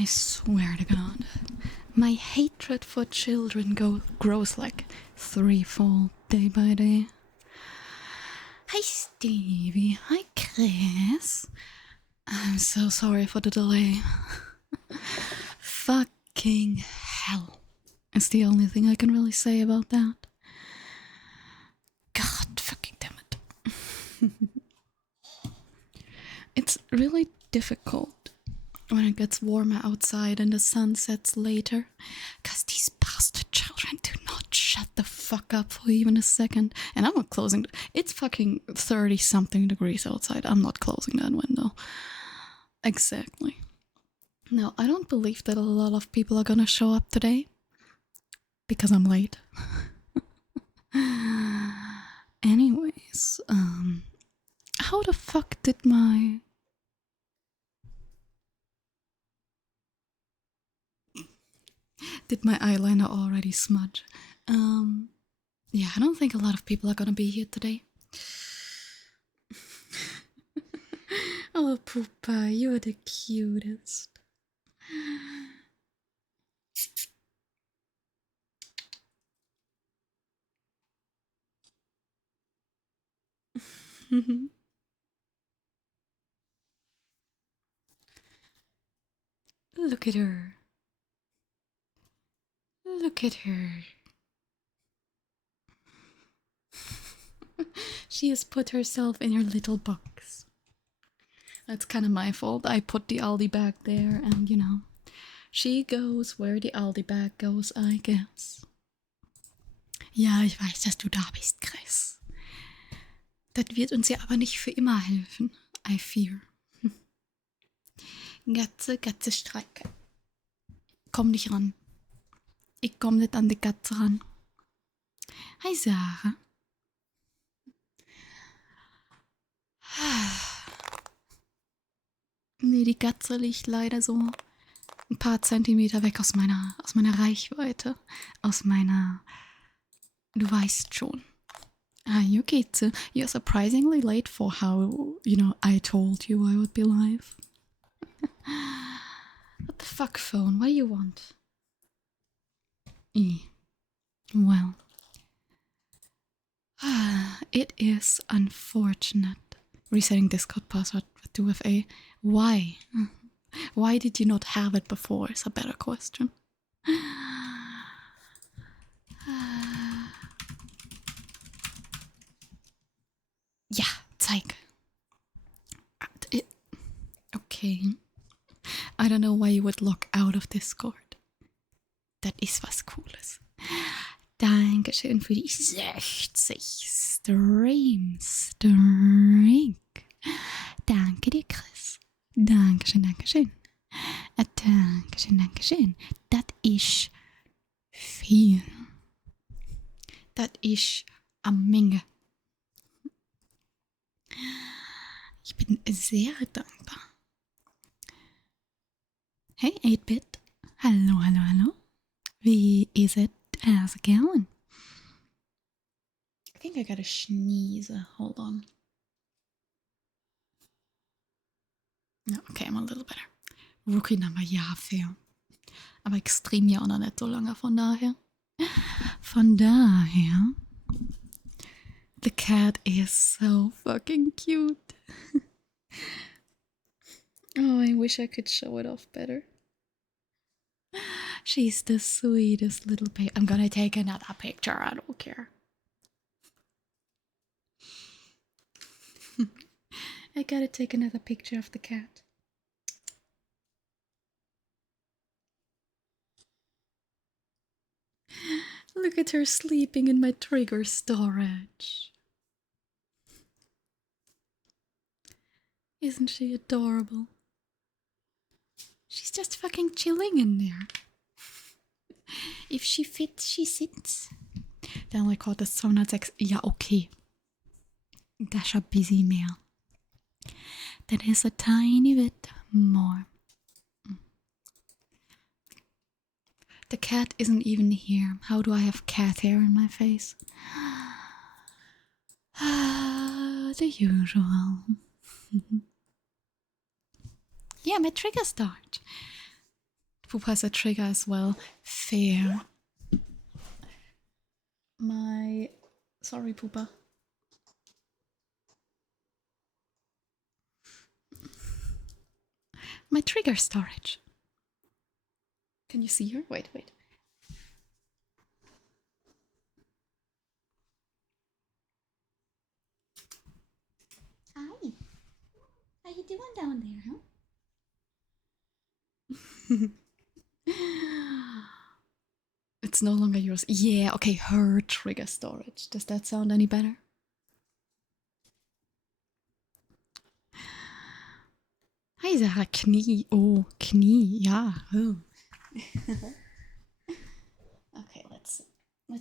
I swear to God, my hatred for children grows like threefold day by day. Hi Stevie, hi Chris. I'm so sorry for the delay. Fucking hell is the only thing I can really say about that. God fucking damn it. It's really difficult when it gets warmer outside and the sun sets later, because these bastard children do not shut the fuck up for even a second. And I'm not closing. It's fucking 30-something degrees outside. I'm not closing that window. Exactly. Now, I don't believe that a lot of people are gonna show up today, because I'm late. Anyways, how the fuck did my eyeliner already smudge? Yeah, I don't think a lot of people are gonna be here today. Oh, Poopa, you're the cutest. Look at her. Look at her. She has put herself in her little box. That's kind of my fault. I put the Aldi bag there and, you know, she goes where the Aldi bag goes, I guess. Ja, ich weiß, dass du da bist, Chris. Das wird uns ja aber nicht für immer helfen. I fear. Gatze, Gatze, Streike. Komm nicht ran. Ich komm nicht an die Katze ran. Hi, Sarah. Nee, die Katze liegt leider so ein paar Zentimeter weg aus meiner Reichweite. Aus meiner... Du weißt schon. Ah, you Katze. You're surprisingly late for how, you know, I told you I would be live. What the fuck, phone? What do you want? Well, it is unfortunate. Resetting Discord password with 2FA. Why? Why did you not have it before is a better question. Ja, zeig. Okay. I don't know why you would log out of Discord. Das ist was Cooles. Dankeschön für die 60 Streams. Danke dir, Chris. Dankeschön, Dankeschön. Dankeschön, Dankeschön. Das ist viel. Das ist eine Menge. Ich bin sehr dankbar. Hey, 8-Bit. Hallo, hallo, hallo. Wie is it? How's it going? I think I gotta sneeze. Hold on. Ja, okay, I'm a little better. Rookie Number, ja, fair. Aber extrem ja auch noch nicht so lange, von daher. The cat is so fucking cute. Oh, I wish I could show it off better. She's the sweetest little baby. I'm gonna take another picture, I don't care. I gotta take another picture of the cat. Look at her sleeping in my trigger storage. Isn't she adorable? She's just fucking chilling in there. If she fits, she sits. Der Rekord ist 206. Ja, okay. Das ist ein bisschen mehr. That is a tiny bit more. The cat isn't even here. How do I have cat hair in my face? The usual. Yeah, my trigger start. Pupa has a trigger as well. Fair. Sorry, Pupa. My trigger storage. Can you see her? Wait. Hi. How you doing down there, huh? It's no longer yours. Yeah, okay, her trigger storage. Does that sound any better? Hi, Sarah. Knie. Oh, Knie. Yeah. Oh. Okay, let's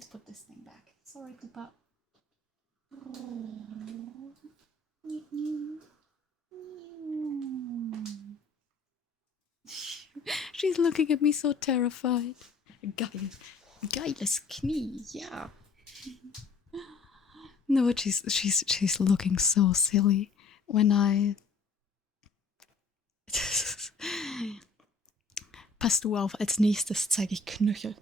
put this thing back. Sorry, Pupa. She's looking at me so terrified. Geiles Knie, yeah. No, but she's looking so silly when I. Pass du auf, als nächstes zeige ich Knöchel.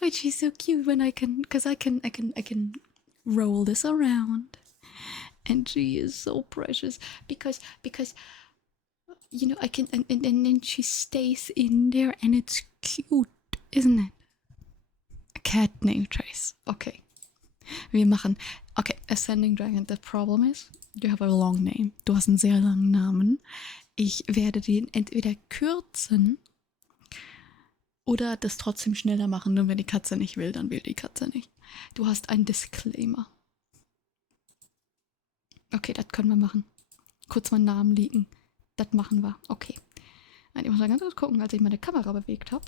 But she's so cute when I can roll this around, and she is so precious because you know I can and then she stays in there and it's cute, isn't it? A cat name trace. Okay, wir machen. Okay, Ascending Dragon. The problem is you have a long name. Du hast einen sehr langen Namen. Ich werde den entweder kürzen oder das trotzdem schneller machen. Nur wenn die Katze nicht will, dann will die Katze nicht. Du hast einen Disclaimer. Okay, das können wir machen. Kurz meinen Namen liegen. Das machen wir. Okay. Ich muss mal ganz kurz gucken, als ich meine Kamera bewegt habe,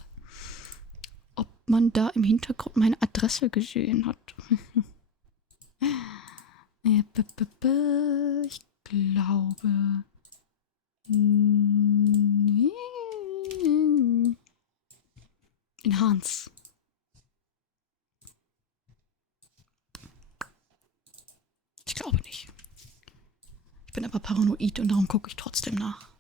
ob man da im Hintergrund meine Adresse gesehen hat. Ich glaube. In Hans. Ich glaube nicht. Ich bin aber paranoid und darum gucke ich trotzdem nach.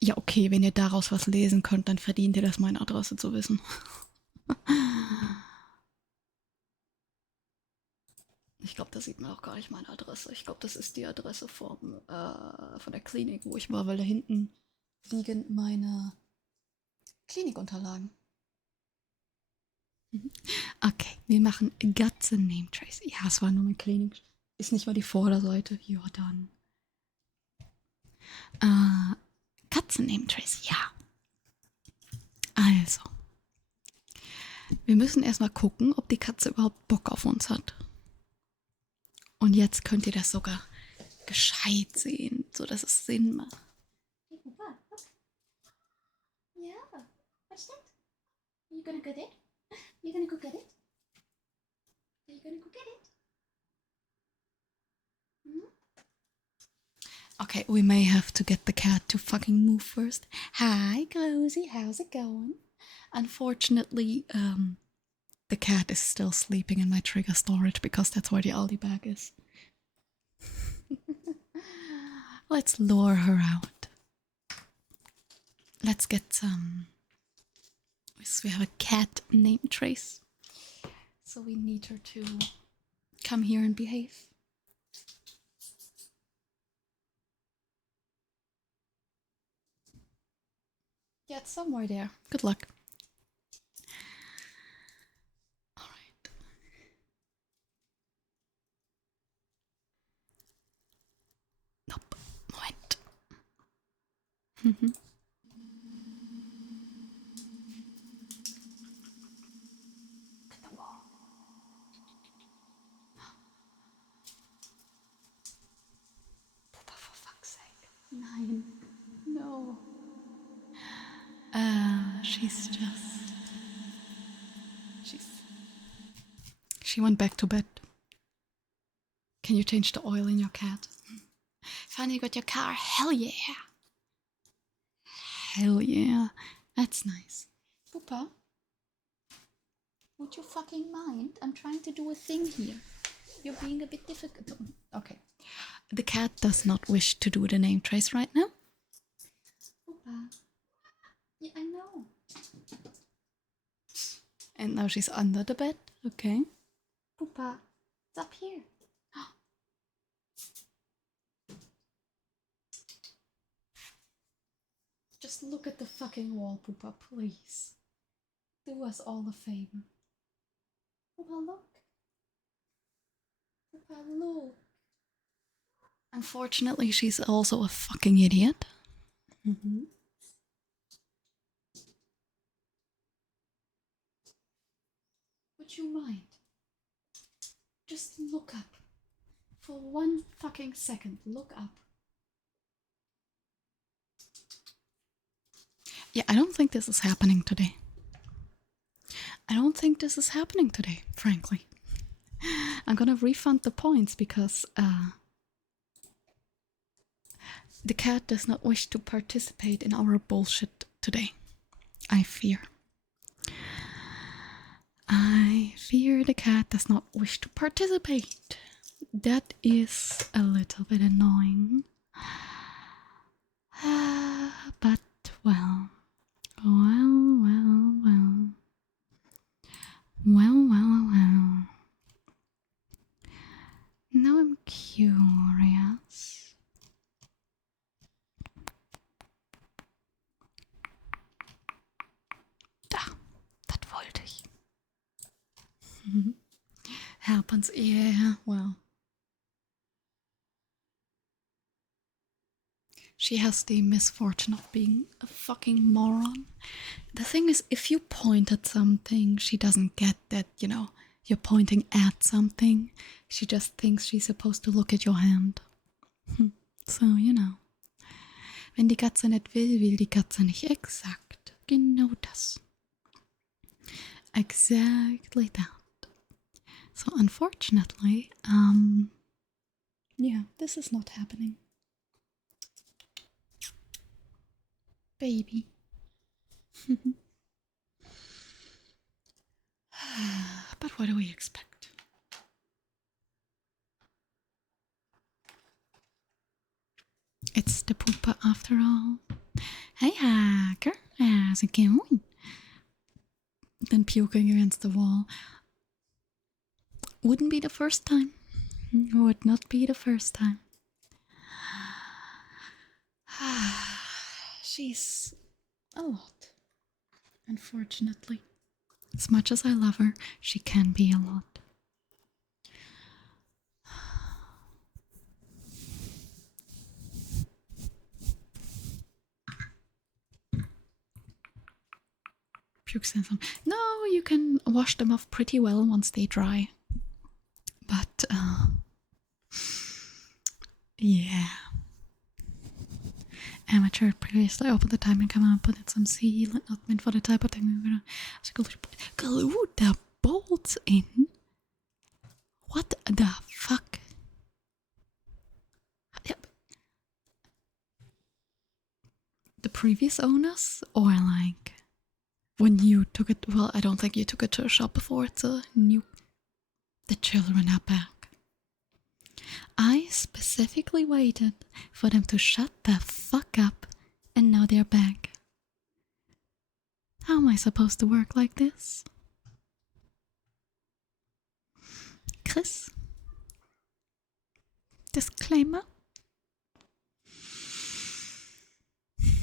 Ja, okay, wenn ihr daraus was lesen könnt, dann verdient ihr das, meine Adresse zu wissen. Ich glaube, da sieht man auch gar nicht meine Adresse. Ich glaube, das ist die Adresse von der Klinik, wo ich war, weil da hinten liegen meine Klinikunterlagen. Okay, wir machen Katze Name Trace. Ja, es war nur meine Klinik. Ist nicht mal die Vorderseite. Ja, dann. Katzen Name Trace, ja. Also. Wir müssen erstmal gucken, ob die Katze überhaupt Bock auf uns hat. Und jetzt könnt ihr das sogar gescheit sehen, sodass es Sinn macht. Hey, Papa, look. Yeah, what's that? Are you gonna get it? You gonna go get it? Are you gonna go get it? Okay, we may have to get the cat to fucking move first. Hi, Cozy, how's it going? Unfortunately, the cat is still sleeping in my trigger storage because that's where the Aldi bag is. Let's lure her out. Let's get some. We have a cat name trace. So we need her to come here and behave. Yeah, it's somewhere there. Good luck. Alright. Nope. Moment. Pupa, for fuck's sake. Nein. No. She went back to bed. Can you change the oil in your cat? Finally got your car. Hell yeah. Hell yeah. That's nice. Pupa, would you fucking mind? I'm trying to do a thing here. You're being a bit difficult. Okay. The cat does not wish to do the name trace right now. Poopa. Yeah, I know. And now she's under the bed. Okay. Poopa, it's up here. Just look at the fucking wall, Poopa, please. Do us all a favor. Poopa, look. Poopa, look. Unfortunately, she's also a fucking idiot. Mm-hmm. Would you mind? Just look up. For 1 fucking second, look up. Yeah, I don't think this is happening today. Frankly. I'm gonna refund the points because the cat does not wish to participate in our bullshit today. I fear the cat does not wish to participate. That is a little bit annoying. But, well. Now I'm curious. Da, das wollte ich. Happens, yeah, well. She has the misfortune of being a fucking moron. The thing is, if you point at something, she doesn't get that, you're pointing at something. She just thinks she's supposed to look at your hand. So, Wenn die Katze nicht will, will die Katze nicht. Exakt. Genau das. Exactly that. So, unfortunately, yeah, this is not happening. Baby. But what do we expect? It's the Poopa after all. Hey, hacker. How's it going? Then puking against the wall. Wouldn't be the first time. Would not be the first time. She's a lot. Unfortunately. As much as I love her, she can be a lot. Puke syndrome. No, you can wash them off pretty well once they dry. But, yeah. Amateur previously opened the timing camera and put in some sealant, not meant for the type of thing. Glued the bolts in? What the fuck? Yep. The previous owners? Or like when you took it? Well, I don't think you took it to a shop before. It's a new. The children are back. I specifically waited for them to shut the fuck up, and now they're back. How am I supposed to work like this? Chris? Disclaimer?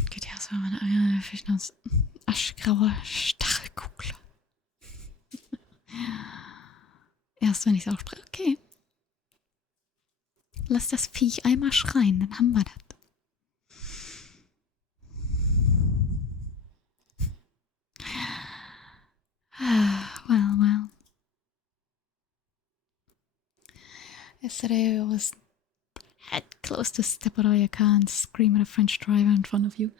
Geht ja so meine eigene Fischnuss. Aschgraue Stachelkugel. Erst wenn ich es ausspreche. Okay. Lass das Viech einmal schreien, dann haben wir das. Well. Yesterday I was head close to step out of your car and scream at a French driver in front of you.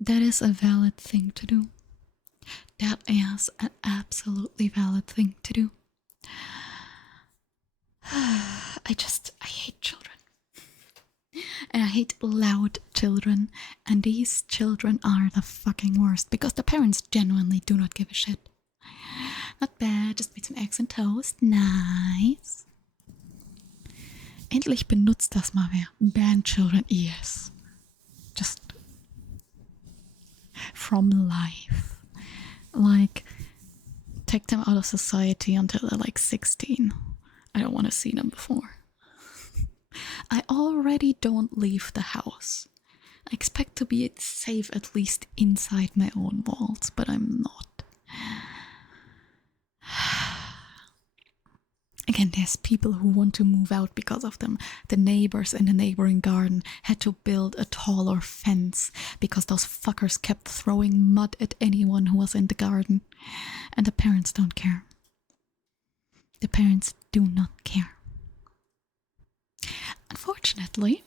That is a valid thing to do. That is an absolutely valid thing to do. I hate children. And I hate loud children. And these children are the fucking worst. Because the parents genuinely do not give a shit. Not bad, just made some eggs and toast. Nice. Endlich benutzt das mal wer. Ban children, yes. Just from life. Like, take them out of society until they're like 16. I don't want to see them before. I already don't leave the house. I expect to be safe at least inside my own walls, but I'm not. Again, there's people who want to move out because of them. The neighbors in the neighboring garden had to build a taller fence because those fuckers kept throwing mud at anyone who was in the garden. And the parents don't care. The parents do not care. Unfortunately,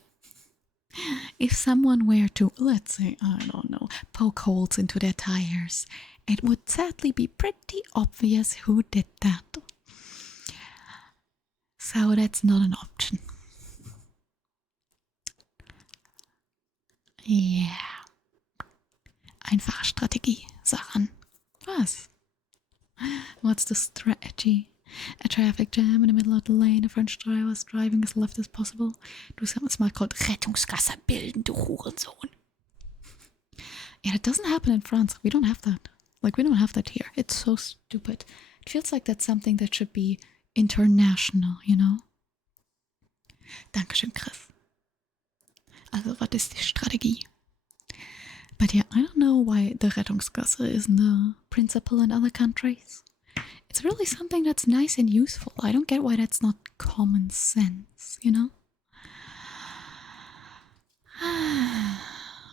if someone were to, let's say, I don't know, poke holes into their tires, it would sadly be pretty obvious who did that. So that's not an option. Yeah. Einfache Strategie, Sachen. Was? What's the strategy? A traffic jam in the middle of the lane. A French driver is driving as left as possible. Do something smart called Rettungsgasse bilden, du Hurensohn. Yeah, it doesn't happen in France. We don't have that. Like, we don't have that here. It's so stupid. It feels like that's something that should be international, you know? Dankeschön, Chris. Also, was ist die Strategie? But yeah, I don't know why the Rettungsgasse isn't a principle in other countries. It's really something that's nice and useful. I don't get why that's not common sense, you know?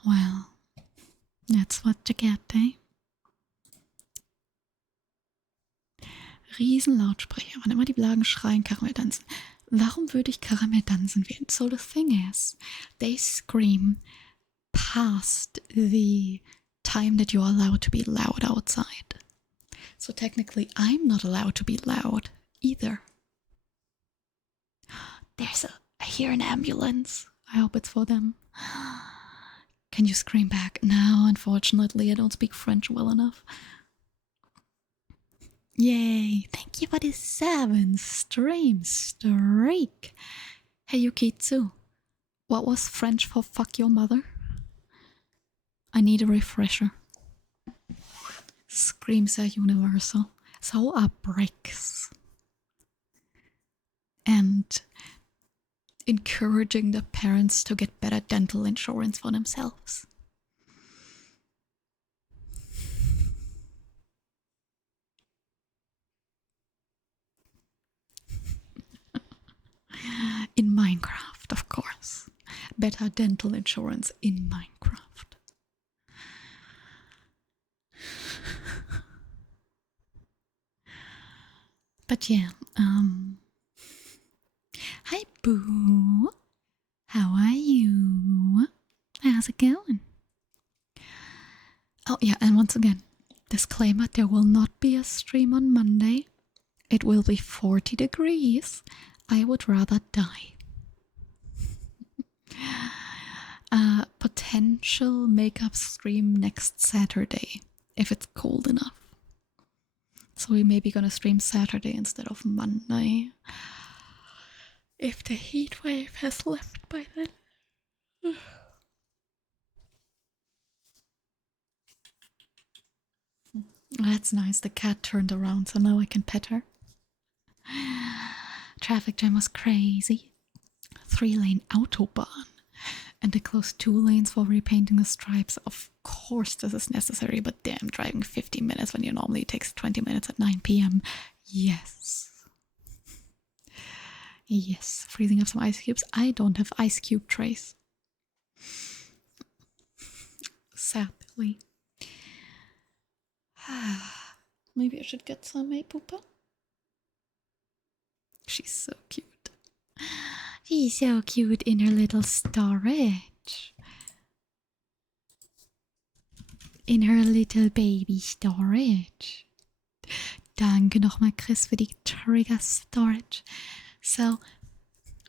Well, that's what you get, eh? Riesenlautsprecher. Wann immer die Blagen schreien, Karamell tanzen. Warum würde ich Karamell tanzen wählen? So the thing is, they scream past the time that you're allowed to be loud outside. So technically, I'm not allowed to be loud either. I hear an ambulance. I hope it's for them. Can you scream back? No, unfortunately, I don't speak French well enough. Yay, thank you for the 7 stream streak. Hey Yukitsu, what was French for fuck your mother? I need a refresher. Screams are universal. So are bricks. And encouraging the parents to get better dental insurance for themselves. In Minecraft, of course. Better dental insurance in Minecraft. But yeah, hi Boo. How are you? How's it going? Oh yeah, and once again, disclaimer, there will not be a stream on Monday. It will be 40 degrees. I would rather die. Potential makeup stream next Saturday, if it's cold enough. So we may be gonna stream Saturday instead of Monday. If the heat wave has left by then. That's nice. The cat turned around, so now I can pet her. Traffic jam was crazy. 3-lane autobahn. And they closed 2 lanes for repainting the stripes. Of course this is necessary, but damn, driving 50 minutes when you normally takes 20 minutes at 9 p.m. Yes. Yes, freezing up some ice cubes. I don't have ice cube trays. Sadly. Maybe I should get some, eh, Poopa? She's so cute. She's so cute in her little storage. In her little baby storage. Danke nochmal, Chris, für die Trigger Storage. So,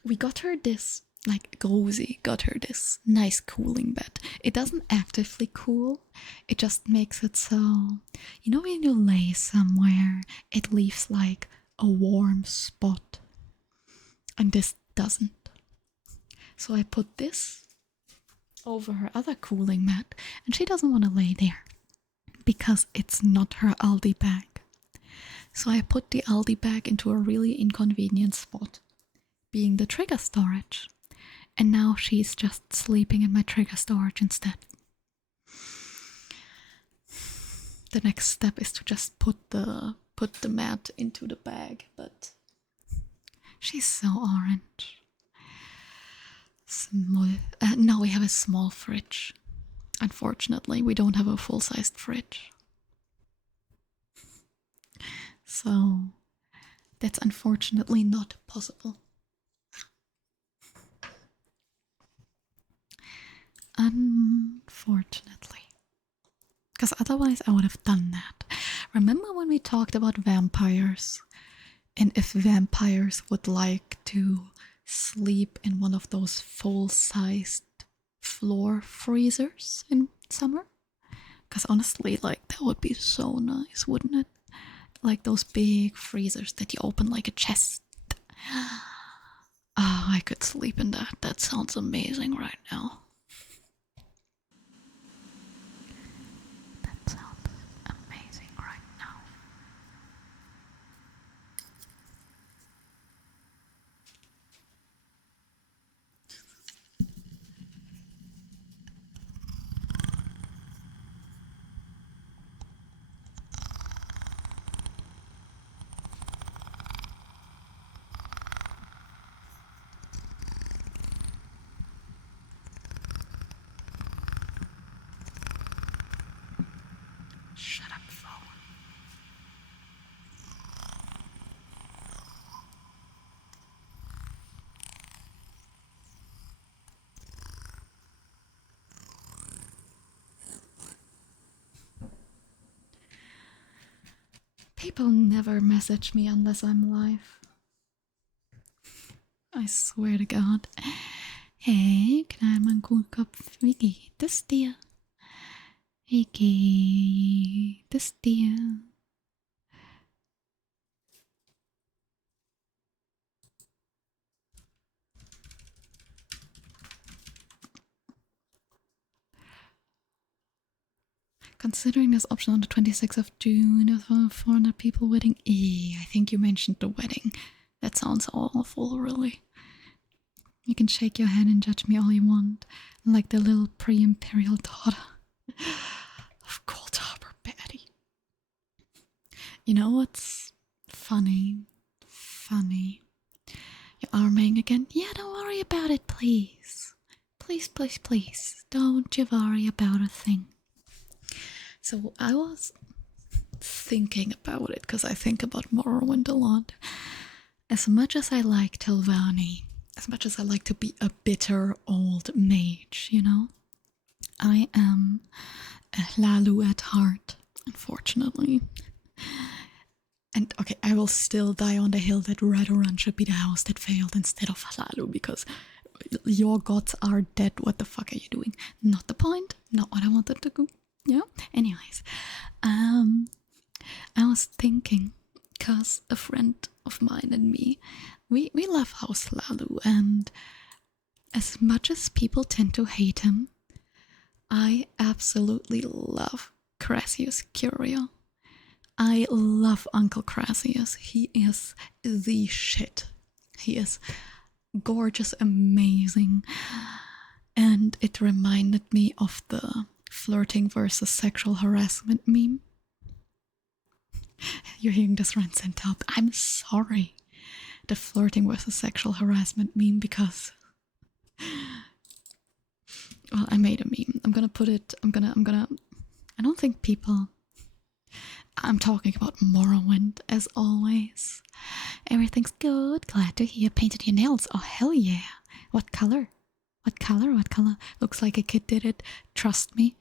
we got her this, like, Rosie got her this nice cooling bed. It doesn't actively cool, it just makes it so, you know, when you lay somewhere, it leaves, like, a warm spot. And this doesn't. So I put this over her other cooling mat, and she doesn't want to lay there because it's not her Aldi bag. So I put the Aldi bag into a really inconvenient spot, being the trigger storage. And now she's just sleeping in my trigger storage instead. The next step is to just put the mat into the bag, but she's so orange. Small. Now we have a small fridge. Unfortunately, we don't have a full-sized fridge. So that's unfortunately not possible. Unfortunately. Because otherwise I would have done that. Remember when we talked about vampires? And if vampires would like to sleep in one of those full-sized floor freezers in summer? Because honestly, like, that would be so nice, wouldn't it? Like those big freezers that you open like a chest. Oh, I could sleep in that. That sounds amazing right now. That sounds amazing right now. Shut up, phone. People never message me unless I'm live. I swear to God. Hey, Knallmann-Kohlkopf, wie geht es dir? Wie geht es dir? Considering this option on the 26th of June, 400 people wedding. I think you mentioned the wedding. That sounds awful, really. You can shake your head and judge me all you want, like the little pre-imperial daughter of Cold Harbor Betty. You know what's funny? You're arming again? Yeah, don't worry about it, please. Please. Don't you worry about a thing. So I was thinking about it, because I think about Morrowind a lot. As much as I like Telvanni, as much as I like to be a bitter old mage, you know, I am a Hlalu at heart, unfortunately. And okay, I will still die on the hill that Radoran should be the house that failed instead of Hlalu, because your gods are dead. What the fuck are you doing? Not the point, not what I wanted to do. Yeah. Anyways, I was thinking, because a friend of mine and me, we love House Hlalu, and as much as people tend to hate him, I absolutely love Crassius Curio. I love Uncle Crassius. He is the shit. He is gorgeous, amazing, and it reminded me of the flirting versus sexual harassment meme. You're hearing this rant sent up. I'm sorry. The flirting versus sexual harassment meme, because, well, I made a meme. I'm gonna put it, I don't think people, I'm talking about Morrowind, as always. Everything's good. Glad to hear. Painted your nails. Oh, hell yeah. What color? What color? Looks like a kid did it. Trust me.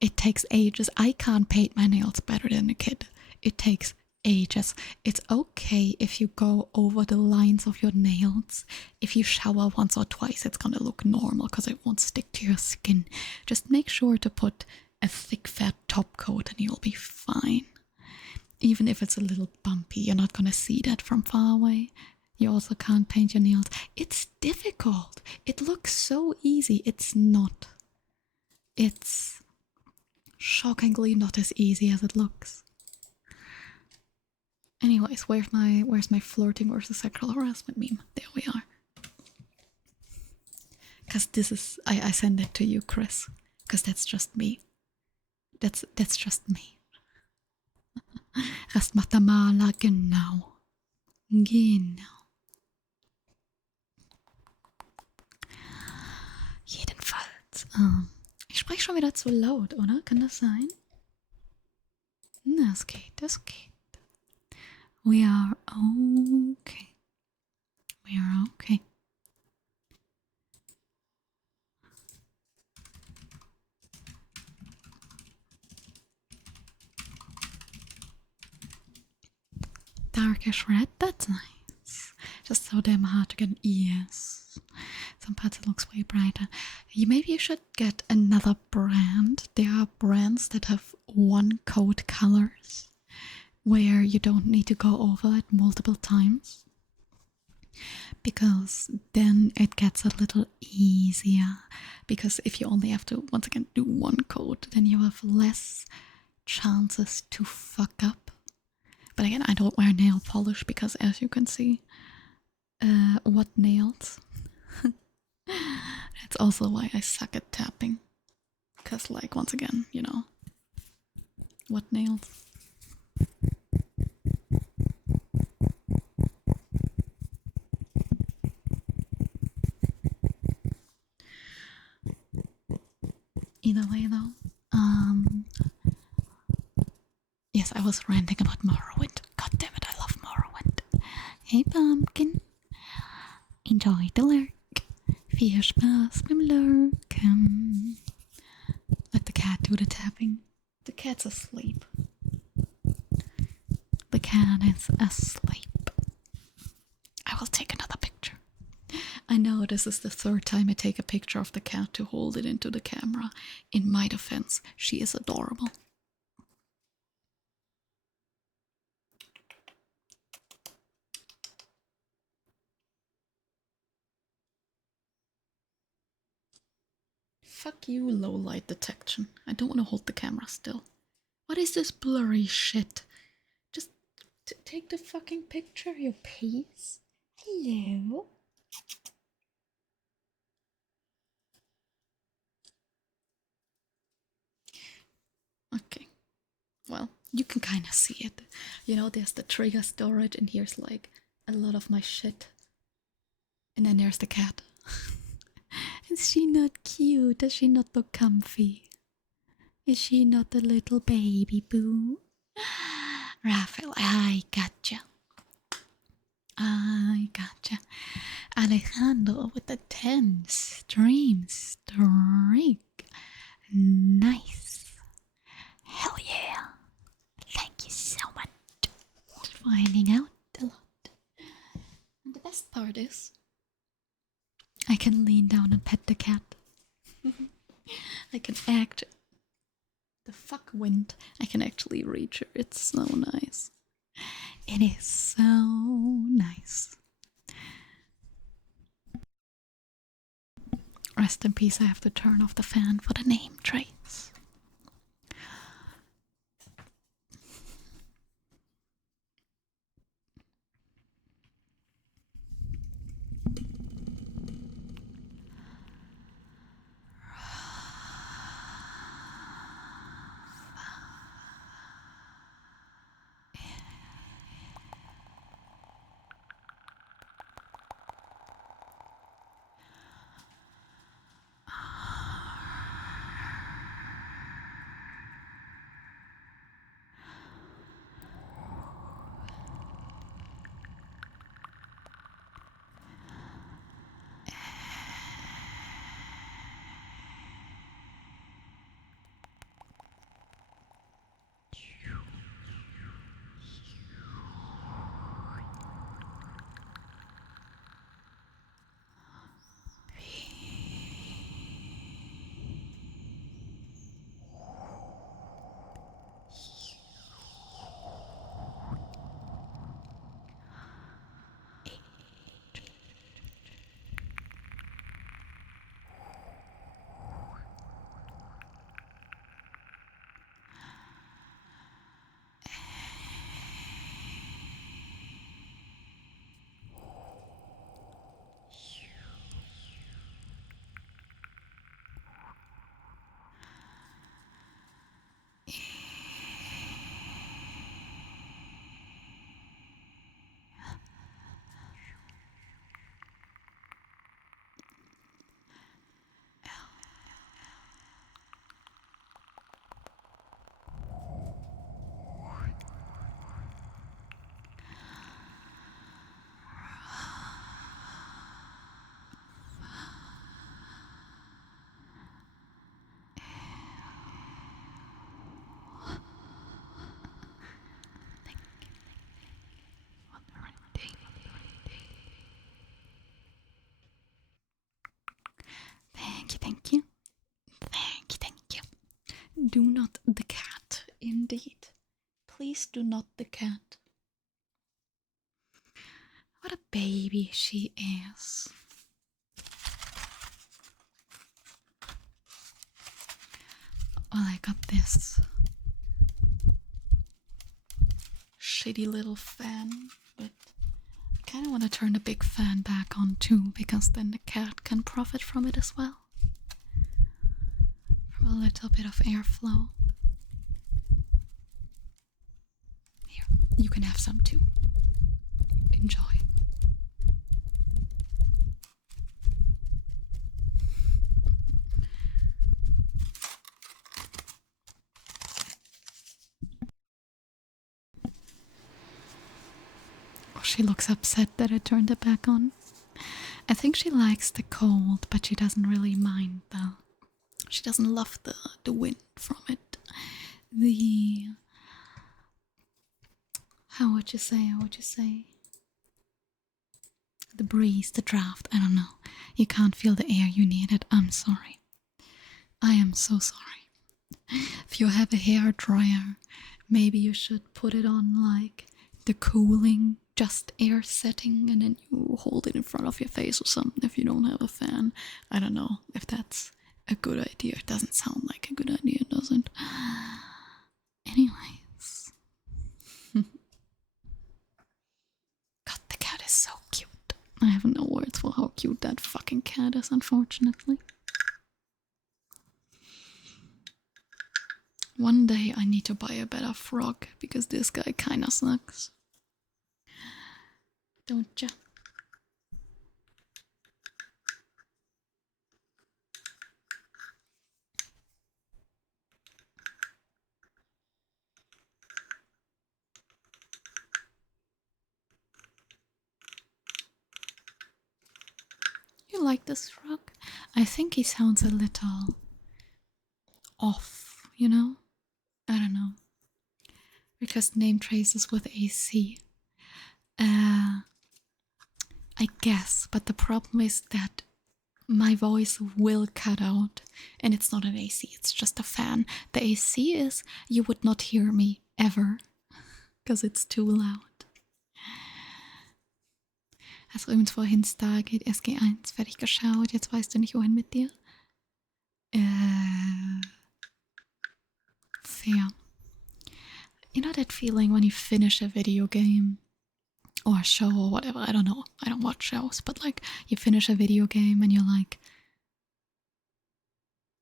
It takes ages. I can't paint my nails better than a kid. It takes ages. It's okay if you go over the lines of your nails. If you shower once or twice, it's gonna look normal because it won't stick to your skin. Just make sure to put a thick, fat top coat and you'll be fine. Even if it's a little bumpy, you're not gonna see that from far away. You also can't paint your nails. It's difficult. It looks so easy. It's not. It's shockingly not as easy as it looks. Anyways, where's my flirting versus sexual harassment meme? There we are. Cause this is I send it to you, Chris. Cause that's just me. That's just me. Restmatamala, genau. Genau. Jedenfalls. Ich spreche schon wieder zu laut, oder? Kann das sein? Das geht, das geht. We are okay. We are okay. Darkish red, that's nice. Just so damn hard to get an yes. Some parts it looks way brighter. Maybe you should get another brand. There are brands that have one coat colors where you don't need to go over it multiple times. Because then it gets a little easier. Because if you only have to, once again, do one coat, then you have less chances to fuck up. But again, I don't wear nail polish because, as you can see, what nails? That's also why I suck at tapping. Because, like, once again, you know, what nails? Either way, though, yes, I was ranting about Morrowind. God damn it, I love Morrowind. Hey, Pumpkin. Enjoy the lurk. Viel Spaß beim Lurken. Let the cat do the tapping. The cat's asleep. The cat is asleep. I will take another picture. I know this is the third time I take a picture of the cat to hold it into the camera. In my defense, she is adorable. Fuck you, low light detection. I don't want to hold the camera still. What is this blurry shit? Just take the fucking picture, you piece. Hello? Okay. Well, you can kind of see it. You know, there's the trigger storage, and here's like a lot of my shit. And then there's the cat. Is she not cute? Does she not look comfy? Is she not a little baby boo? Raphael, I gotcha. I gotcha. Alejandro with the 10 stream streak. Nice. Hell yeah. Thank you so much for hanging out a lot. And the best part is, I can lean down and pet the cat. I can act the fuck wind. I can actually reach her. It's so nice. It is so nice. Rest in peace, I have to turn off the fan for the name trace. Thank you, thank you. Thank you, thank you. Do not the cat, indeed. Please do not the cat. What a baby she is. Well, I got this shitty little fan, but I kind of want to turn the big fan back on too, because then the cat can profit from it as well. For a little bit of airflow. Here, you can have some too. Enjoy. Oh, she looks upset that I turned it back on. I think she likes the cold, but she doesn't really mind she doesn't love the wind from it. How would you say? The breeze, the draft, I don't know. You can't feel the air, you need it. I'm sorry. I am so sorry. If you have a hair dryer, maybe you should put it on like the cooling, just air setting, and then you hold it in front of your face or something if you don't have a fan. I don't know if that's a good idea. It doesn't sound like a good idea, does it? Anyways. God, the cat is so cute. I have no words for how cute that fucking cat is, unfortunately. One day I need to buy a better frog, because this guy kinda sucks. Don't ya? You like this frog? I think he sounds a little off, you know? I don't know. Because name traces with AC. I guess, but the problem is that my voice will cut out, and it's not an AC, it's just a fan. The AC is, you would not hear me ever, because it's too loud. Hast du übrigens vorhin Stargate SG1 fertig geschaut? Jetzt weißt du nicht, wohin mit dir? Fair. You know that feeling when you finish a video game or a show or whatever? I don't know. I don't watch shows, but like you finish a video game and you're like,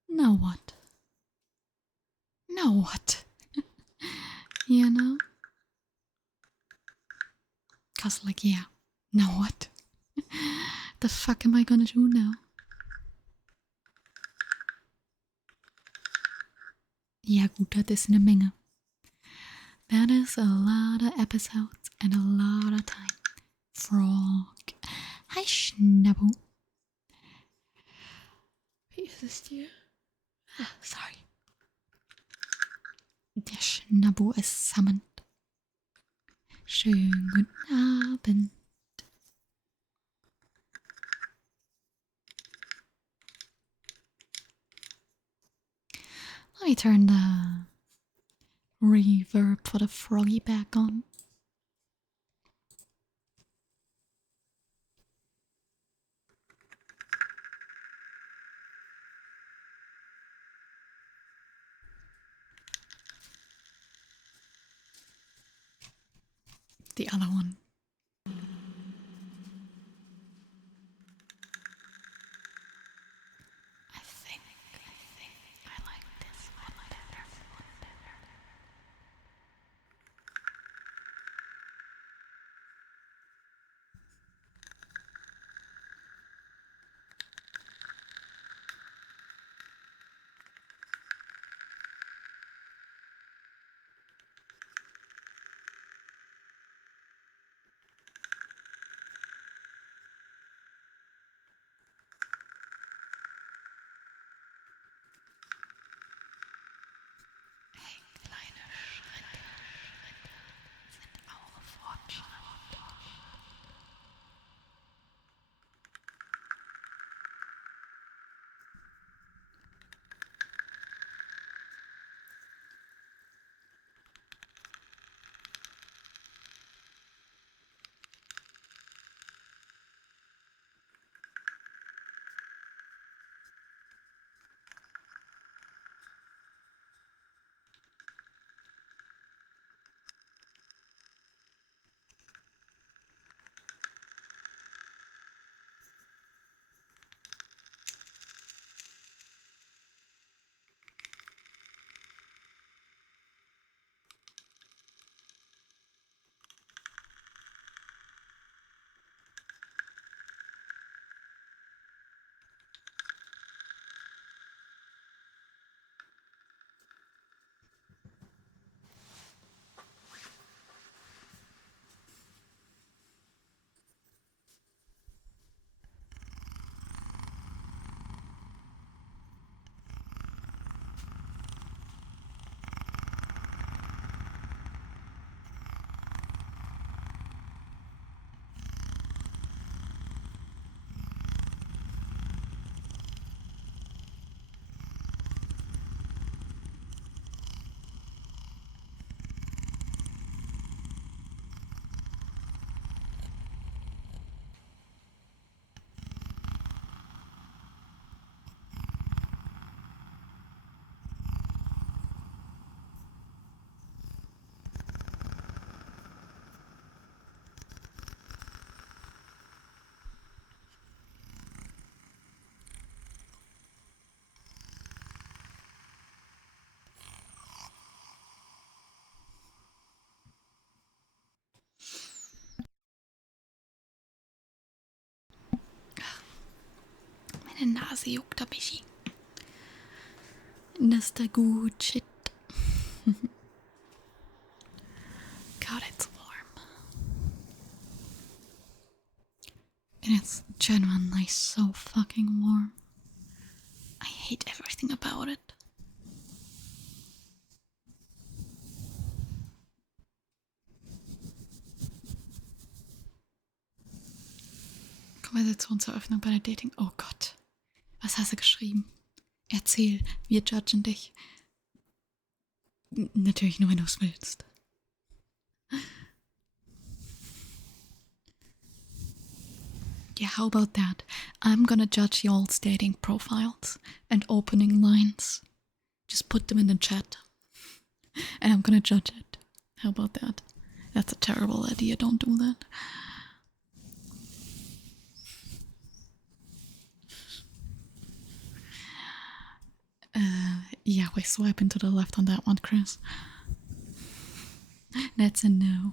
now what? Now what? You know? Cause like, yeah, now what? The fuck am I gonna do now? Ja gut, das ist eine Menge. That is a lot of episodes and a lot of time. Frog. Hi, Schnabbu. Wie ist es dir? Ah, sorry. Der Schnabbu ist summoned. Schönen guten Abend. Let me turn the reverb for the froggy back on. The other one. I think I like this one better. Meine Nase juckt ein bisschen. Das ist der gut Shit. God, it's warm. And it's genuinely so fucking warm. I hate everything about it. Konversationseröffnung bei der Dating. Oh Gott. Was hast du geschrieben? Erzähl, wir judgen dich. Natürlich nur, wenn du es willst. Yeah, how about that? I'm gonna judge y'all's dating profiles and opening lines. Just put them in the chat. And I'm gonna judge it. How about that? That's a terrible idea, don't do that. Yeah, we swipe into the left on that one, Chris. That's a no.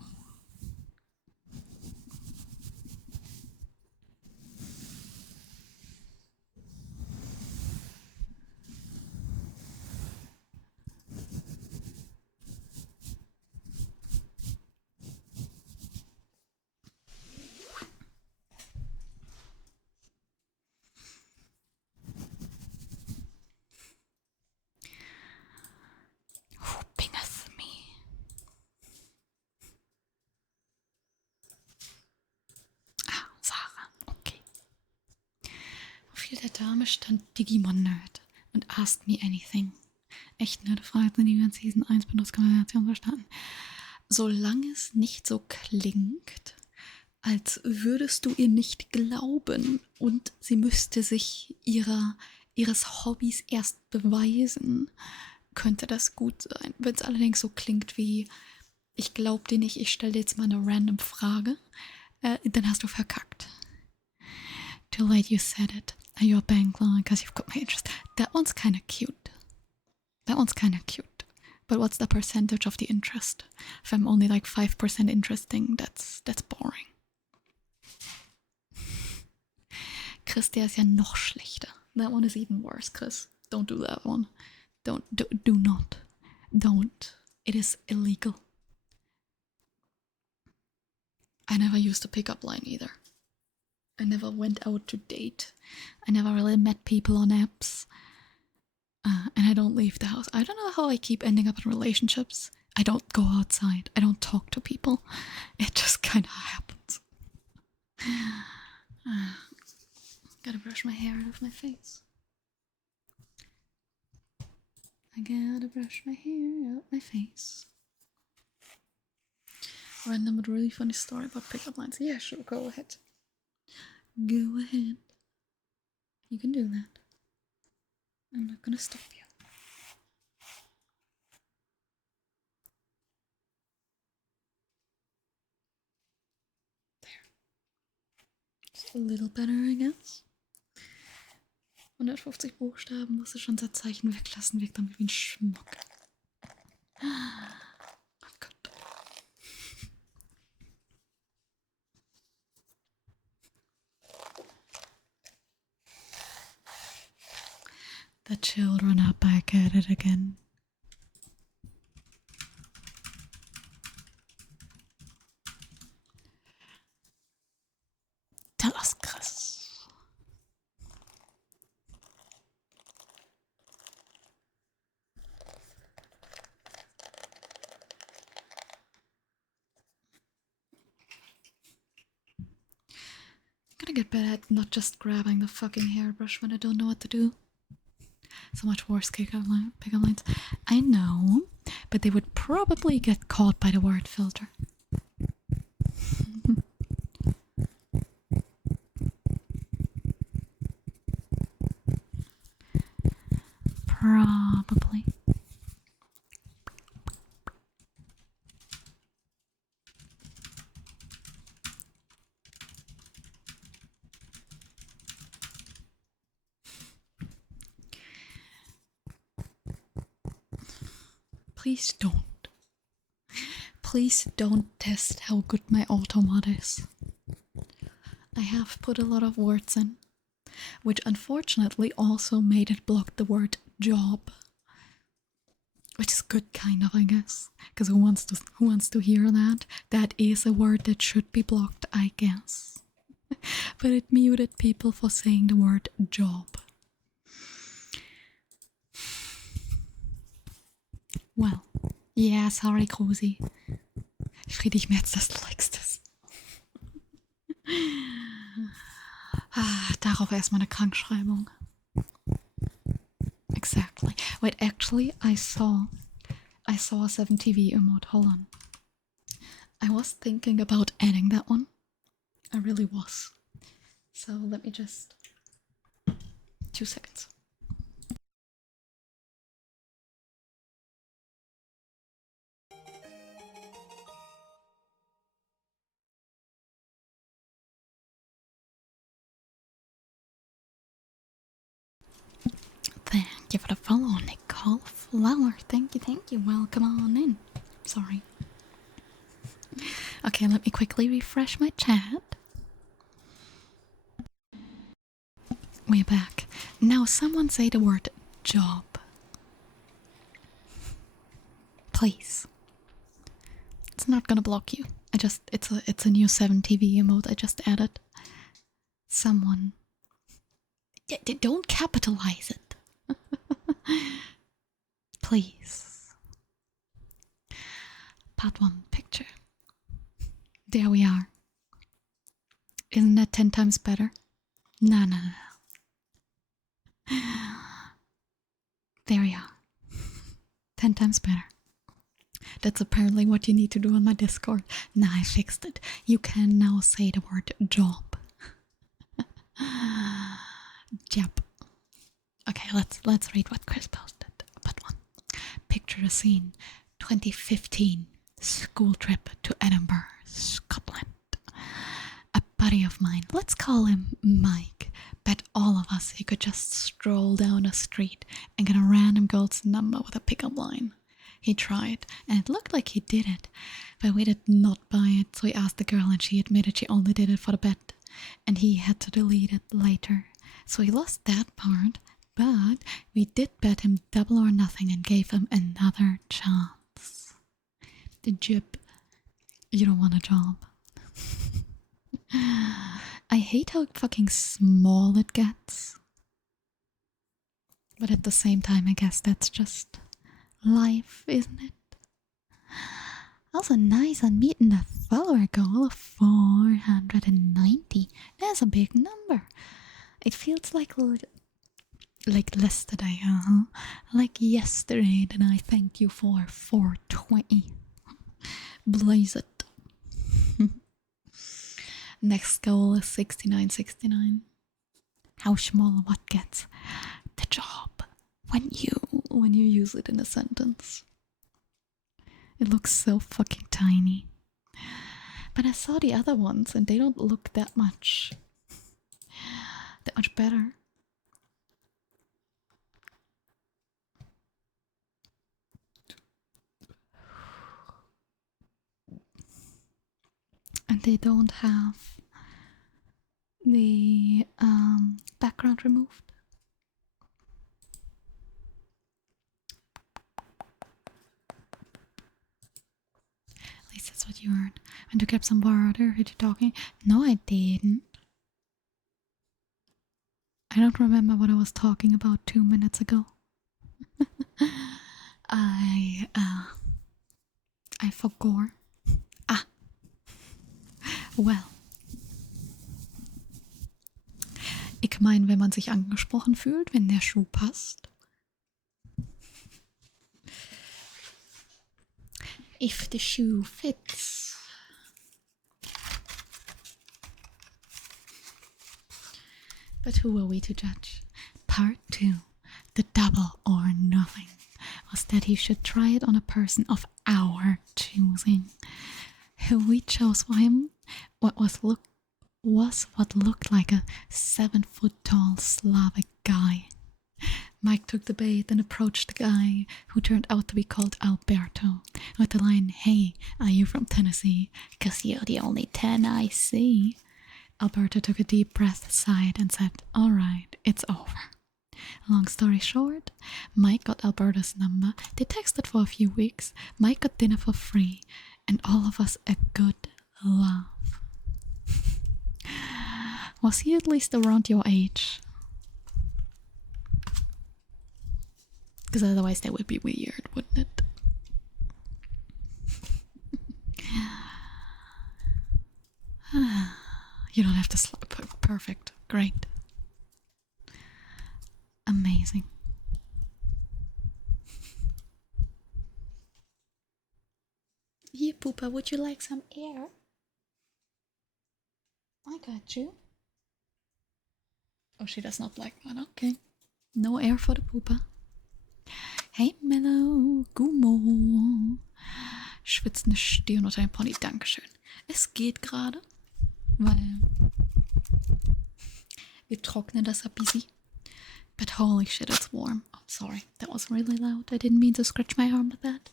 Who pingeth me? Ah, Sarah, okay. Profil der Dame stand Digimon Nerd und asked me anything. Echt nette Frage, die wir in Season 1 benutzt, Konversation verstanden. Solange es nicht so klingt, als würdest du ihr nicht glauben und sie müsste sich ihres Hobbys erst beweisen, könnte das gut sein. Wenn es allerdings so klingt wie, ich glaube dir nicht, ich stelle dir jetzt mal eine random Frage, dann hast du verkackt. Too late you said it. You're bank line because you've got my interest. That one's kind of cute. But what's the percentage of the interest? If I'm only like 5% interesting, that's boring. Chris, der ist ja noch schlechter. That one is even worse, Chris. Don't do that one. Do not. Don't. It is illegal. I never used a pickup line either. I never went out to date. I never really met people on apps. And I don't leave the house. I don't know how I keep ending up in relationships. I don't go outside. I don't talk to people. It just kind of happens. Gotta brush my hair out of my face. I gotta brush my hair out my face. Random but really funny story about pickup lines. Yeah, sure, go ahead. Go ahead. You can do that. I'm not gonna stop you. There. Just a little better, I guess. 150 Buchstaben musst du schon das Zeichen weglassen, wirkt dann wie ein Schmuck. Oh Gott. The children are back at it again. Tell us, Chris. Gotta get better at not just grabbing the fucking hairbrush when I don't know what to do. So much worse pickup lines. I know, but they would probably get caught by the word filter. Probably. Please don't. Please don't test how good my automod is. I have put a lot of words in. which unfortunately also made it block the word job. Which is good, kind of, I guess. Because who wants to hear that? That is a word that should be blocked, I guess. But it muted people for saying the word job. Well, yeah, sorry, Rosi. Friedrich Merz, dass du likest es. Darauf erstmal eine Krankschreibung. Exactly. Wait, actually, I saw a 7TV emote. Hold on. I was thinking about adding that one. I really was. So let me just... 2 seconds. Thank you for the follow, Nicole Flower. Thank you. Welcome on in. Sorry. Okay, let me quickly refresh my chat. We're back. Now someone say the word job. Please. It's not gonna block you. It's a new 7TV emote I just added. Someone. Yeah, don't capitalize it. Please. Part 1 picture. There we are. Isn't that 10 times better? No. There we are. 10 times better. That's apparently what you need to do on my Discord. Now I fixed it. You can now say the word job. Yep. Okay, let's read what Chris posted. Part 1. Picture the scene. 2015. School trip to Edinburgh, Scotland. A buddy of mine, let's call him Mike, bet all of us he could just stroll down a street and get a random girl's number with a pickup line. He tried, and it looked like he did it, but we did not buy it, so he asked the girl and she admitted she only did it for the bet, and he had to delete it later. So he lost that part, but we did bet him double or nothing and gave him another chance. The job. You don't want a job. I hate how fucking small it gets. But at the same time, I guess that's just life, isn't it? Also nice on meeting the follower goal of 490. That's a big number. It feels like yesterday, like yesterday that I thank you for 420. Blaze it. Next goal is 6969. How small what gets the job when you use it in a sentence. It looks so fucking tiny. But I saw the other ones and they don't look that much better. And they don't have the background removed. At least that's what you heard. Went to grab some water. Heard you talking. No, I didn't. I don't remember what I was talking about 2 minutes ago. I forgot. Well. Ich meine, wenn man sich angesprochen fühlt, wenn der Schuh passt. If the shoe fits. But who are we to judge? Part 2. The double or nothing was that he should try it on a person of our choosing. Who we chose for him was what looked like a 7-foot-tall Slavic guy. Mike took the bait and approached the guy, who turned out to be called Alberto, with the line, "Hey, are you from Tennessee? 'Cause you're the only 10 I see." Alberta took a deep breath, sighed, and said, "All right, it's over." Long story short, Mike got Alberta's number. They texted for a few weeks. Mike got dinner for free, and all of us a good laugh. Was he at least around your age? Because otherwise that would be weird, wouldn't it? You don't have to slap. Perfect. Great. Amazing. Here, Poopa, would you like some air? I got you. Oh, she does not like that. Okay. No air for the Poopa. Hey, Mellow. Gummo. Schwitzende Stirn unter dem Pony. Dankeschön. Es geht gerade, weil wir trocknen das ein bisschen. But holy shit, it's warm. I'm sorry, that was really loud. I didn't mean to scratch my arm with that.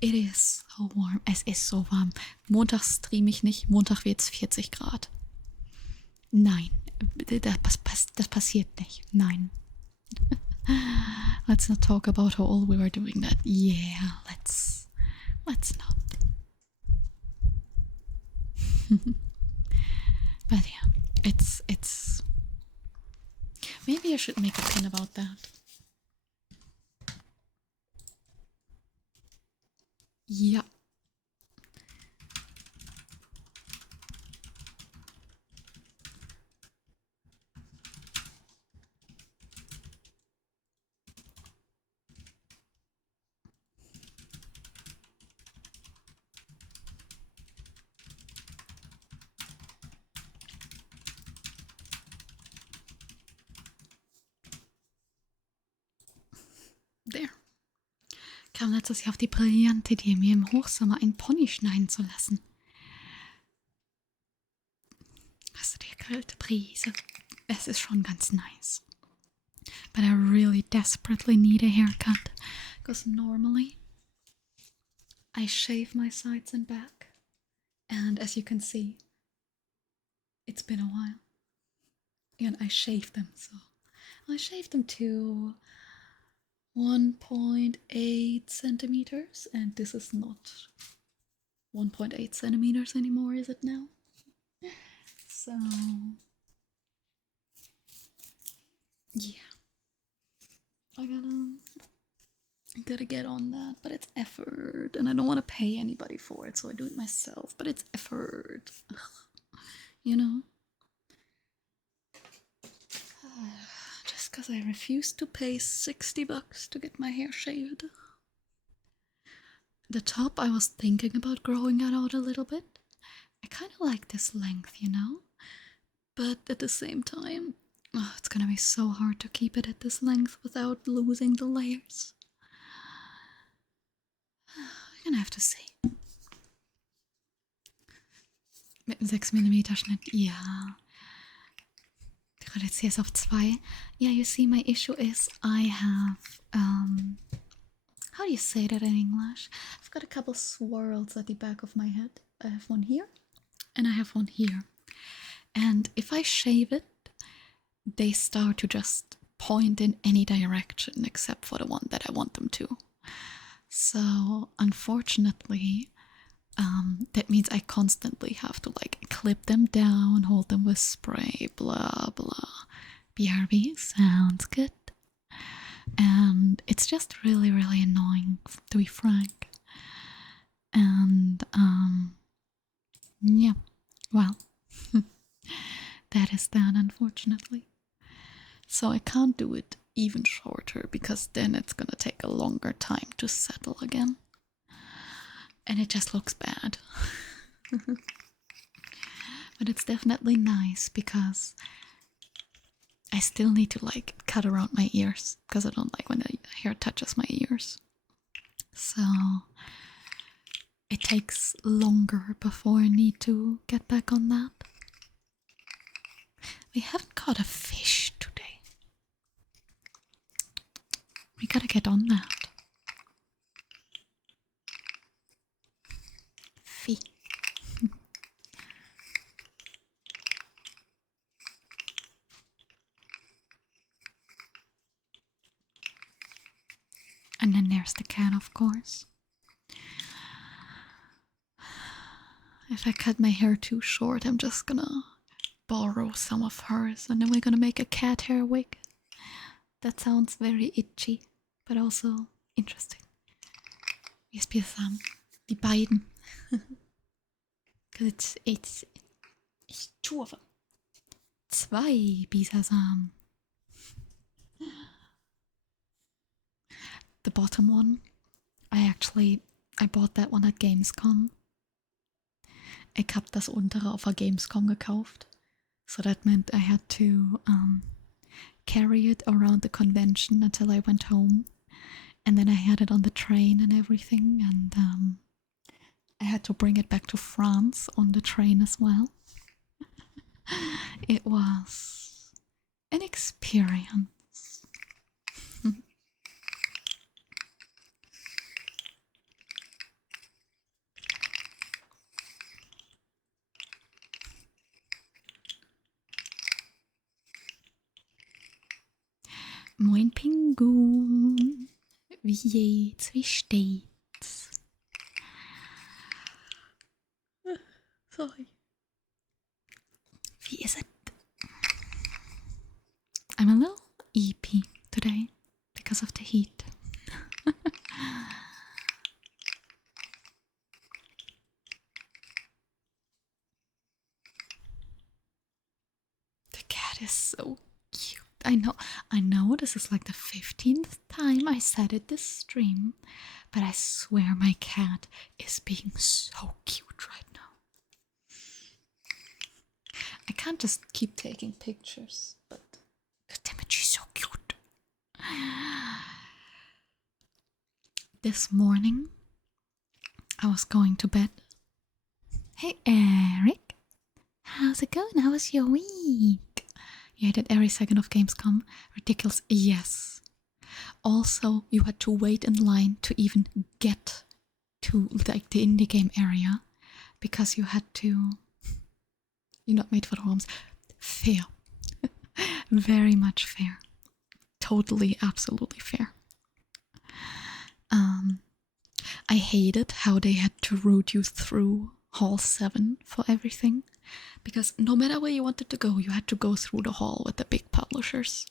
It is so warm. Es ist so warm. Montag streame ich nicht. Montag wird's 40 Grad. Nein, das passiert nicht. Nein. Let's not talk about how old we were doing that. Yeah, let's not. But yeah, it's maybe I should make a pin about that. Yeah. There. Kam letztes Jahr auf die brillante Idee, mir im Hochsommer einen Pony schneiden zu lassen. Hast du die gegrillte Brise? Es ist schon ganz nice. But I really desperately need a haircut. Because normally I shave my sides and back. And as you can see, it's been a while. And I shaved them, so I shaved them to 1.8 centimeters, and this is not 1.8 centimeters anymore, is it now? So yeah, I gotta get on that, but it's effort, and I don't want to pay anybody for it, so I do it myself, but it's effort. Ugh. You know? Just because I refuse to pay $60 to get my hair shaved. The top, I was thinking about growing it out a little bit. I kind of like this length, you know? But at the same time, it's gonna be so hard to keep it at this length without losing the layers. We're gonna have to see. Mit einem 6mm Schnitt, ja. Ich reduziere es auf 2. Yeah, you see, my issue is I have, how do you say that in English? I've got a couple swirls at the back of my head. I have one here, and I have one here. And if I shave it, they start to just point in any direction except for the one that I want them to. So, unfortunately, that means I constantly have to like clip them down, hold them with spray, blah blah. BRB sounds good. And it's just really, really annoying, to be frank. And yeah, well, that is that, unfortunately. So I can't do it even shorter, because then it's gonna take a longer time to settle again. And it just looks bad. But it's definitely nice, because I still need to like cut around my ears, because I don't like when the hair touches my ears. So it takes longer before I need to get back on that. We haven't caught a fish today. We gotta get on that. Fee. And then there's the cat, of course. If I cut my hair too short, I'm just gonna borrow some of hers and then we're gonna make a cat hair wig. That sounds very itchy, but also interesting. Yes, Sam. Die beiden. Because it's two of them. Zwei Bisasam. The bottom one, I bought that one at Gamescom. Ich hab das untere auf der Gamescom gekauft. So that meant I had to carry it around the convention until I went home. And then I had it on the train and everything. And I had to bring it back to France on the train as well. It was an experience. Moin Pinguin, wie geht's, wie steht's? Sorry. Wie ist it? I'm a little eepy today because of the heat. The cat is so cute. I know this is like the 15th time I said it this stream, but I swear my cat is being so cute right now. I can't just keep taking pictures, but damn it, she's so cute. This morning, I was going to bed. Hey Eric, how's it going? How was your week? You hated every second of Gamescom. Ridiculous. Yes. Also, you had to wait in line to even get to like the indie game area because you had to. You're not made for the homes. Fair. Very much fair. Totally, absolutely fair. I hated how they had to route you through Hall 7 for everything. Because no matter where you wanted to go, you had to go through the hall with the big publishers.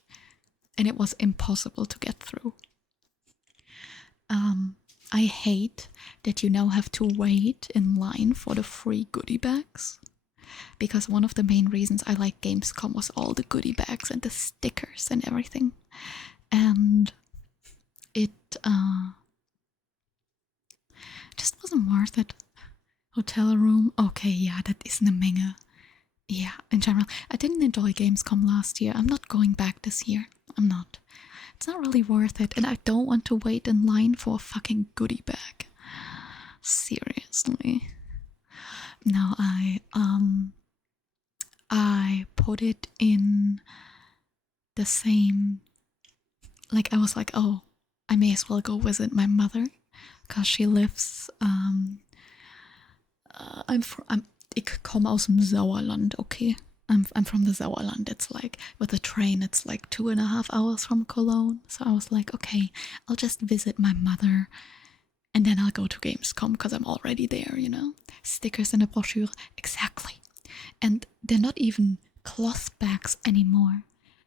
And it was impossible to get through. I hate that you now have to wait in line for the free goodie bags. Because one of the main reasons I like Gamescom was all the goodie bags and the stickers and everything. And it just wasn't worth it. Hotel room, okay, yeah, that is eine Menge. Yeah, in general, I didn't enjoy Gamescom last year. I'm not going back this year. I'm not. It's not really worth it, and I don't want to wait in line for a fucking goodie bag. Seriously. No, I put it in the same, like I was like, oh, I may as well go visit my mother, because she lives, ich komme aus dem Sauerland, okay? I'm from the Sauerland. It's like, with the train, it's like 2.5 hours from Cologne. So I was like, okay, I'll just visit my mother and then I'll go to Gamescom because I'm already there, you know? Stickers in a brochure, exactly. And they're not even cloth bags anymore.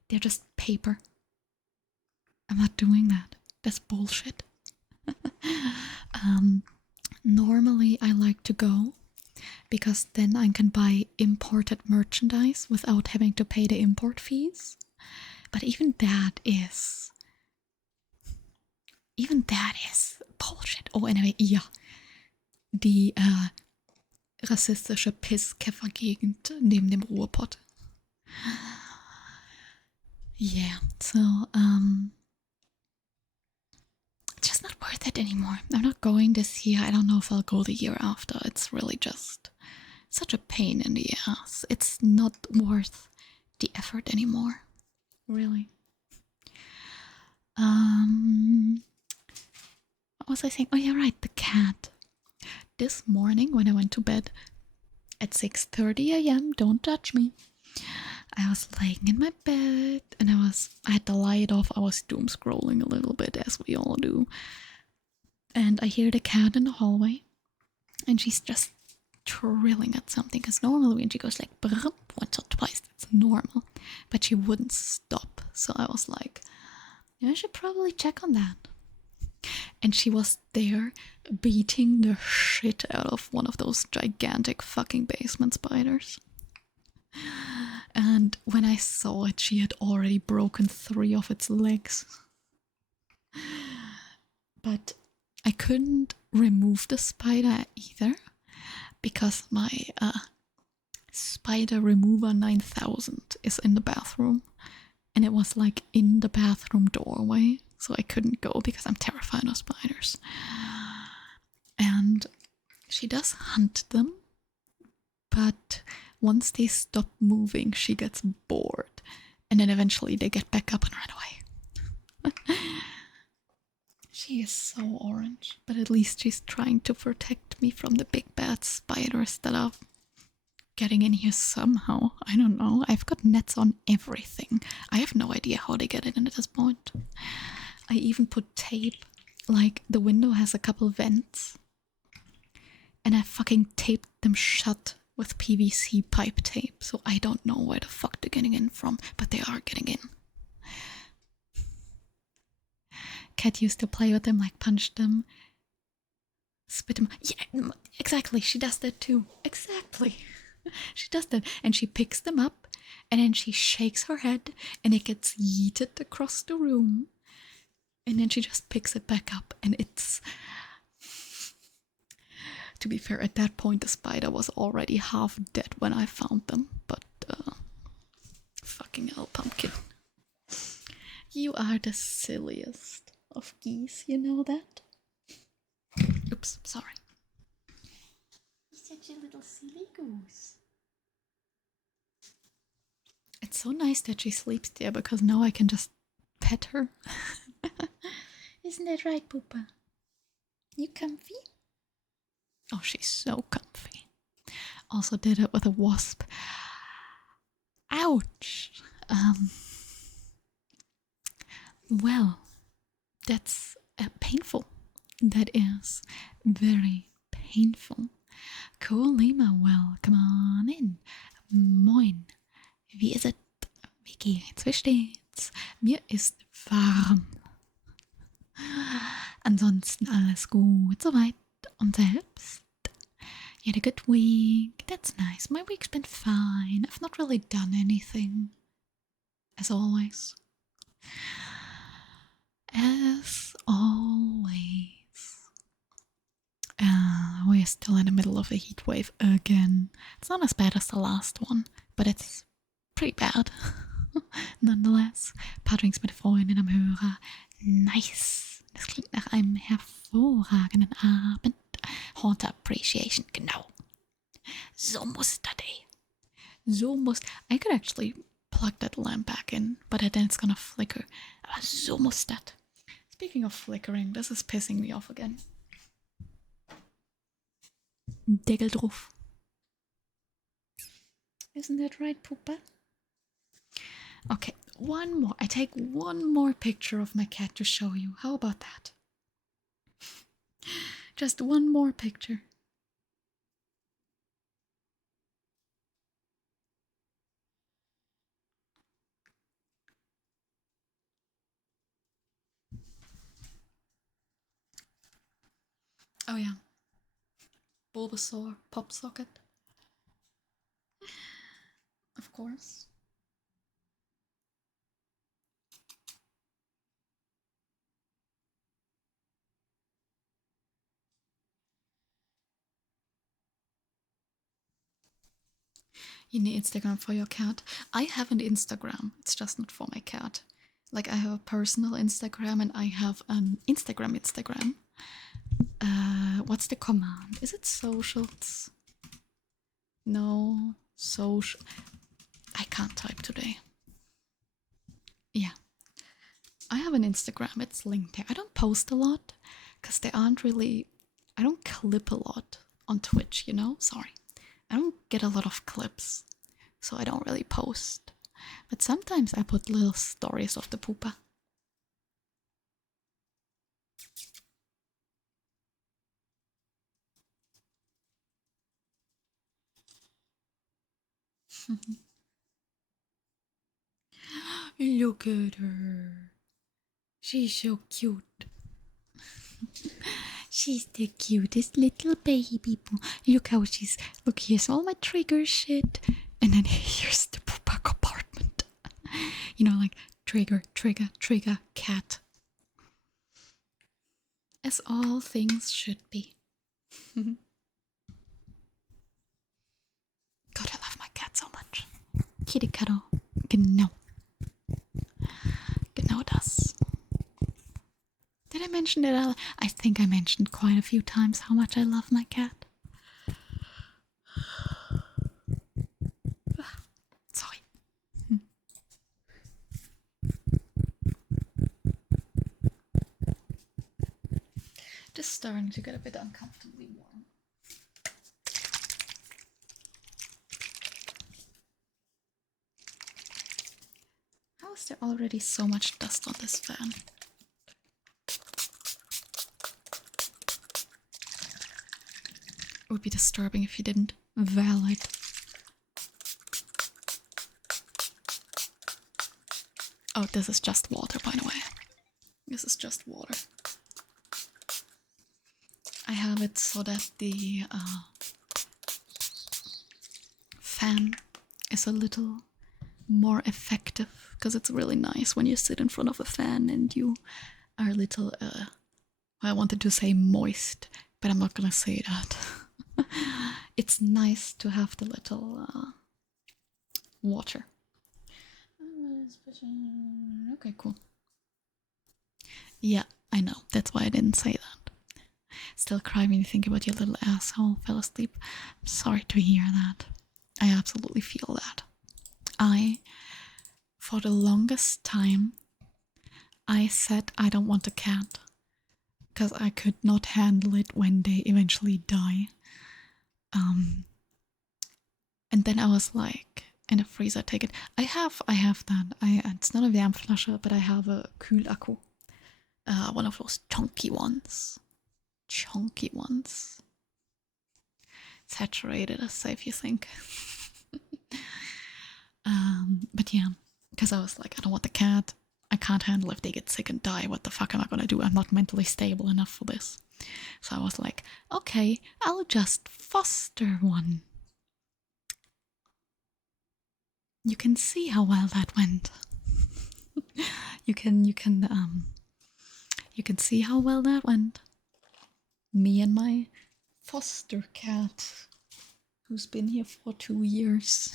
They're just paper. I'm not doing that. That's bullshit. Normally I like to go because then I can buy imported merchandise without having to pay the import fees. But even that is bullshit. Oh, anyway, ja. Die rassistische Pisskäfergegend neben dem Ruhrpott. Yeah, so, it's just not worth it anymore. I'm not going this year. I don't know if I'll go the year after. It's really just such a pain in the ass. It's not worth the effort anymore. Really. What was I saying? Oh yeah, right, the cat. This morning when I went to bed at 6:30 a.m., don't judge me, I was laying in my bed and I had the light off. I was doom scrolling a little bit, as we all do. And I hear the cat in the hallway, and she's just trilling at something, because normally when she goes like once or twice, that's normal, but she wouldn't stop. So I was like, yeah, I should probably check on that. And she was there beating the shit out of one of those gigantic fucking basement spiders. And when I saw it, she had already broken 3 of its legs. But I couldn't remove the spider either, because my spider remover 9000 is in the bathroom, and it was like in the bathroom doorway, so I couldn't go because I'm terrified of spiders. And she does hunt them, but once they stop moving, she gets bored, and then eventually they get back up and run away. She is so orange, but at least she's trying to protect me from the big bad spiders that are getting in here somehow. I don't know. I've got nets on everything. I have no idea how they get in at this point. I even put tape. Like, the window has a couple vents, and I fucking taped them shut with PVC pipe tape, so I don't know where the fuck they're getting in from, but they are getting in. Cat used to play with them, like punch them, spit them. Yeah, exactly. She does that too. Exactly. She does that, and she picks them up, and then she shakes her head, and it gets yeeted across the room, and then she just picks it back up, and it's... To be fair, at that point the spider was already half dead when I found them, but fucking hell, pumpkin. You are the silliest of geese, you know that? Oops, sorry. You're such a little silly goose. It's so nice that she sleeps there, because now I can just pet her. Isn't that right, Poopa? You comfy? Oh, she's so comfy. Also did it with a wasp. Ouch! Well, that's painful. That is very painful. Cool, Lima, welcome on in. Moin. Wie ist es? Wie geht's? Wie steht's? Mir ist warm. Ansonsten alles gut, soweit. Und selbst? You had a good week. That's nice. My week's been fine. I've not really done anything. As always. As always. We're still in the middle of a heat wave again. It's not as bad as the last one, but it's pretty bad. Nonetheless. Paar Drinks mit Freunden am Hörer. Nice. Das klingt nach einem hervorragenden Abend. Haunter Appreciation, genau. So muss das, ey. So muss... I could actually plug that lamp back in, but then it's gonna flicker. Aber so muss das. Speaking of flickering, this is pissing me off again. Deckel drauf. Isn't that right, Poopa? Okay, one more. I take one more picture of my cat to show you. How about that? Just one more picture. Oh yeah. Bulbasaur pop socket. Of course. You need Instagram for your cat. I have an Instagram. It's just not for my cat. Like, I have a personal Instagram and I have an Instagram. What's the command? Is it socials? No, social. I can't type today. Yeah. I have an Instagram. It's linked there. I don't post a lot because they aren't really... I don't clip a lot on Twitch, you know? Sorry. I don't get a lot of clips, so I don't really post. But sometimes I put little stories of the pooper. Look at her. She's so cute. She's the cutest little baby boo. Look how she's. Look, here's all my trigger shit. And then here's the pooper compartment. You know, like trigger, trigger, trigger, cat. As all things should be. God, I love my cat so much. Kitty cuddle. Genau. Genau das. Did I mention that? I think I mentioned quite a few times how much I love my cat. Sorry. Just starting to get a bit uncomfortably warm. How is there already so much dust on this fan? It would be disturbing if you didn't valid. Oh, this is just water, by the way. This is just water. I have it so that the fan is a little more effective, because it's really nice when you sit in front of a fan and you are a little, I wanted to say moist, but I'm not gonna say that. It's nice to have the little water. Okay, cool. Yeah, I know. That's why I didn't say that. Still cry when you think about your little asshole fell asleep. I'm sorry to hear that. I absolutely feel that. For the longest time, I said I don't want a cat because I could not handle it when they eventually die. And then I was like, in a freezer, take it. I have that. It's not a Wärmflasche, but I have a Kühlakku. One of those chunky ones. Saturated as safe, you think. But yeah, because I was like, I don't want the cat. I can't handle if they get sick and die. What the fuck am I gonna do? I'm not mentally stable enough for this. So I was like, okay, I'll just foster one. You can see how well that went. You can see how well that went. Me and my foster cat, who's been here for 2 years.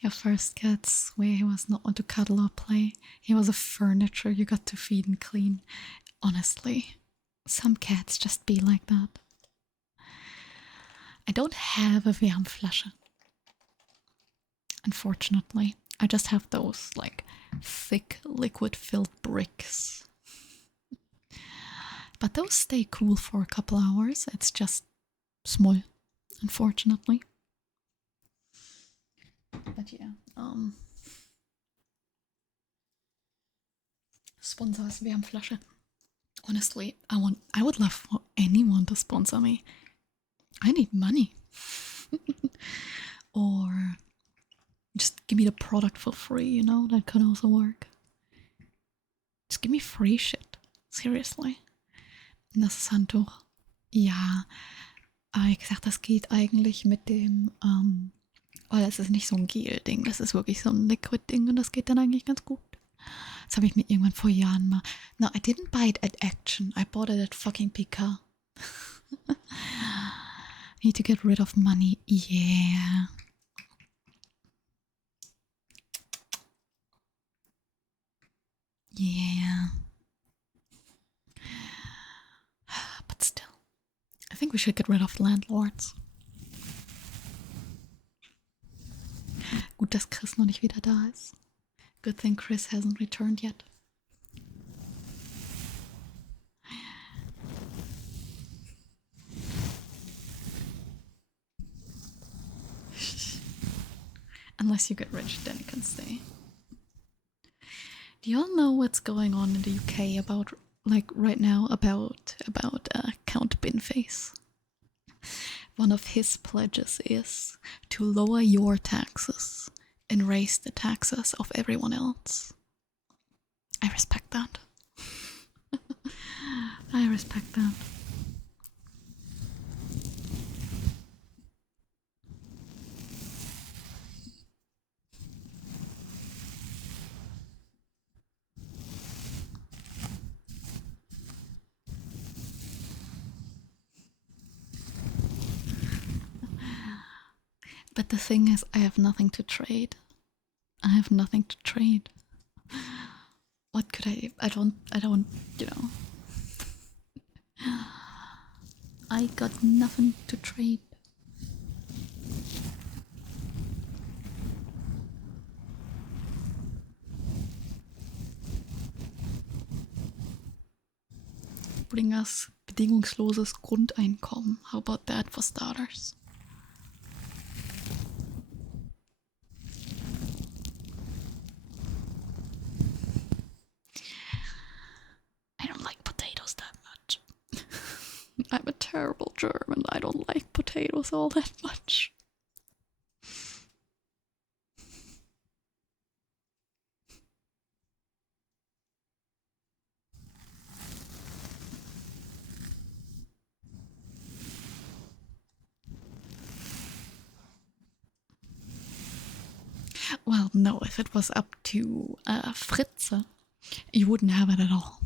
Your first cat's where he was not one to cuddle or play. He was a furniture you got to feed and clean. Honestly, some cats just be like that. I don't have a Wärmflasche. Unfortunately, I just have those like thick liquid-filled bricks. But those stay cool for a couple hours. It's just small, unfortunately. But yeah, sponsor us Wärmflasche. Honestly, I would love for anyone to sponsor me. I need money. Or just give me the product for free, you know? That could also work. Just give me free shit. Seriously. Das ist Handtuch. Ja, aber wie gesagt, das geht eigentlich mit dem, oh, das ist nicht so ein Gel-Ding, das ist wirklich so ein Liquid-Ding und das geht dann eigentlich ganz gut. Das habe ich mir irgendwann vor Jahren mal... No, I didn't buy it at Action. I bought it at fucking PK. Need to get rid of money. Yeah. Yeah. But still. I think we should get rid of landlords. Gut, dass Chris noch nicht wieder da ist. Good thing Chris hasn't returned yet. Unless you get rich, then you can stay. Do y'all know what's going on in the UK about, like, right now about Count Binface? One of his pledges is to lower your taxes and raise the taxes of everyone else. I respect that. I respect that. But the thing is, I have nothing to trade. I have nothing to trade. What could I don't, you know. I got nothing to trade. Bring us bedingungsloses Grundeinkommen. How about that for starters? I don't like potatoes that much. I'm a terrible German. I don't like potatoes all that much. Well, no, if it was up to Fritze, you wouldn't have it at all.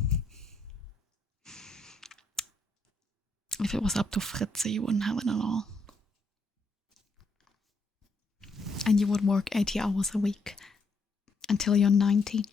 If it was up to Fritze, you wouldn't have it at all. And you would work 80 hours a week until you're 90.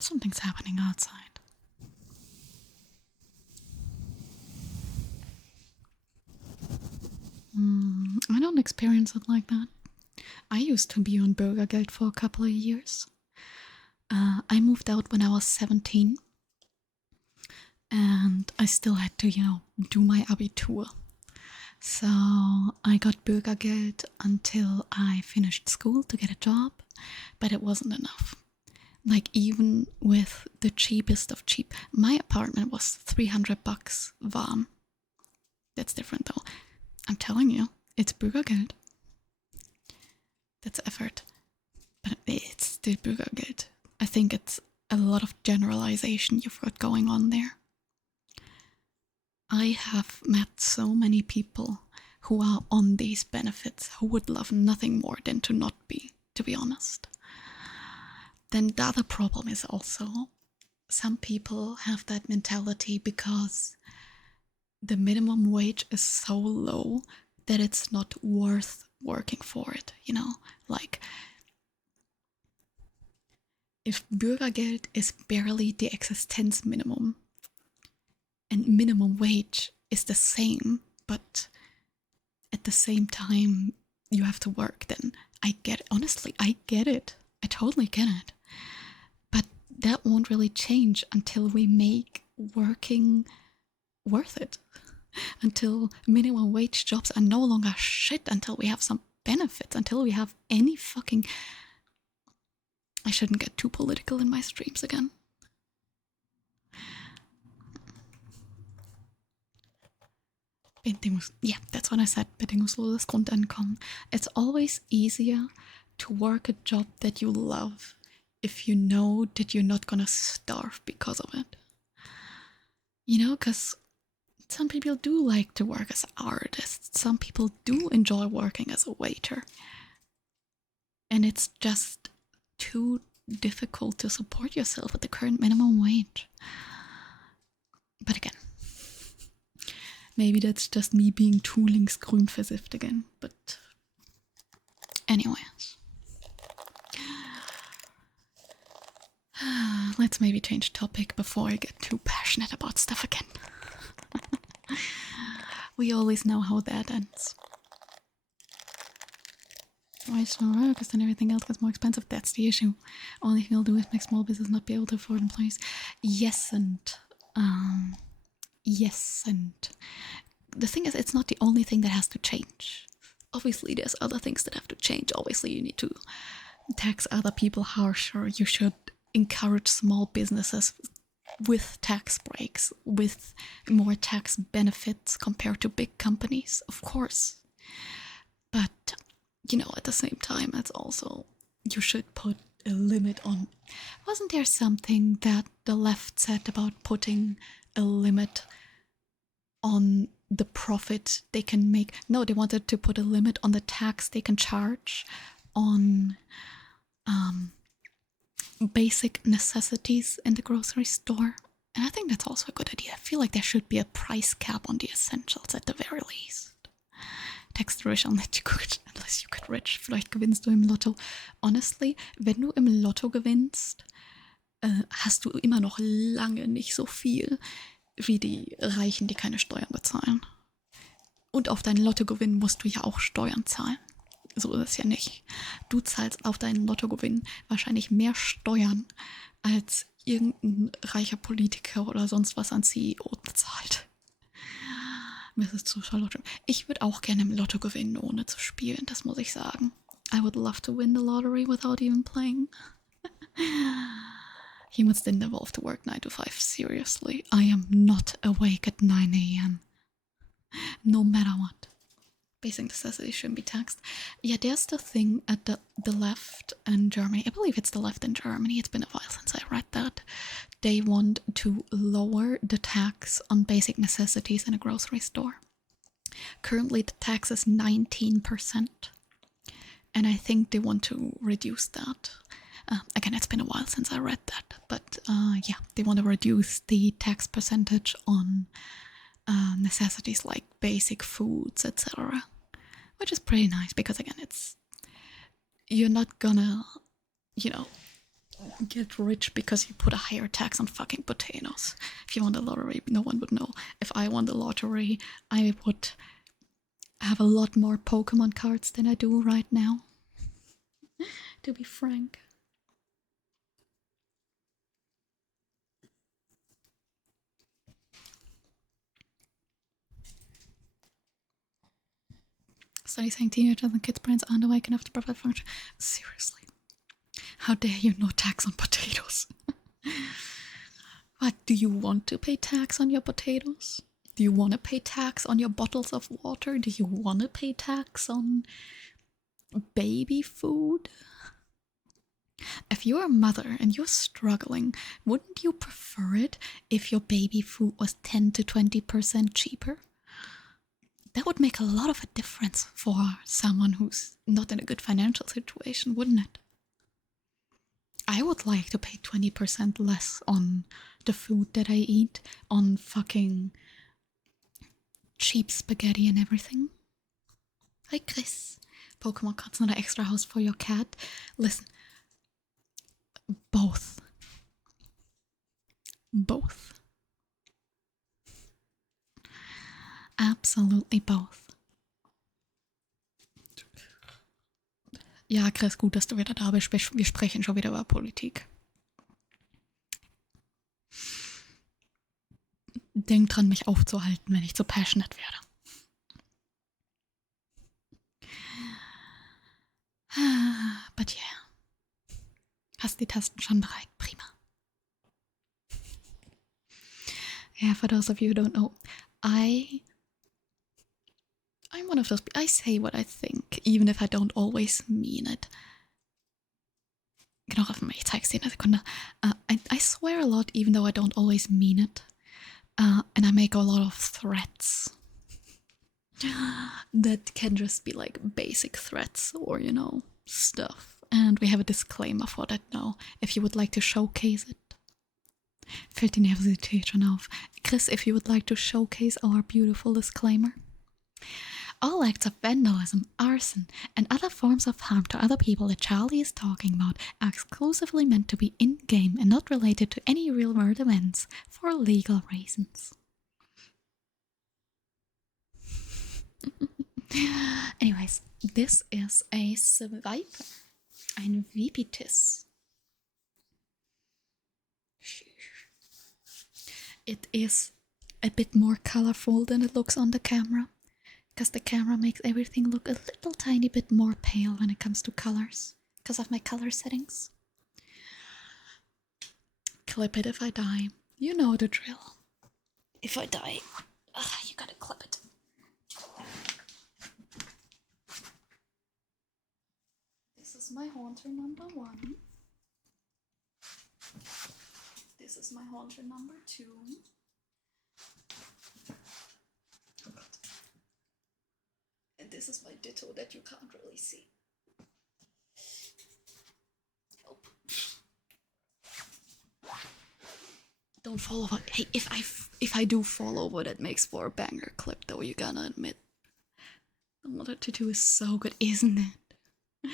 Something's happening outside. I don't experience it like that. I used to be on Bürgergeld for a couple of years. I moved out when I was 17. And I still had to, do my Abitur. So I got Bürgergeld until I finished school to get a job, but it wasn't enough. Like, even with the cheapest of cheap, my apartment was $300 warm. That's different though. I'm telling you, it's Bürgergeld. That's effort. But it's still Bürgergeld. I think it's a lot of generalization you've got going on there. I have met so many people who are on these benefits who would love nothing more than to not be, to be honest. Then the other problem is also some people have that mentality because the minimum wage is so low that it's not worth working for it, Like, if Bürgergeld is barely the Existenzminimum and minimum wage is the same, but at the same time you have to work, then I get it. Honestly, I get it. I totally get it. But that won't really change until we make working worth it. Until minimum wage jobs are no longer shit, until we have some benefits, until we have any fucking... I shouldn't get too political in my streams again. Yeah, that's what I said. Bedingungsloses Grundeinkommen. It's always easier to work a job that you love if you know that you're not gonna starve because of it. Because some people do like to work as artists. Some people do enjoy working as a waiter. And it's just too difficult to support yourself with the current minimum wage. But again, Maybe that's just me being too linksgrün-versifft again, but anyways. Let's maybe change topic before I get too passionate about stuff again. We always know how that ends. Why is it not because then everything else gets more expensive? That's the issue. Only thing I'll do is make small business not be able to afford employees. Yes, and the thing is, it's not the only thing that has to change. Obviously, there's other things that have to change. Obviously, you need to tax other people harsher. You should encourage small businesses with tax breaks, with more tax benefits compared to big companies, of course. But, you know, at the same time, it's also, you should put a limit on. Wasn't there something that the left said about putting a limit on the profit they can make? No, they wanted to put a limit on the tax they can charge on basic necessities in the grocery store. And I think that's also a good idea. I feel like there should be a price cap on the essentials at the very least. Tax the rich unless you get rich. Vielleicht gewinnst du im Lotto. Honestly, wenn du im Lotto gewinnst, hast du immer noch lange nicht so viel wie die Reichen, die keine Steuern bezahlen. Und auf deinen Lottogewinn musst du ja auch Steuern zahlen. So ist es ja nicht. Du zahlst auf deinen Lottogewinn wahrscheinlich mehr Steuern, als irgendein reicher Politiker oder sonst was an CEO bezahlt. Mir ist es zu Charlotte. Ich würde auch gerne im Lotto gewinnen, ohne zu spielen, das muss ich sagen. I would love to win the lottery without even playing. Humans didn't evolve to work 9 to 5, seriously. I am not awake at 9 a.m. No matter what. Basic necessities shouldn't be taxed. Yeah, there's the thing at the left in Germany. I believe it's the left in Germany. It's been a while since I read that. They want to lower the tax on basic necessities in a grocery store. Currently, the tax is 19%. And I think they want to reduce that. Again, it's been a while since I read that. But yeah, they want to reduce the tax percentage on necessities like basic foods, etc. Which is pretty nice because, again, you're not gonna, you know, get rich because you put a higher tax on fucking potatoes. If you won the lottery, no one would know. If I won the lottery, I would have a lot more Pokemon cards than I do right now. To be frank. Study saying teenagers and kids' brains aren't awake enough to provide function. Seriously. How dare you no tax on potatoes? What, do you want to pay tax on your potatoes? Do you want to pay tax on your bottles of water? Do you want to pay tax on baby food? If you're a mother and you're struggling, wouldn't you prefer it if your baby food was 10 to 20% cheaper? That would make a lot of a difference for someone who's not in a good financial situation, wouldn't it? I would like to pay 20% less on the food that I eat, on fucking cheap spaghetti and everything. Hi, Chris. Pokemon cards, not an extra house for your cat. Listen, both. Absolutely both. Ja, Chris, gut, dass du wieder da bist. Wir sprechen schon wieder über Politik. Denk dran, mich aufzuhalten, wenn ich zu passionate werde. But yeah. Hast die Tasten schon bereit? Prima. Yeah, for those of you who don't know, I'm one of those. I say what I think, even if I don't always mean it. Genau, ich zeig's dir in einer Sekunde. I swear a lot, even though I don't always mean it. And I make a lot of threats. That can just be like basic threats or, you know, stuff. And we have a disclaimer for that now, if you would like to showcase it. Fällt die Nervosität schon auf. notice if you would like to showcase our beautiful disclaimer. All acts of vandalism, arson, and other forms of harm to other people that Charlie is talking about are exclusively meant to be in-game and not related to any real-world events for legal reasons. Anyways, this is a Viper, ein Vipitis. It is a bit more colorful than it looks on the camera, because the camera makes everything look a little tiny bit more pale when it comes to colors, because of my color settings. Clip it if I die. You know the drill. If I die, you gotta clip it. This is my haunter number 1. This is my haunter number 2. And this is my ditto that you can't really see. Help. Don't fall over. Hey, if I do fall over, that makes for a banger clip, though, you gotta admit. The Lotta tattoo is so good, isn't it?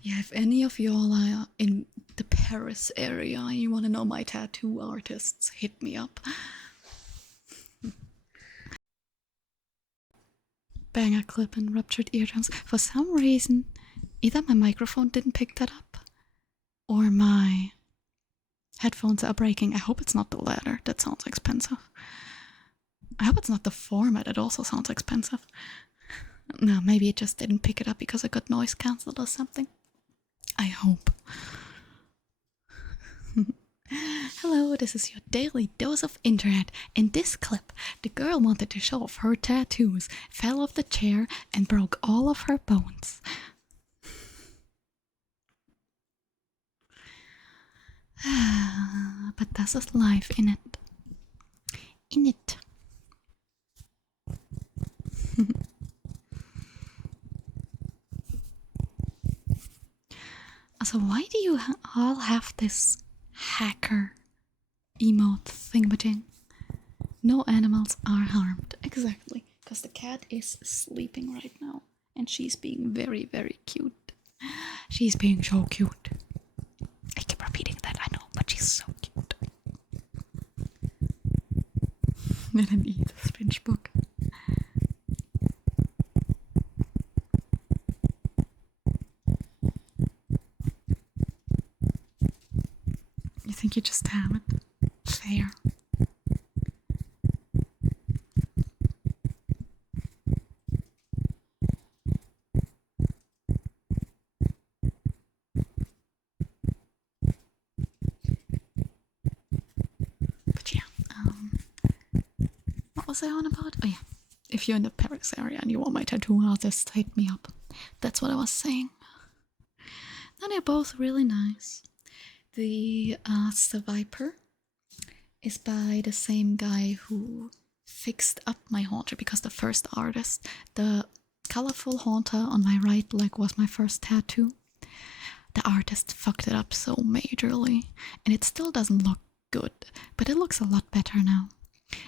Yeah, if any of y'all are in the Paris area and you want to know my tattoo artists, hit me up. Banger clip and ruptured eardrums. For some reason, either my microphone didn't pick that up or my headphones are breaking. I hope it's not the latter. That sounds expensive. I hope it's not the format. It also sounds expensive. No, maybe it just didn't pick it up because I got noise cancelled or something. I hope. Hello, this is your daily dose of internet. In this clip, the girl wanted to show off her tattoos, fell off the chair, and broke all of her bones. But this is life, in it. In it. So why do you all have this hacker emote thingamajig? No animals are harmed. Exactly, because the cat is sleeping right now, and she's being very, very cute. She's being so cute. I keep repeating that, I know, but she's so cute. And an Edith Finch book. You think you just have it? Fair. But yeah, what was I on about? Oh yeah, if you're in the Paris area and you want my tattoo artist, hit me up. That's what I was saying. And they're both really nice. The Viper is by the same guy who fixed up my haunter, because the first artist, the colorful haunter on my right leg was my first tattoo. The artist fucked it up so majorly, and it still doesn't look good, but it looks a lot better now.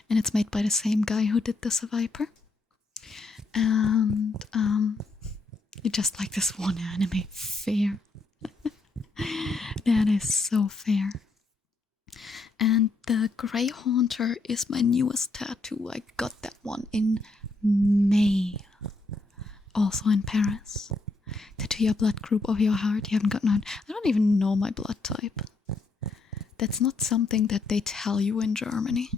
And it's made by the same guy who did the Viper. And you just like this one anime, fair. That is so fair. And the Grey Haunter is my newest tattoo. I got that one in May. Also in Paris. Tattoo your blood group or your heart. You haven't gotten on. I don't even know my blood type. That's not something that they tell you in Germany.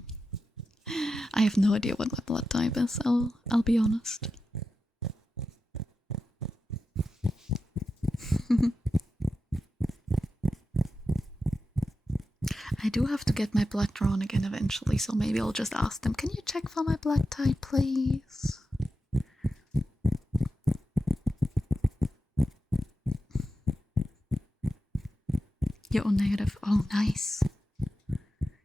I have no idea what my blood type is. I'll be honest. I do have to get my blood drawn again eventually, so maybe I'll just ask them, can you check for my blood type, please? You're O negative. Oh, nice.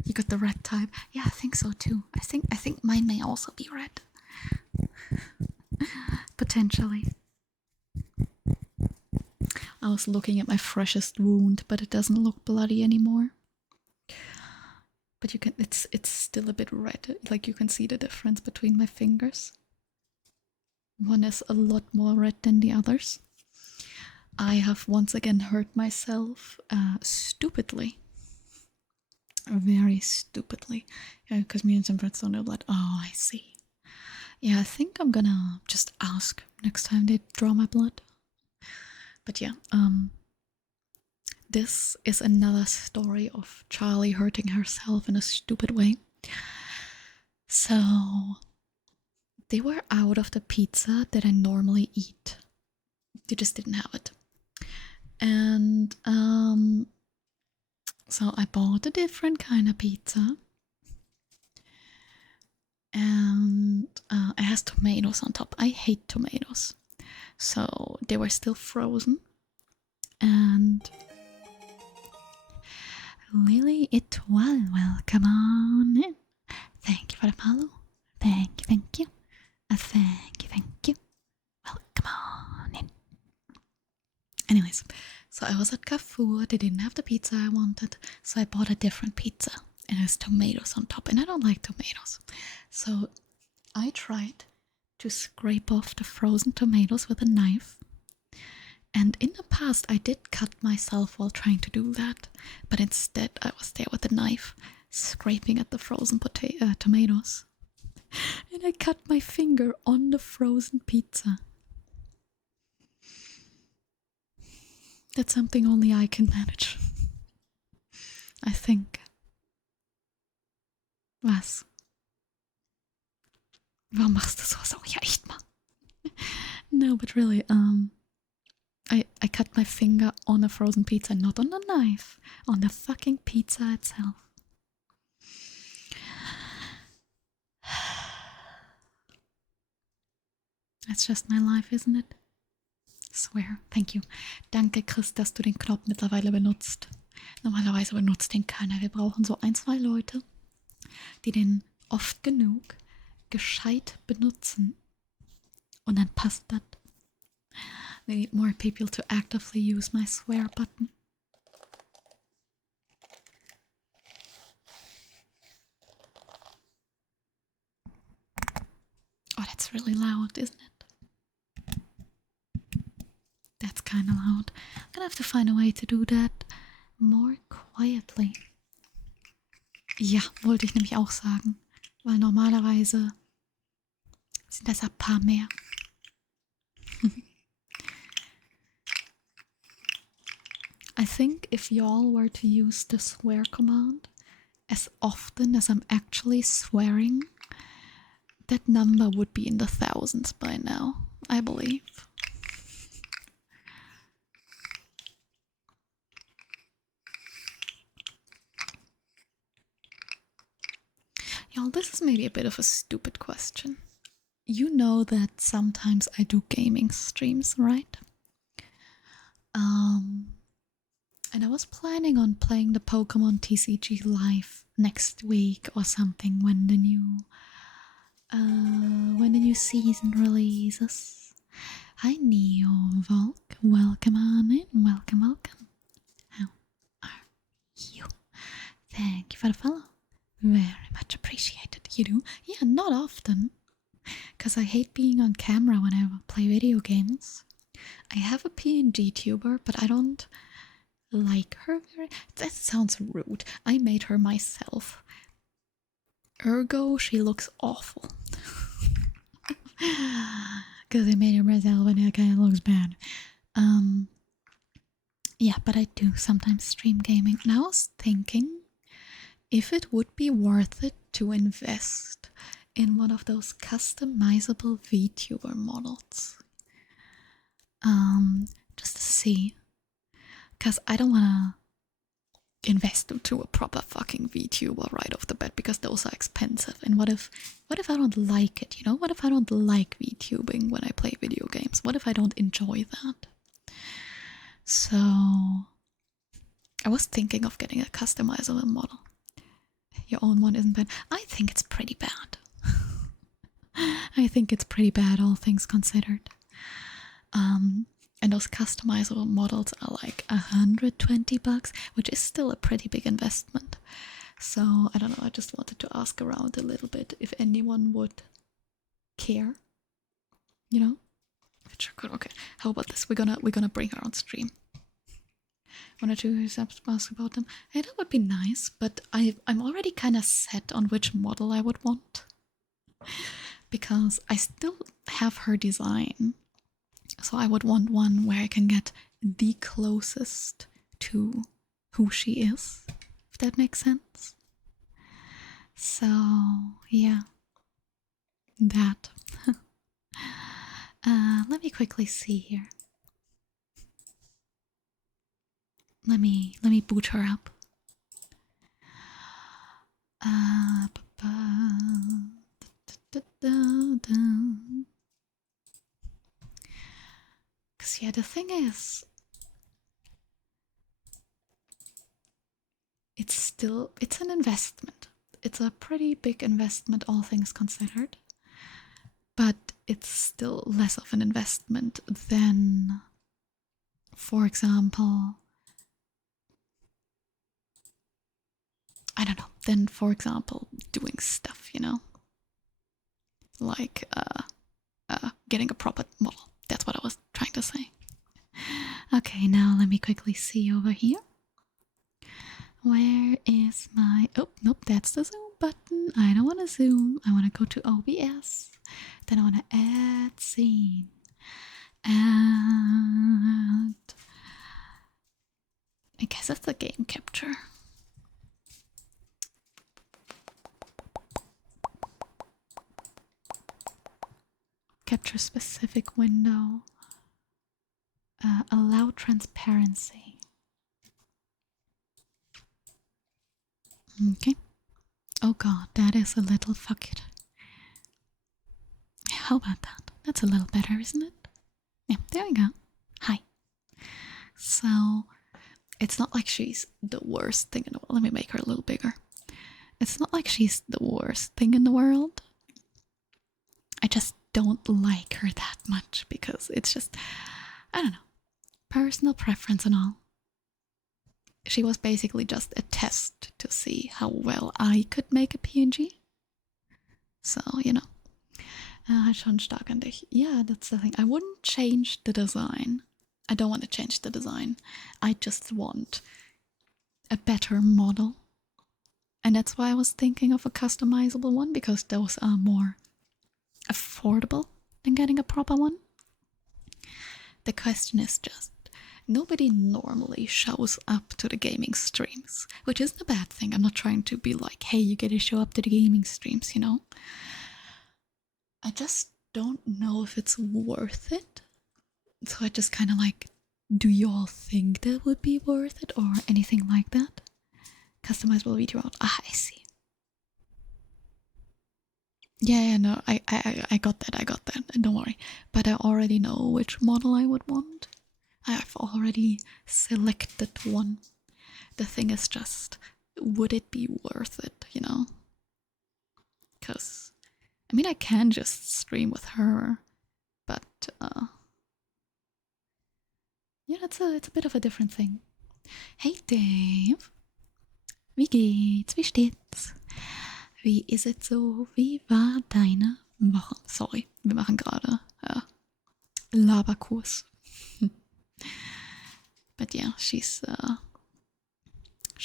You got the red type. Yeah, I think so too. I think mine may also be red. Potentially. I was looking at my freshest wound, but it doesn't look bloody anymore. But you can, it's still a bit red. Like you can see the difference between my fingers. One is a lot more red than the others. I have once again hurt myself stupidly. Very stupidly. Because me and some friends don't know blood. Oh, I see. Yeah, I think I'm gonna just ask next time they draw my blood. But yeah, this is another story of Charlie hurting herself in a stupid way. So, they were out of the pizza that I normally eat. They just didn't have it. And, so I bought a different kind of pizza. And it has tomatoes on top. I hate tomatoes. So they were still frozen. And Lily Etoile, welcome on in. Thank you for the follow. Thank you, thank you. Thank you. Welcome on in. Anyways, so I was at Carrefour. They didn't have the pizza I wanted. So I bought a different pizza. And it has tomatoes on top. And I don't like tomatoes. So I tried to scrape off the frozen tomatoes with a knife. And in the past, I did cut myself while trying to do that. But instead, I was there with a knife, scraping at the frozen tomatoes. And I cut my finger on the frozen pizza. That's something only I can manage. I think. Was? Warum machst du sowas auch? Ja, echt mal. No, but really, I cut my finger on a frozen pizza, not on the knife, on the fucking pizza itself. That's just my life, isn't it? Swear. Thank you. Danke, Chris, dass du den Knopf mittlerweile benutzt. Normalerweise benutzt den keiner. Wir brauchen so 1, 2 Leute, die den oft genug gescheit benutzen. Und dann passt das. We need more people to actively use my swear button. Oh, that's really loud, isn't it? That's kind of loud. I'm gonna have to find a way to do that more quietly. Ja, wollte ich nämlich auch sagen. Weil normalerweise sind das ein paar mehr. I think if y'all were to use the swear command as often as I'm actually swearing, that number would be in the thousands by now, I believe. Y'all, this is maybe a bit of a stupid question. You know that sometimes I do gaming streams, right? And I was planning on playing the Pokemon TCG live next week or something when the new season releases. Hi Neo Volk, welcome on in, welcome. How are you? Thank you for the follow. Very much appreciated. You do? Yeah, not often. Because I hate being on camera when I play video games. I have a PNG tuber, but I don't like her very... That sounds rude. I made her myself. Ergo, she looks awful. Because I made her myself and it kind of looks bad. Yeah, but I do sometimes stream gaming. And I was thinking if it would be worth it to invest in one of those customizable VTuber models. Just to see. Because I don't want to invest into a proper fucking VTuber right off the bat because those are expensive. And what if I don't like it, you know? What if I don't like VTubing when I play video games? What if I don't enjoy that? So I was thinking of getting a customizable model. Your own one isn't bad. I think it's pretty bad. I think it's pretty bad, all things considered. And those customizable models are like $120, which is still a pretty big investment. So I don't know, I just wanted to ask around a little bit if anyone would care, you know? Which are good. Okay, how about this? We're gonna bring her on stream. 1 or 2 ask about them. Hey, that would be nice, but I'm already kind of set on which model I would want. Because I still have her design. So I would want one where I can get the closest to who she is, if that makes sense. So, yeah. That. Let me quickly see here. Let me boot her up. Cause yeah, the thing is, it's an investment. It's a pretty big investment, all things considered. But it's still less of an investment than, for example, I don't know, than, for example, doing stuff, you know? Like, getting a proper model. That's what I was trying to say. Okay, now let me quickly see over here. Where is my... Oh, nope, that's the zoom button. I don't want to zoom. I want to go to OBS. Then I want to add scene. And... I guess it's the game capture. Capture specific window. Allow transparency. Okay. Oh god, that is a little fuck it. How about that? That's a little better, isn't it? Yeah, there we go. Hi. So, it's not like she's the worst thing in the world. Let me make her a little bigger. It's not like she's the worst thing in the world. I just don't like her that much because it's just, I don't know, personal preference and all. She was basically just a test to see how well I could make a PNG. So, you know. Schon stark an dich. Yeah, that's the thing. I wouldn't change the design. I don't want to change the design. I just want a better model. And that's why I was thinking of a customizable one, because those are more affordable than getting a proper one. The question is just, nobody normally shows up to the gaming streams, which isn't a bad thing. I'm not trying to be like, hey, you gotta show up to the gaming streams, you know? I just don't know if it's worth it. So I just kind of like, do y'all think that would be worth it or anything like that? Customizable video out. Ah, I see. Yeah, no, I got that, and don't worry. But I already know which model I would want. I've already selected one. The thing is just, would it be worth it, you know? Because, I mean, I can just stream with her, but, yeah, it's a bit of a different thing. Hey Dave, wie geht's, wie steht's? Wie ist es so? Wie war deine Woche? Sorry, wir machen gerade Laberkurs. But yeah, she's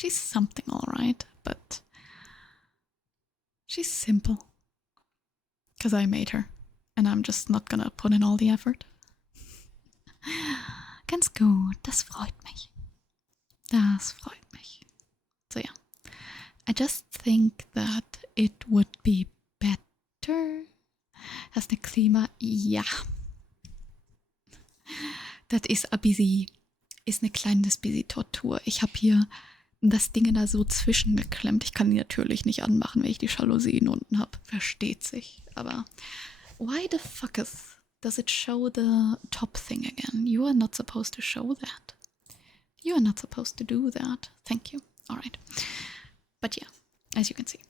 something alright, but she's simple. Because I made her, and I'm just not gonna put in all the effort. Ganz gut, das freut mich. Das freut mich. So yeah. I just think that it would be better as the Klima, ja. Das ist eine kleines busy Tortur. Ich habe hier das Ding da so zwischengeklemmt. Ich kann die natürlich nicht anmachen, wenn ich die Jalousien unten habe. Versteht sich. Aber why the fuck does it show the top thing again? You are not supposed to show that. You are not supposed to do that. Thank you. Alright. But yeah, as you can see.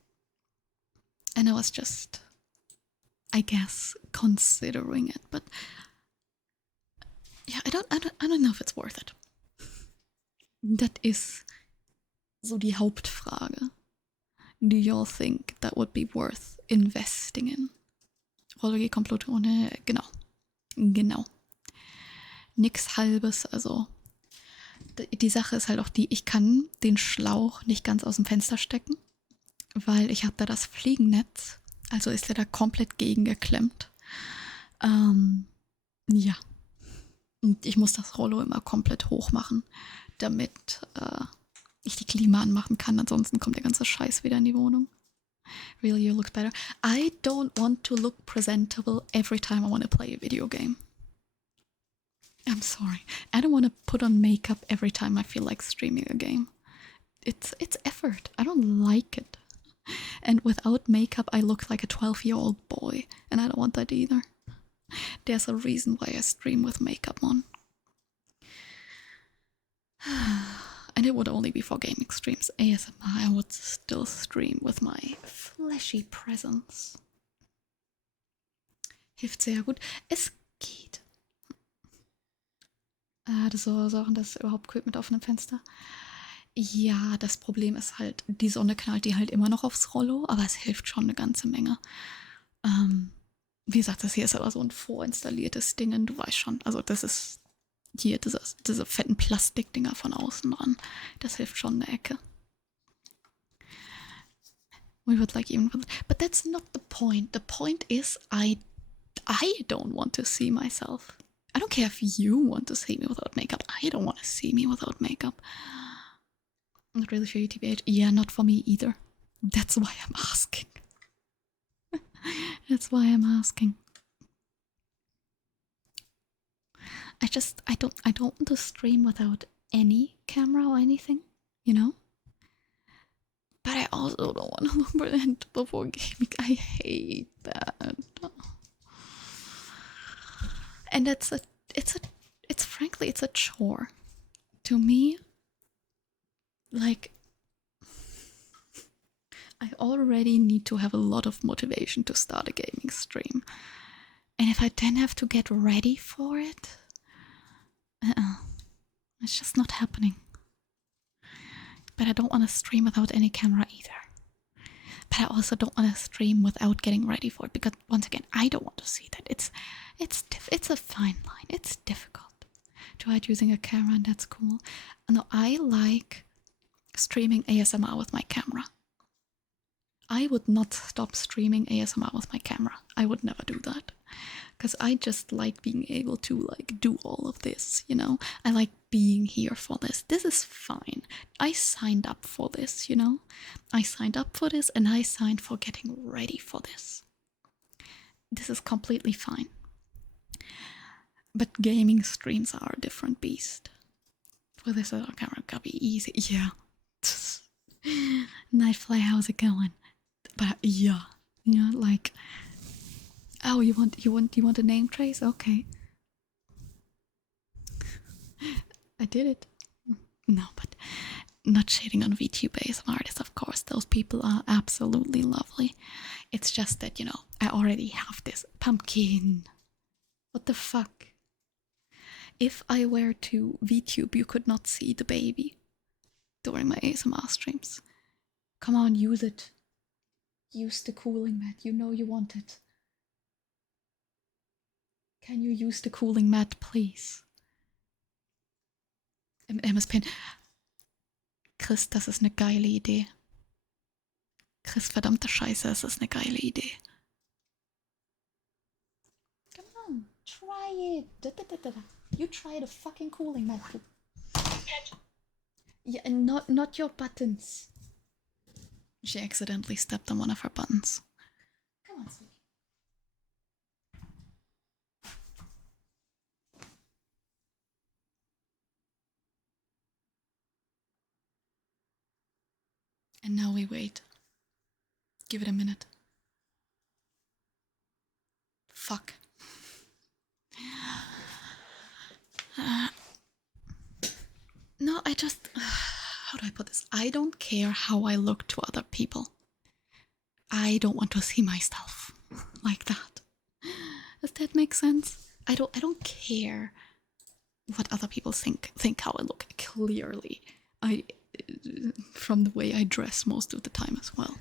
And I was just, I guess, considering it. But yeah, I don't know if it's worth it. Das ist so die Hauptfrage. do y'all think that would be worth investing in? Komplottone, genau. Nix Halbes, also. Die Sache ist halt auch die, ich kann den Schlauch nicht ganz aus dem Fenster stecken, weil ich habe da das Fliegennetz, also ist er da komplett gegengeklemmt. Ja. Und ich muss das Rollo immer komplett hoch machen, damit ich die Klima anmachen kann, ansonsten kommt der ganze Scheiß wieder in die Wohnung. Really, you look better. I don't want to look presentable every time I want to play a video game. I'm sorry. I don't want to put on makeup every time I feel like streaming a game. It's effort. I don't like it. And without makeup, I look like a 12-year-old boy, and I don't want that either. There's a reason why I stream with makeup on. And it would only be for gaming streams. ASMR, I would still stream with my fleshy presence. Hilft sehr gut. Es geht. Das so Sachen, das ist überhaupt kühlt mit offenem Fenster. Ja, das Problem ist halt, die Sonne knallt die halt immer noch aufs Rollo, aber es hilft schon eine ganze Menge. Wie gesagt, das hier ist aber so ein vorinstalliertes Ding, du weißt schon. Also das ist hier diese fetten Plastikdinger von außen dran. Das hilft schon eine Ecke. We would like even, but that's not the point. The point is I don't want to see myself. I don't care if you want to see me without makeup. I don't want to see me without makeup. Not really for you, TBH. Yeah, not for me either. That's why I'm asking. That's why I'm asking. I don't want to stream without any camera or anything, you know? But I also don't want to look presentable before gaming. I hate that. And frankly, it's a chore. To me, like, I already need to have a lot of motivation to start a gaming stream. And if I then have to get ready for it, it's just not happening. But I don't want to stream without any camera either. But I also don't want to stream without getting ready for it, because once again, I don't want to see that. It's a fine line. It's difficult. Tried using a camera, and that's cool. No, I like streaming ASMR with my camera. I would not stop streaming ASMR with my camera. I would never do that. Because I just like being able to like do all of this, you know? I like being here for this. This is fine. I signed up for this, you know? I signed up for this and I signed for getting ready for this. This is completely fine. But gaming streams are a different beast. With this other camera, it gotta be easy. Yeah. Nightfly, how's it going? But yeah, you know, like, oh, you want a name trace? Okay. I did it. No, but not shading on VTube ASMR artists, of course. Those people are absolutely lovely. It's just that, you know, I already have this pumpkin. What the fuck? If I were to VTube, you could not see the baby during my ASMR streams. Come on, use it. Use the cooling mat. You know you want it. Can you use the cooling mat, please? MS Pin. Chris, das ist eine geile Idee. Chris, verdammte Scheiße, es ist eine geile Idee. Come on, try it. You try the fucking cooling mat. Yeah, and not your buttons. She accidentally stepped on one of her buttons. Come on, sweetie. And now we wait. Give it a minute. Fuck. No, I just... how do I put this? I don't care how I look to other people. I don't want to see myself like that. Does that make sense? I don't care what other people think how I look. Clearly, from the way I dress most of the time as well.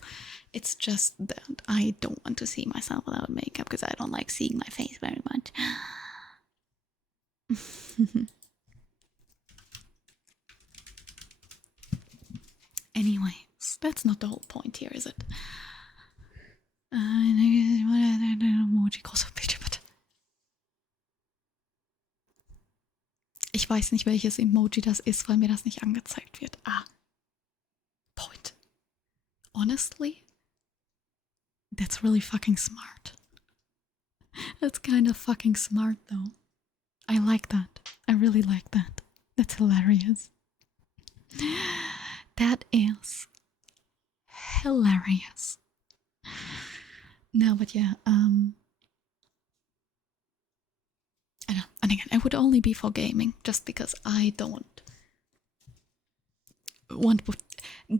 It's just that I don't want to see myself without makeup because I don't like seeing my face very much. Anyways, that's not the whole point here, is it? Ich weiß nicht, welches Emoji das ist, weil mir das nicht angezeigt wird. Ah. Point. Honestly, that's really fucking smart. That's kind of fucking smart, though. I like that. I really like that. That's hilarious. That is hilarious. No, but yeah, I know. And again, it would only be for gaming, just because I don't want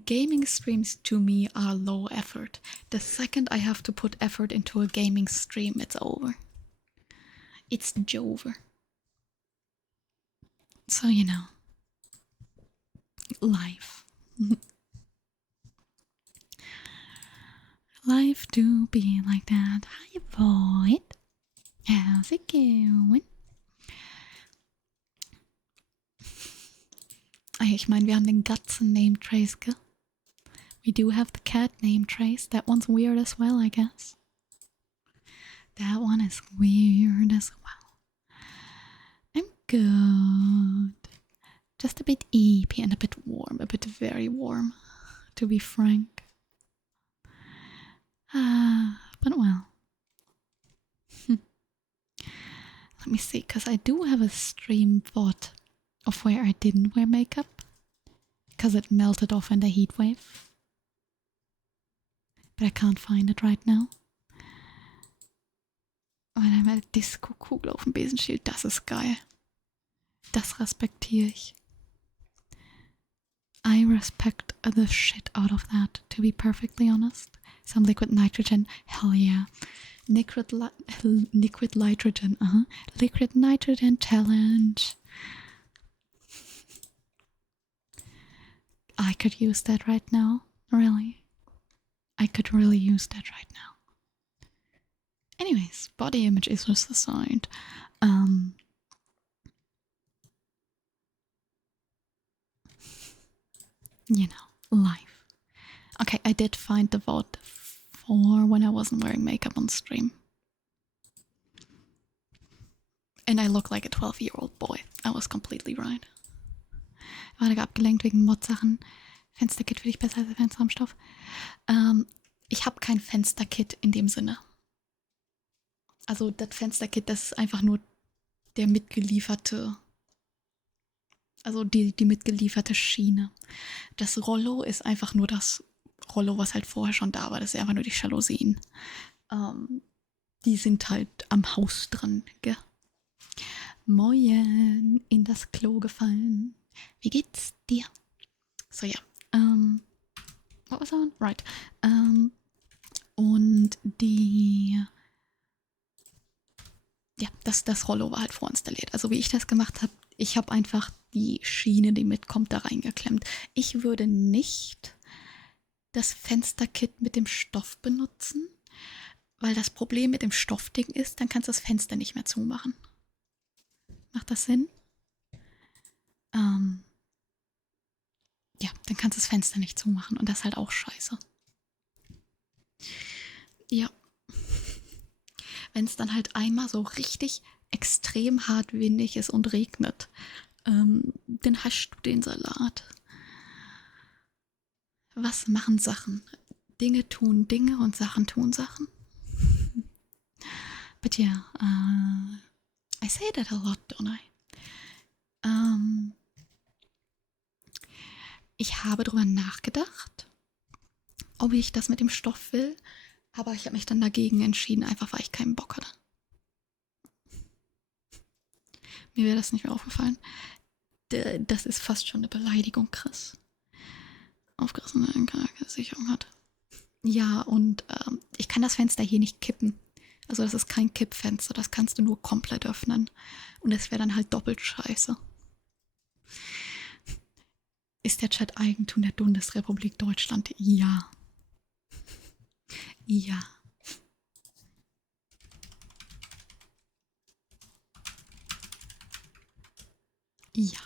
gaming streams to me are low effort. The second I have to put effort into a gaming stream, it's over. It's Jover. So, you know, life. Life do be like that. Hi, Void. How's it going? Ich meine, wir haben den Gatzen Name Trace, gell? We do have the cat name trace. That one's weird as well, I guess. That one is weird as well. I'm good. Just a bit eepy and a bit warm. A bit very warm, to be frank. But well. Let me see, because I do have a stream VOD of where I didn't wear makeup. Because it melted off in the heat wave. But I can't find it right now. Aber einmal Disco-Kugel auf dem Besenschild, das ist geil. Das respektiere ich. I respect the shit out of that, to be perfectly honest. Some liquid nitrogen, hell yeah. Liquid nitrogen, Liquid nitrogen challenge. I could use that right now, really. I could really use that right now. Anyways, body image issues aside. You know, life. Okay, I did find the VOD for when I wasn't wearing makeup on stream. And I look like a 12-year-old boy. I was completely right. War da abgelenkt wegen Mod-Sachen. Fensterkit finde ich besser als Fensterraumstoff. Ich habe kein Fensterkit in dem Sinne. Also das Fensterkit, das ist einfach nur der mitgelieferte, also die mitgelieferte Schiene. Das Rollo ist einfach nur das Rollo, was halt vorher schon da war. Das ist einfach nur die Jalousien. Die sind halt am Haus dran, gell? Moin, in das Klo gefallen. Wie geht's dir? So, ja. What was that? Right. Und die... Ja, das Rollo war halt vorinstalliert. Also wie ich das gemacht habe, ich habe einfach die Schiene, die mitkommt, da reingeklemmt. Ich würde nicht das Fensterkit mit dem Stoff benutzen, weil das Problem mit dem Stoffding ist, dann kannst du das Fenster nicht mehr zumachen. Macht das Sinn? Ja, dann kannst du das Fenster nicht zumachen und das ist halt auch scheiße. Ja. Wenn es dann halt einmal so richtig extrem hart windig ist und regnet, dann hast du den Salat. Was machen Sachen? Dinge tun Dinge und Sachen tun Sachen. But yeah, I say that a lot, don't I? Ich habe drüber nachgedacht, ob ich das mit dem Stoff will, aber ich habe mich dann dagegen entschieden, einfach weil ich keinen Bock hatte. Mir wäre das nicht mehr aufgefallen. Das ist fast schon eine Beleidigung, Chris. Aufgerissene Sicherung hat. Ja, und ich kann das Fenster hier nicht kippen. Also das ist kein Kippfenster, das kannst du nur komplett öffnen. Und das wäre dann halt doppelt scheiße. Ist der Chat Eigentum der Bundesrepublik Deutschland? Ja. Ja. Ja.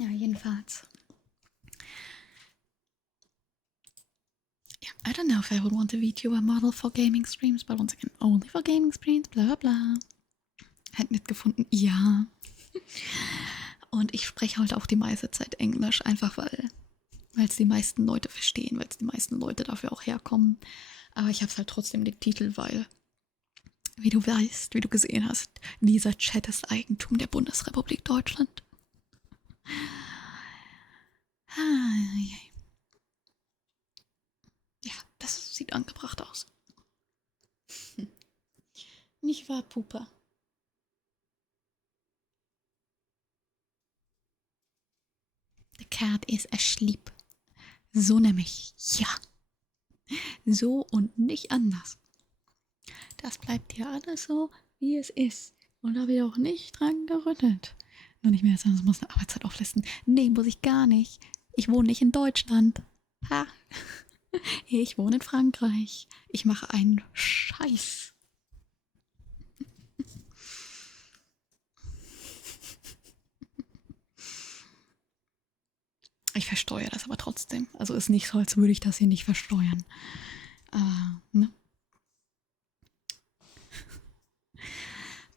Ja, jedenfalls. Yeah, I don't know if I would want a VTuber model for gaming streams, but once again, only for gaming streams, bla bla bla. Hätte nicht gefunden, ja. Und ich spreche halt auch die meiste Zeit Englisch, einfach weil es die meisten Leute verstehen, weil es die meisten Leute dafür auch herkommen. Aber ich habe halt trotzdem den Titel, weil, wie du weißt, wie du gesehen hast, dieser Chat ist Eigentum der Bundesrepublik Deutschland. Ja, das sieht angebracht aus. Nicht wahr, Pupa? The cat is asleep. So nämlich, ja. So und nicht anders. Das bleibt hier alles so, wie es ist. Und da wird auch nicht dran gerüttelt. Nur nicht mehr sagen, es muss eine Arbeitszeit auflisten. Nee, muss ich gar nicht. Ich wohne nicht in Deutschland. Ha. Ich wohne in Frankreich. Ich mache einen Scheiß. Ich versteuere das aber trotzdem. Also ist nicht so, als würde ich das hier nicht versteuern. Ne?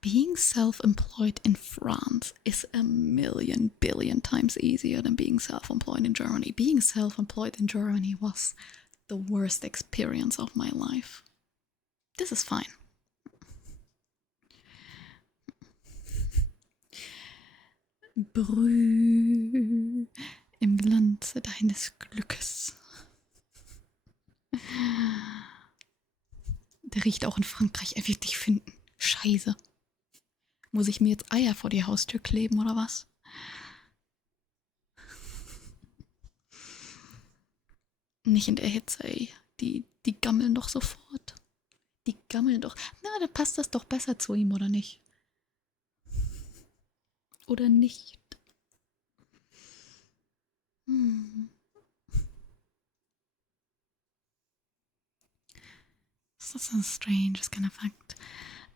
Being self-employed in France is a million billion times easier than being self-employed in Germany. Being self-employed in Germany was the worst experience of my life. This is fine. Brüh im Glanze deines Glückes. Der riecht auch in Frankreich. Er wird dich finden. Scheiße. Muss ich mir jetzt Eier vor die Haustür kleben oder was? Nicht in der Hitze, ey. Die gammeln doch sofort. Die gammeln doch. Na, da passt das doch besser zu ihm, oder nicht? Oder nicht? That's a strange kind of fact.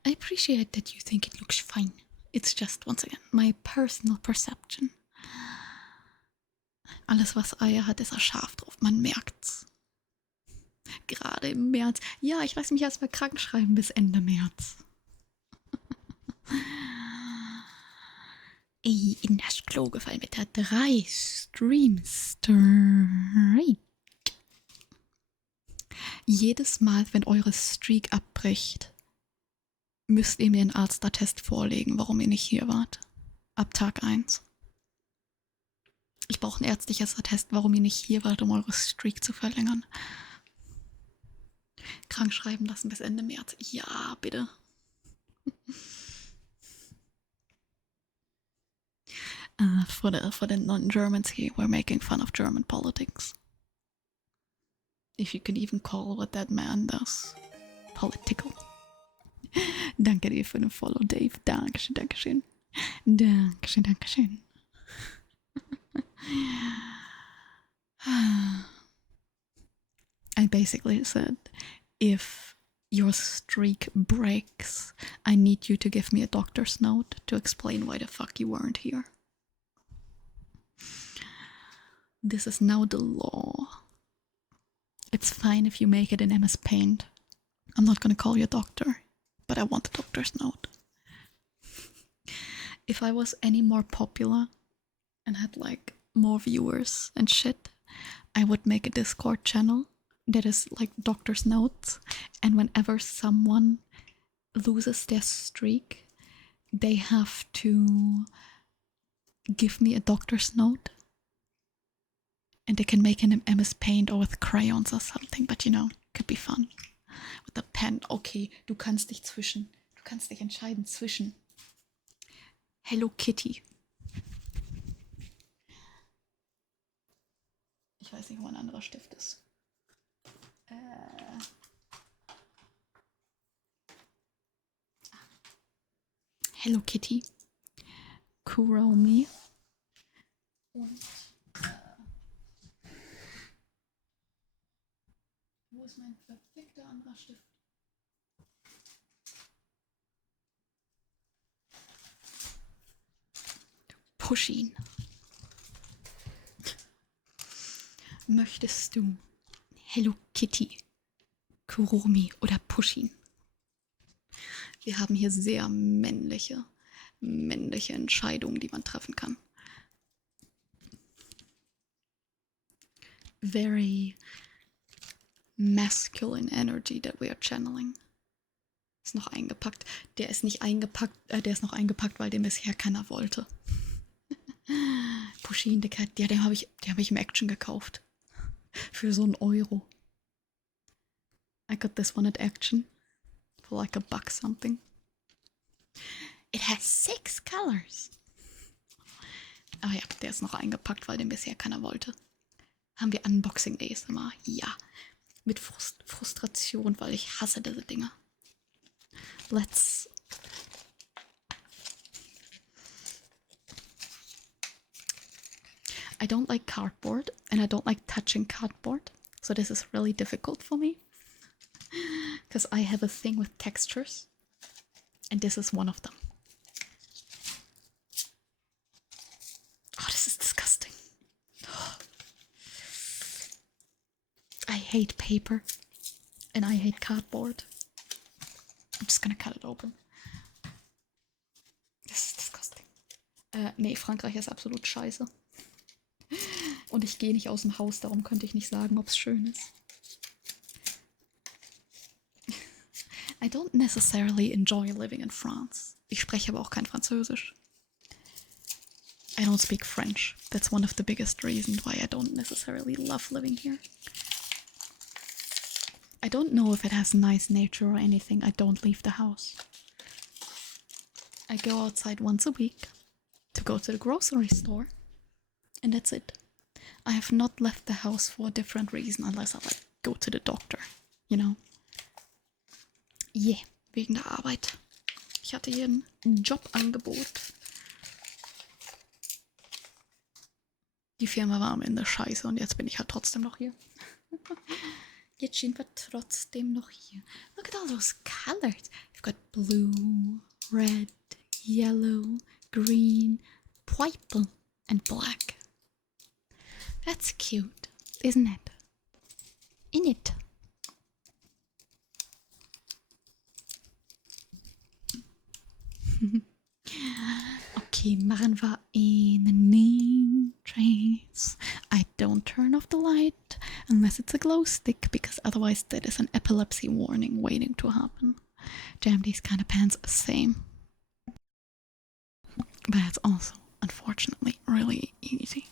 I appreciate that you think it looks fine. It's just, once again, my personal perception. Alles, was Eier hat, ist er scharf drauf. Man merkt's. Gerade im März. Ja, ich lasse mich erstmal krank schreiben bis Ende März. Ey, in das Klo gefallen mit der 3 Streams straight. Jedes Mal, wenn eure Streak abbricht, müsst ihr mir einen Arztattest vorlegen, warum ihr nicht hier wart. Ab Tag 1. Ich brauche ein ärztliches Attest, warum ihr nicht hier wart, um eure Streak zu verlängern. Krank schreiben lassen bis Ende März. Ja, bitte. For the non-Germans here, we're making fun of German politics. If you can even call what that man does political. Danke dir für den Follow, Dave. Dankeschön, Dankeschön. Dankeschön, Dankeschön. I basically said, if your streak breaks, I need you to give me a doctor's note to explain why the fuck you weren't here. This is now the law. It's fine if you make it in MS Paint. I'm not gonna call you a doctor, but I want a doctor's note. If I was any more popular and had like more viewers and shit, I would make a Discord channel that is like doctor's notes, and whenever someone loses their streak, they have to give me a doctor's note, and they can make it in MS Paint or with crayons or something, but you know, could be fun. With a pen, okay, du kannst dich entscheiden zwischen Hello Kitty. Ich weiß nicht, wo ein anderer Stift ist. Hello Kitty. Kuromi. Und wo ist mein verfickter anderer Stift? Pushin. Möchtest du Hello Kitty, Kuromi oder Pushin? Wir haben hier sehr männliche Entscheidungen, die man treffen kann. Very masculine energy that we are channeling. Ist noch eingepackt. Der ist nicht eingepackt, der ist noch eingepackt, weil den bisher keiner wollte. Pushin, der Cat, ja, den hab ich im Action gekauft. Für so €1. I got this one at Action. For like $1 something. It has 6 colors. Ah ja, der ist noch eingepackt, weil den bisher keiner wollte. Haben wir Unboxing Days immer? Ja. Mit Frustration, weil ich hasse diese Dinger. I don't like cardboard and I don't like touching cardboard. So this is really difficult for me. Because I have a thing with textures. And this is one of them. Oh, this is disgusting. I hate paper. And I hate cardboard. I'm just gonna cut it open. Das ist disgusting. Nee, Frankreich ist absolut scheiße. Und ich gehe nicht aus dem Haus, darum könnte ich nicht sagen, ob es schön ist. I don't necessarily enjoy living in France. Ich spreche aber auch kein Französisch. I don't speak French. That's one of the biggest reasons why I don't necessarily love living here. I don't know if it has nice nature or anything. I don't leave the house. I go outside once a week to go to the grocery store. And that's it. I have not left the house for a different reason unless I like go to the doctor, you know. Yeah, wegen der Arbeit. Ich hatte hier ein Jobangebot. Die Firma war am Ende scheiße und jetzt bin ich halt trotzdem noch hier. Jetzt sind wir trotzdem noch hier. Look at all those colors. You've got blue, red, yellow, green, purple and black. That's cute, isn't it? In it. Okay, machen wir einen trace. I don't turn off the light unless it's a glow stick, because otherwise that is an epilepsy warning waiting to happen. Damn, these kind of pants are same. But it's also, unfortunately, really easy.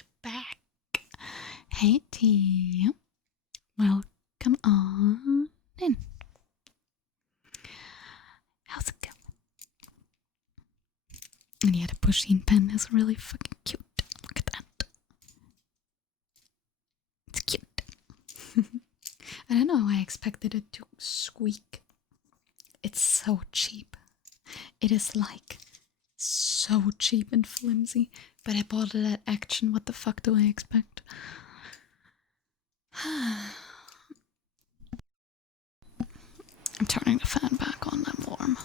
you're back. Hey, T. Welcome on in. How's it going? And yeah, the pushing pen is really fucking cute. Look at that. It's cute. I don't know why I expected it to squeak. It's so cheap. It is like so cheap and flimsy. But I bought it at Action. What the fuck do I expect? I'm turning the fan back on. I'm warm.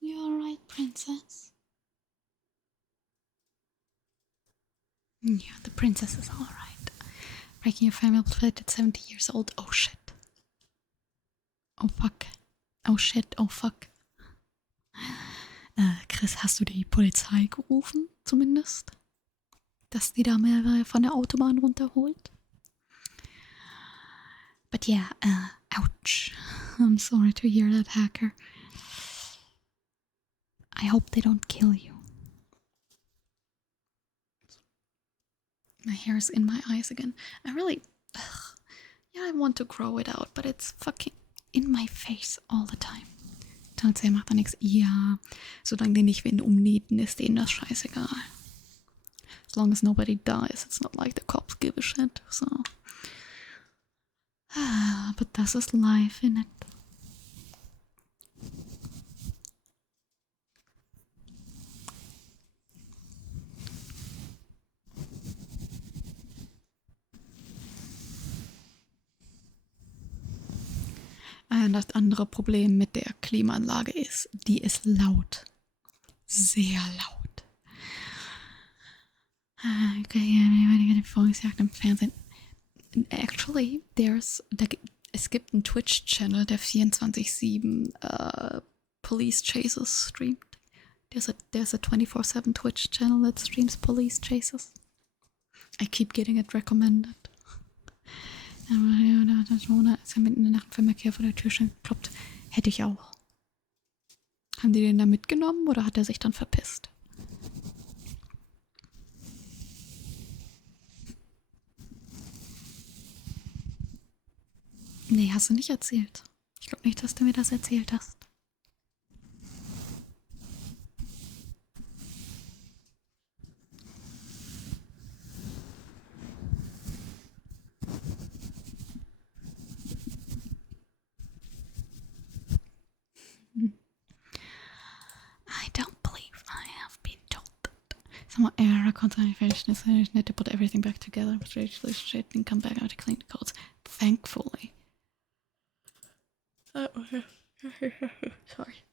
You alright, princess? Yeah, the princess is alright. Breaking your family plate at 70 years old. Oh shit. Oh fuck. Oh shit. Oh fuck. Chris, hast du die Polizei gerufen, zumindest? Dass die da mehrere von der Autobahn runterholt? But yeah, ouch. I'm sorry to hear that, hacker. I hope they don't kill you. My hair's in my eyes again. I want to grow it out, but it's fucking in my face all the time. Tatsächlich macht er nichts. Ja, solange die nicht wen umnieten, ist denen das scheißegal. As long as nobody dies, it's not like the cops give a shit, so. But das ist life, innit? Das andere Problem mit der Klimaanlage ist, die ist laut. Sehr laut. Okay, Volksjagd im Fernsehen. Actually, es gibt einen Twitch-Channel, der 24/7 Police Chases streamt. There's a 24/7 Twitch channel that streams police chases. I keep getting it recommended. Als er mitten in der Nacht im Verkehr vor der Tür schon klopft. Hätte ich auch. Haben die den da mitgenommen oder hat er sich dann verpisst? Nee, hast du nicht erzählt. Ich glaube nicht, dass du mir das erzählt hast. I don't believe I have been told that. Someone error content is need to put everything back together, but straight and come back out to clean the codes. Thankfully. Sorry.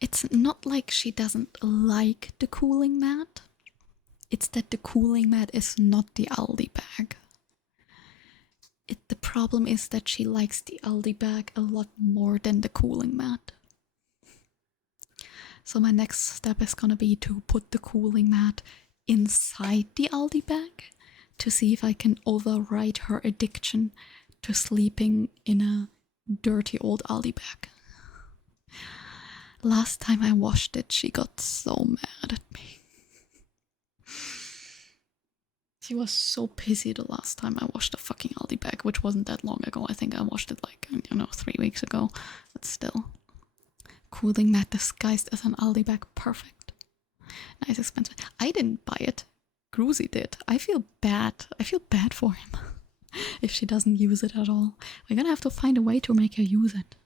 It's not like she doesn't like the cooling mat. It's that the cooling mat is not the Aldi bag. The problem is that she likes the Aldi bag a lot more than the cooling mat. So my next step is gonna be to put the cooling mat inside the Aldi bag to see if I can override her addiction to sleeping in a dirty old Aldi bag. Last time I washed it, she got so mad at me. She was so pissy the last time I washed a fucking Aldi bag, which wasn't that long ago. I think I washed it 3 weeks ago. But still. Cooling mat disguised as an Aldi bag. Perfect. Nice, expensive. I didn't buy it. Gruzy did. I feel bad. I feel bad for him. If she doesn't use it at all. We're gonna have to find a way to make her use it.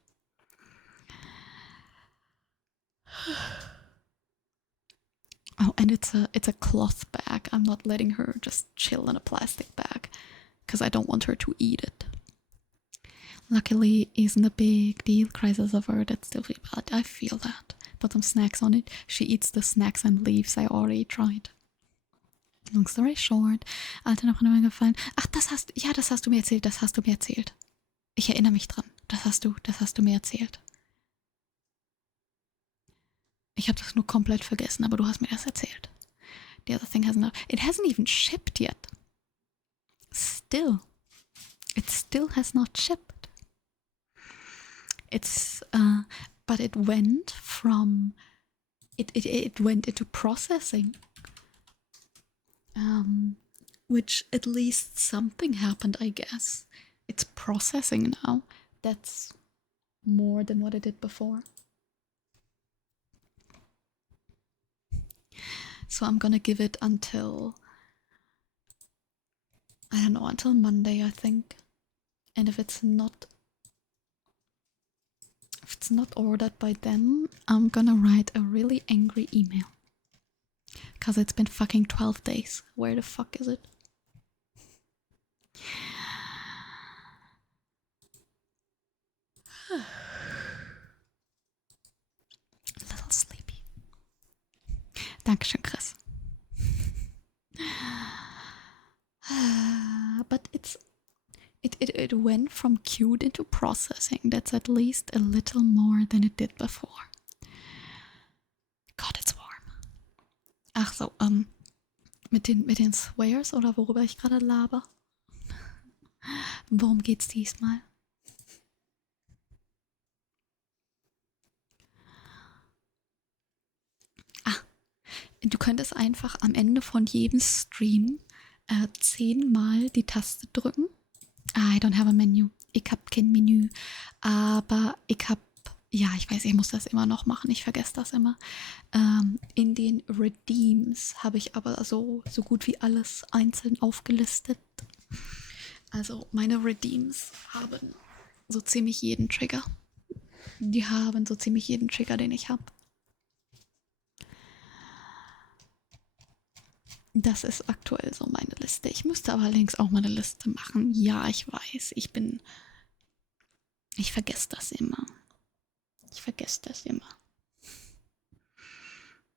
Oh, and it's a cloth bag. I'm not letting her just chill in a plastic bag because I don't want her to eat it. Luckily, isn't a big deal. Crisis averted. Still feel bad. I feel that. Put some snacks on it. She eats the snacks and leaves. I already tried. Long story short, Alter, noch immer gefallen. Ach, das hast du mir erzählt, Ich erinnere mich dran. Das hast du mir erzählt. Ich habe das nur komplett vergessen, aber du hast mir das erzählt. The other thing it hasn't even shipped yet. It still has not shipped. But it went into processing. Which at least something happened, I guess. It's processing now. That's more than what it did before. So I'm gonna give it until Monday, I think. And if it's not ordered by then, I'm gonna write a really angry email. Because it's been fucking 12 days. Where the fuck is it? A little sleepy. Dankeschön, Chris. But it went from queued into processing. That's at least a little more than it did before. God, it's warm. Ach so, mit den Swears oder worüber ich gerade laber? Worum geht's diesmal? Du könntest einfach am Ende von jedem Stream 10-mal die Taste drücken. I don't have a menu. Ich hab kein Menü. Aber ich weiß, ich muss das immer noch machen. Ich vergesse das immer. In den Redeems habe ich aber so gut wie alles einzeln aufgelistet. Also meine Redeems haben so ziemlich jeden Trigger. Die haben so ziemlich jeden Trigger, den ich habe. Das ist aktuell so meine Liste. Ich müsste aber allerdings auch mal eine Liste machen. Ja, ich weiß. Ich vergesse das immer.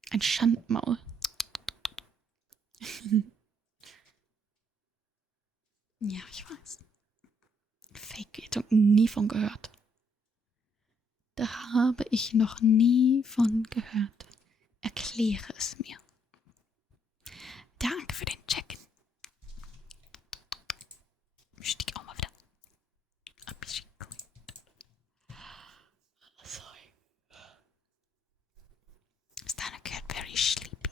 Ein Schandmaul. Ja, ich weiß. Fake-Quittung, nie von gehört. Da habe ich noch nie von gehört. Erkläre es mir. Danke für den Check-in. Stieg auch mal wieder. Sorry. Starting to get very sleepy.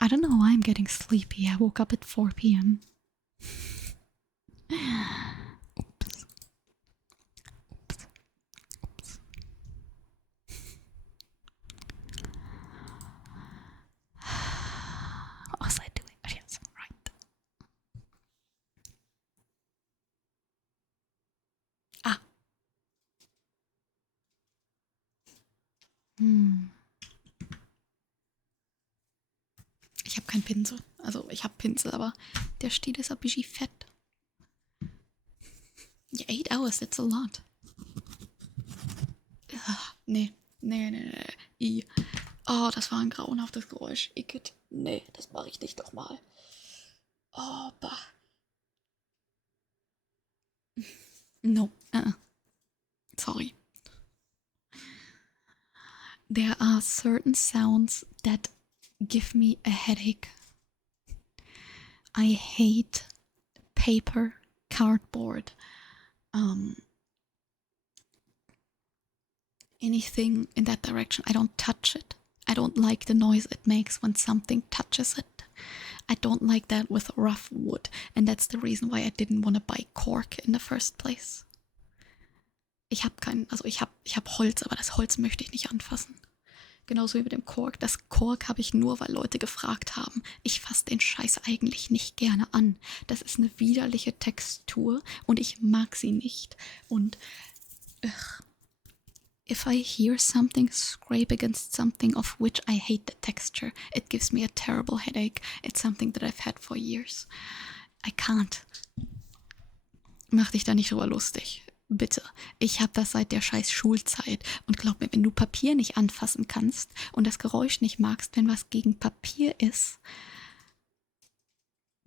I don't know why I'm getting sleepy. I woke up at 4 p.m. Oops. What was I doing? Oh, yes, right. Ich habe keinen Pinsel. Also ich habe Pinsel, aber der Stiel ist ein bisschen fett. Yeah, 8 hours, that's a lot. Nee. Oh, das war ein grauenhaftes Geräusch. Igitt. Nee, das mache ich nicht doch mal. Oh, bah. No. Sorry. There are certain sounds that give me a headache. I hate paper, cardboard, anything in that direction. I don't touch it. I don't like the noise it makes when something touches it. I don't like that with rough wood, and that's the reason why I didn't want to buy cork in the first place. Ich habe Holz, aber das Holz möchte ich nicht anfassen. Genauso wie mit dem Kork. Das Kork habe ich nur, weil Leute gefragt haben. Ich fasse den Scheiß eigentlich nicht gerne an. Das ist eine widerliche Textur und ich mag sie nicht. Und if I hear something scrape against something of which I hate the texture, it gives me a terrible headache. It's something that I've had for years. I can't. Mach dich da nicht drüber lustig. Bitte. Ich habe das seit der scheiß Schulzeit. Und glaub mir, wenn du Papier nicht anfassen kannst und das Geräusch nicht magst, wenn was gegen Papier ist,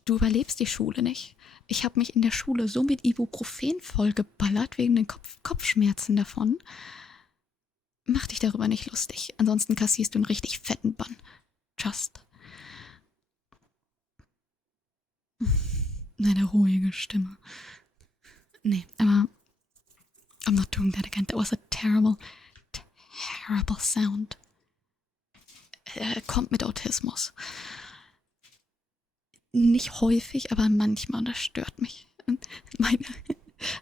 Du überlebst die Schule nicht. Ich habe mich in der Schule so mit Ibuprofen vollgeballert wegen den Kopfschmerzen davon. Mach dich darüber nicht lustig. Ansonsten kassierst du einen richtig fetten Bann. Just. Eine ruhige Stimme. Nee, aber I'm not doing that again. That was a terrible, terrible sound. Kommt mit Autismus. Nicht häufig, aber manchmal, das stört mich.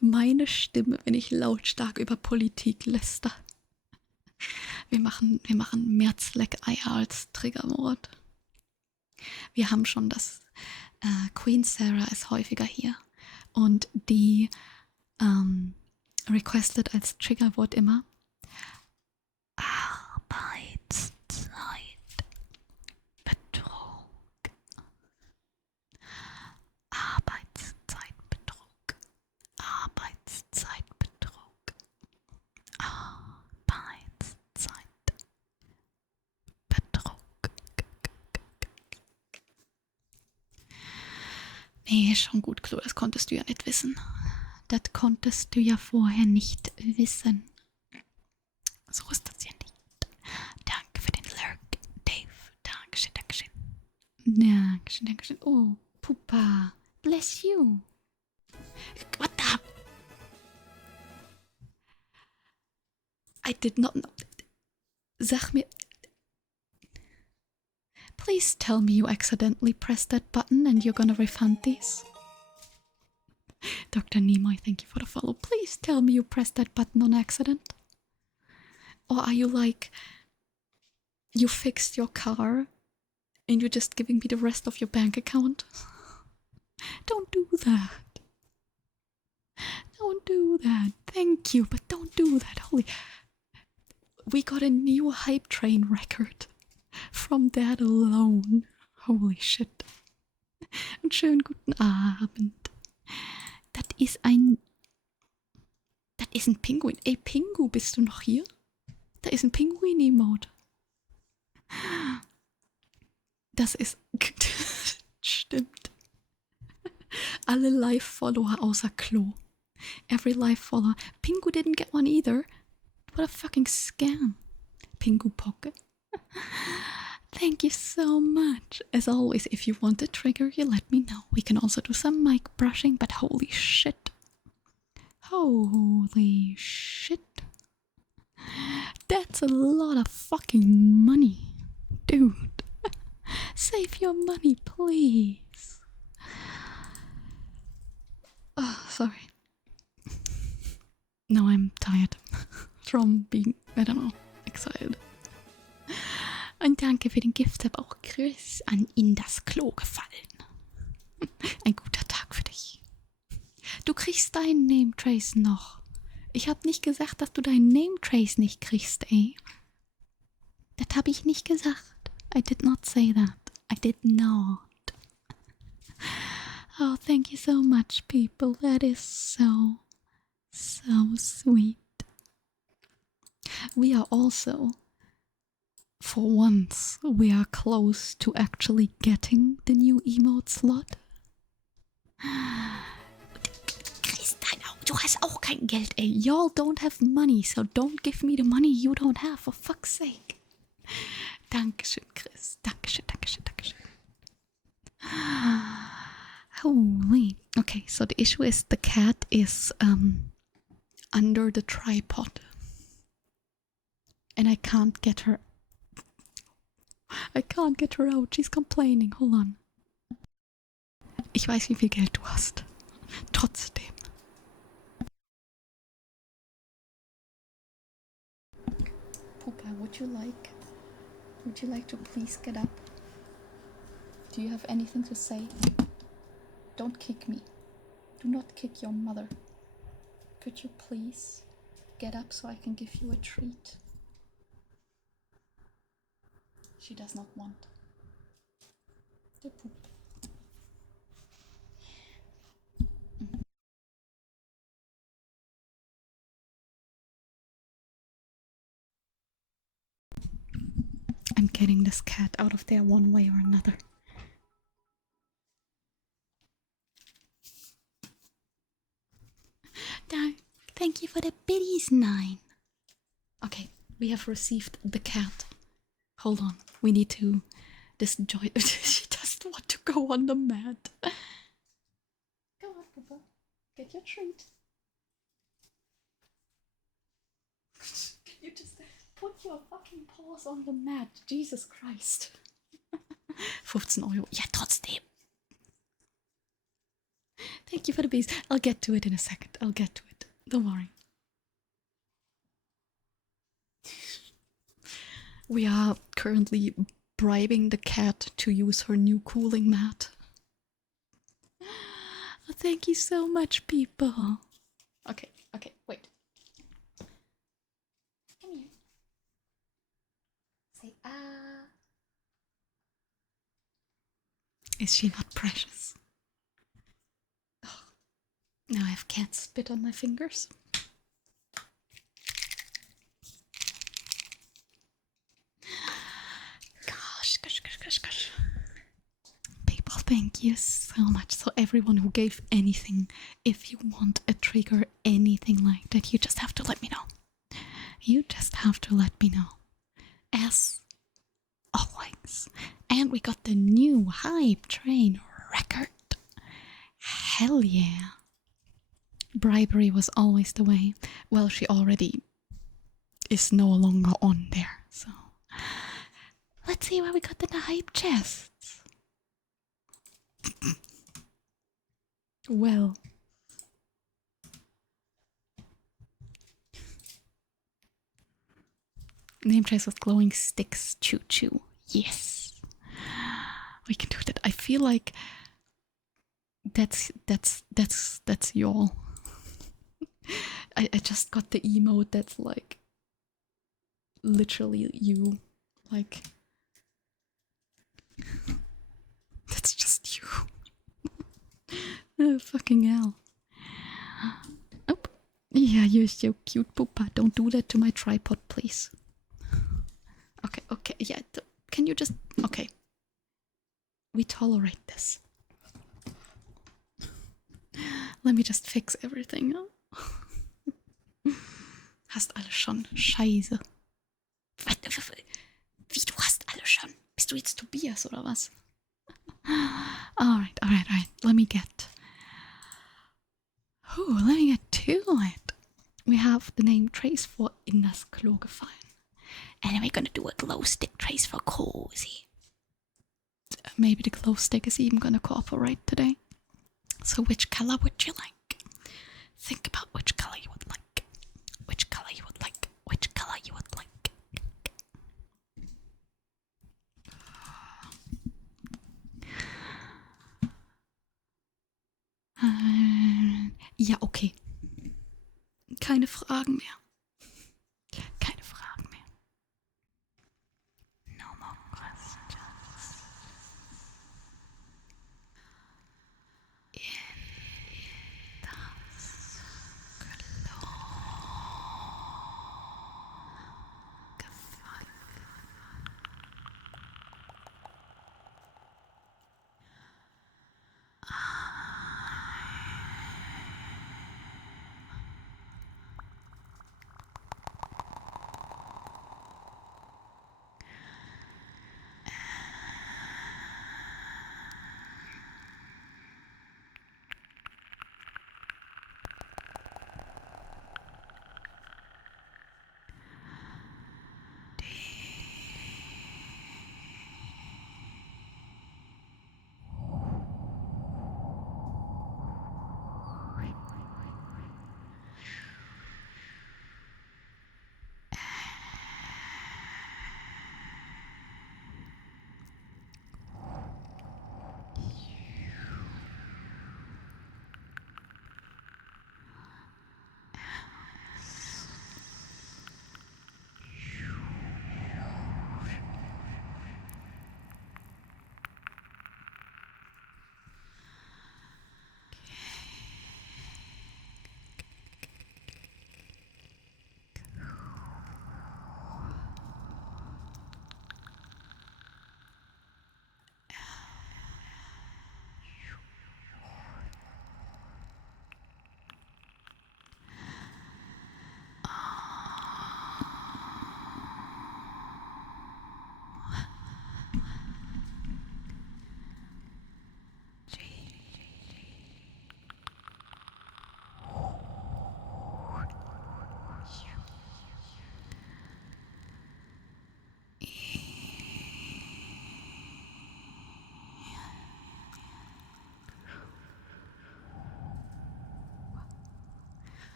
Meine Stimme, wenn ich lautstark über Politik läster. Wir machen Mehrzweckeier als Triggerwort. Wir haben schon das Queen Sarah ist häufiger hier und die requested als Triggerwort immer Arbeitszeit, Betrug, Arbeitszeitbetrug, Arbeitszeitbetrug, Arbeitszeitbetrug. Nee, schon gut, Chloe, das konntest du ja nicht wissen. Das konntest du ja vorher nicht wissen. So ist das ja nicht. Danke für den Lurk, Dave. Dankeschön, Dankeschön. Dankeschön, Dankeschön. Oh, Pupa. Bless you. What the? I did not know. Sag mir. Please tell me you accidentally pressed that button and you're gonna refund these. Dr. Nimoy, thank you for the follow. Please tell me you pressed that button on accident. Or are you like, you fixed your car and you're just giving me the rest of your bank account? Don't do that. Don't do that. Thank you, but don't do that. Holy. We got a new hype train record from that alone. Holy shit. Und schönen guten Abend. Das ist ein Pinguin. Ey, Pingu, bist du noch hier? Da ist ein Pinguin-Emote. Das ist... Stimmt. Alle Live-Follower außer Klo. Every Live-Follower. Pingu didn't get one either. What a fucking scam. Pingu Pocket. Thank you so much. As always, if you want a trigger, you let me know. We can also do some mic brushing, but holy shit. Holy shit. That's a lot of fucking money. Dude. Save your money, please. Oh, sorry. Now I'm tired from being, I don't know, excited. Und danke für den Gift-Tab auch Chris an in das Klo gefallen. Ein guter Tag für dich. Du kriegst deinen Name-Trace noch. Ich hab nicht gesagt, dass du deinen Name-Trace nicht kriegst, ey. Das hab ich nicht gesagt. I did not say that. I did not. Oh, thank you so much, people. That is so sweet. We are also... For once, we are close to actually getting the new emote slot. Du hast auch kein Geld, ey. Y'all don't have money, so don't give me the money you don't have, for fuck's sake. Dankeschön, Chris. Dankeschön, Dankeschön, Dankeschön. Holy. Okay, so the issue is the cat is under the tripod. And I can't get her out. She's complaining. Hold on. Ich weiß, wie viel Geld du hast. Trotzdem. Pupa, would you like to please get up? Do you have anything to say? Don't kick me. Do not kick your mother. Could you please get up so I can give you a treat? She does not want. The poop. I'm getting this cat out of there one way or another. thank you for the biddies, 9. Okay, we have received the cat. Hold on, we need to disjoin. She doesn't want to go on the mat. Go on, Papa. Get your treat. Can you just put your fucking paws on the mat? Jesus Christ. 15 Euro. Ja, trotzdem. Thank you for the bees. I'll get to it in a second. I'll get to it. Don't worry. We are currently bribing the cat to use her new cooling mat. Oh, thank you so much, people. Okay, wait. Come here. Say ah. Is she not precious? Oh, now I have cat spit on my fingers. Gosh. People, thank you so much. So everyone who gave anything, if you want a trigger, anything like that, you just have to let me know. You just have to let me know. As always. And we got the new Hype Train record. Hell yeah. Bribery was always the way. Well, she already is no longer on there, so let's see what we got in the hype chests. Well, name chest with glowing sticks. Choo choo. Yes, we can do that. I feel like that's y'all. I just got the emote that's like literally you, like that's just you. Oh, fucking hell. Oh, yeah, you're so cute, Poopa. Don't do that to my tripod, please. Okay, yeah, can you just... Okay. We tolerate this. Let me just fix everything. Hast alles schon? Scheiße. Wie, du hast alles schon? Bist du jetzt Tobias oder was? Alright. Let me get to it. We have the name trace for in das Klo gefallen. And then we're gonna do a glow stick trace for cozy. Maybe the glow stick is even gonna cooperate today. So which color would you like? Think about which color you would like. Which color you would like. Which color you would like. Ja, okay. Keine Fragen mehr. Keine Fragen mehr. No more questions. In das Klo gefallen.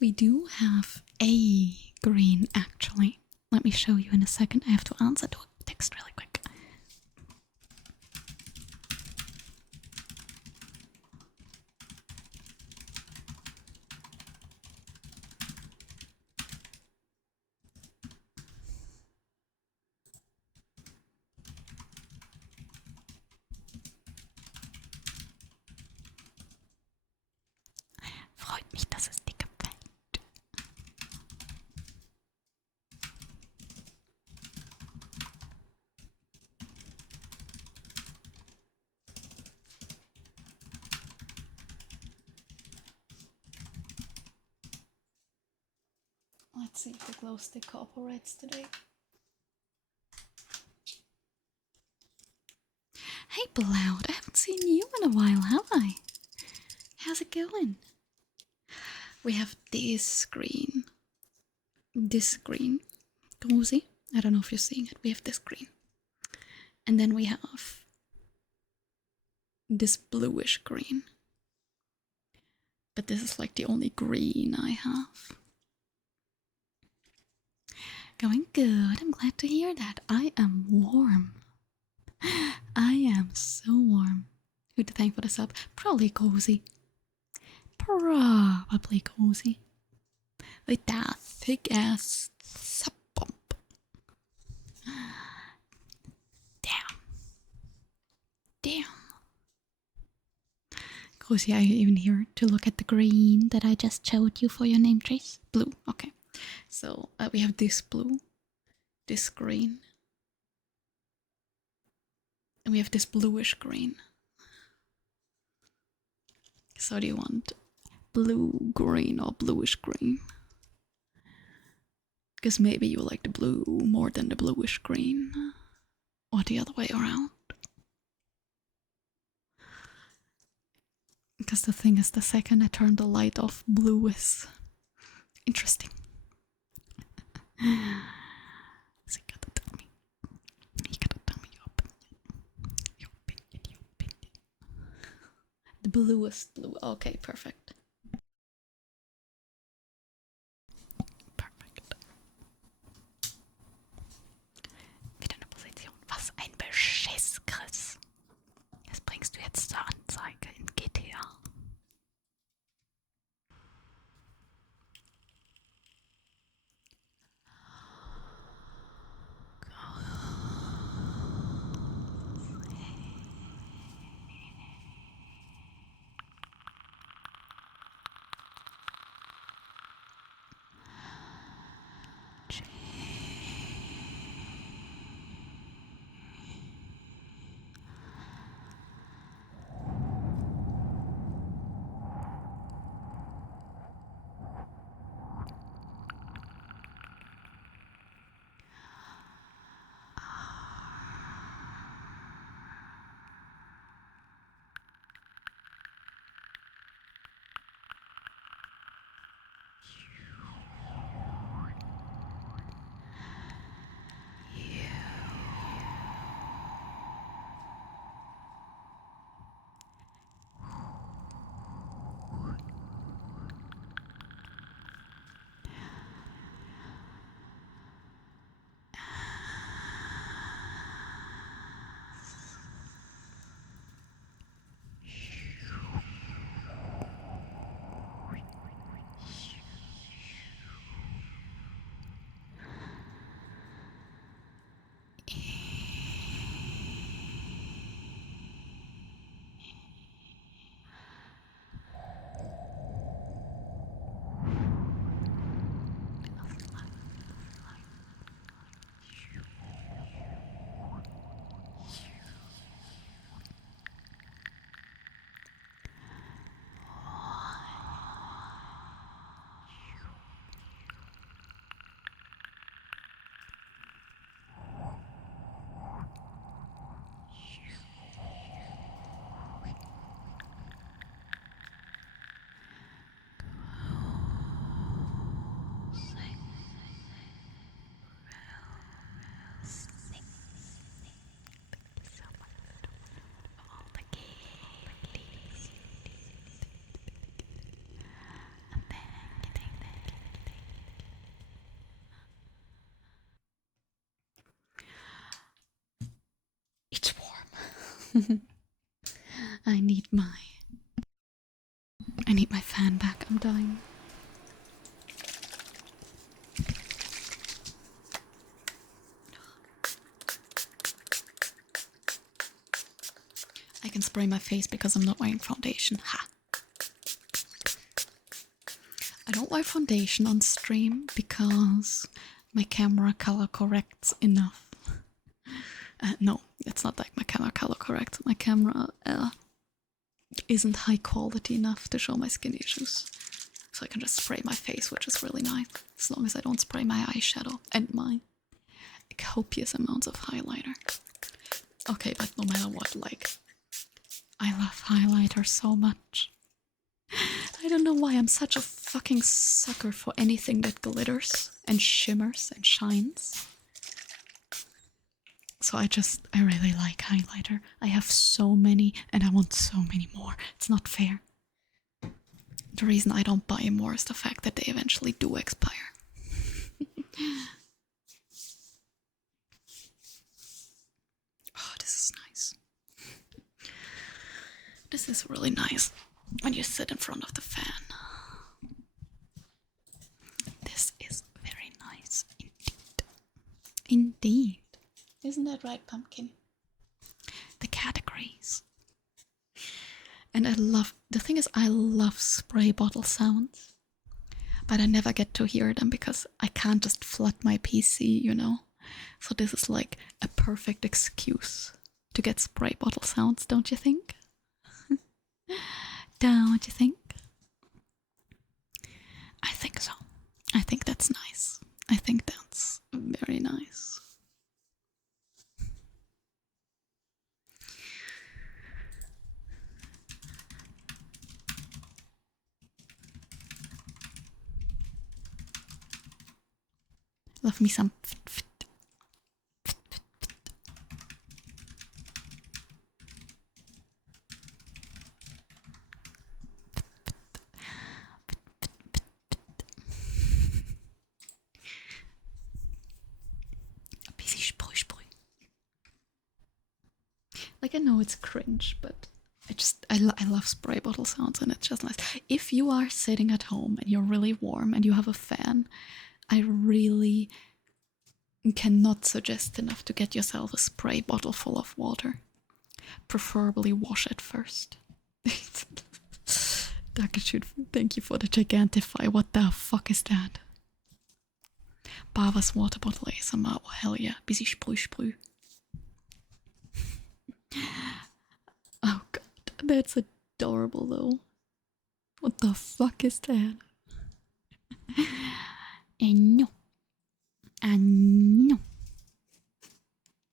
We do have a green, actually. Let me show you in a second. I have to answer to a text really quick. Freut mich, dass es dir gefällt. Let's see if the glow stick cooperates today. Hey Bloud, I haven't seen you in a while, have I? How's it going? We have this screen. This green. Cozy. I don't know if you're seeing it. We have this green. And then we have this bluish green. But this is like the only green I have. Going good. I'm glad to hear that. I am warm. I am so warm. Who to thank for the sub? Probably Cozy. Probably Cozy. With that thick ass sub bump. Damn. Damn. Cozy, are you even here to look at the green that I just showed you for your name trace? Blue. Okay. So we have this blue, this green, and we have this bluish green. So do you want blue green or bluish green? Because maybe you like the blue more than the bluish green, or the other way around. Because the thing is, the second I turn the light off, blue is interesting. So you gotta tell me. You gotta tell me your opinion. Your opinion, your opinion. The bluest blue. Okay, perfect. Perfekt. Wieder eine Position. Was ein Beschiss, Chris. Das bringst du jetzt zur Anzeige in GTA. I need my fan back. I'm dying. I can spray my face because I'm not wearing foundation. Ha! I don't wear foundation on stream because my camera color corrects enough. No, it's not like my camera color corrects. My camera isn't high quality enough to show my skin issues. So I can just spray my face, which is really nice. As long as I don't spray my eyeshadow and my copious amounts of highlighter. Okay, but no matter what, like, I love highlighter so much. I don't know why I'm such a fucking sucker for anything that glitters and shimmers and shines. So I really like highlighter. I have so many and I want so many more. It's not fair. The reason I don't buy more is the fact that they eventually do expire. Oh, this is nice. This is really nice when you sit in front of the fan. This is very nice indeed. Indeed. Isn't that right, Pumpkin? The categories. And the thing is, I love spray bottle sounds. But I never get to hear them because I can't just flood my PC, you know? So this is like a perfect excuse to get spray bottle sounds, don't you think? Don't you think? I think so. I think that's nice. I think that's very nice. Love me some. Like, I know it's cringe, but I love spray bottle sounds and it's just nice. If you are sitting at home and you're really warm and you have a fan, I really cannot suggest enough to get yourself a spray bottle full of water. Preferably wash it first. Dakachut, thank you for the Gigantify. What the fuck is that? Bava's water bottle ASMR. Oh, hell yeah. Busy sprüh. Oh god, that's adorable though. What the fuck is that? No. No.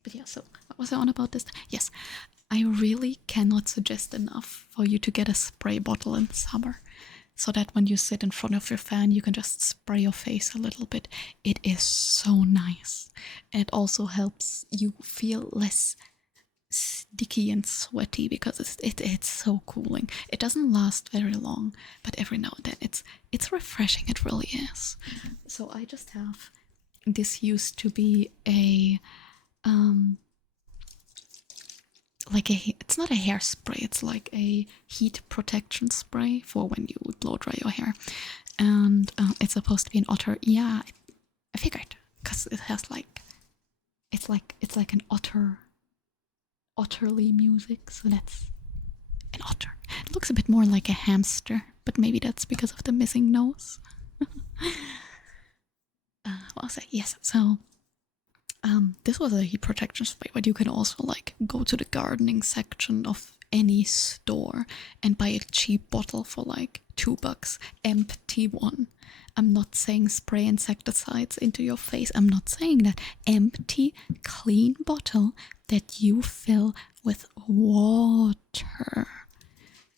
But yeah, so what was I on about this? Yes, I really cannot suggest enough for you to get a spray bottle in summer. So that when you sit in front of your fan, you can just spray your face a little bit. It is so nice. And it also helps you feel less sticky and sweaty because it's so cooling. It doesn't last very long, but every now and then it's refreshing. It really is. So I just have, this used to be a it's not a hairspray, it's like a heat protection spray for when you blow dry your hair, and it's supposed to be an otter. Yeah, I figured, because it has like it's like an otterly music, so that's an otter. It looks a bit more like a hamster, but maybe that's because of the missing nose. What was I? Yes, so this was a heat protection spray, but you can also like go to the gardening section of any store and buy a cheap bottle for like $2, empty one. I'm not saying spray insecticides into your face. I'm not saying that. Empty, clean bottle that you fill with water.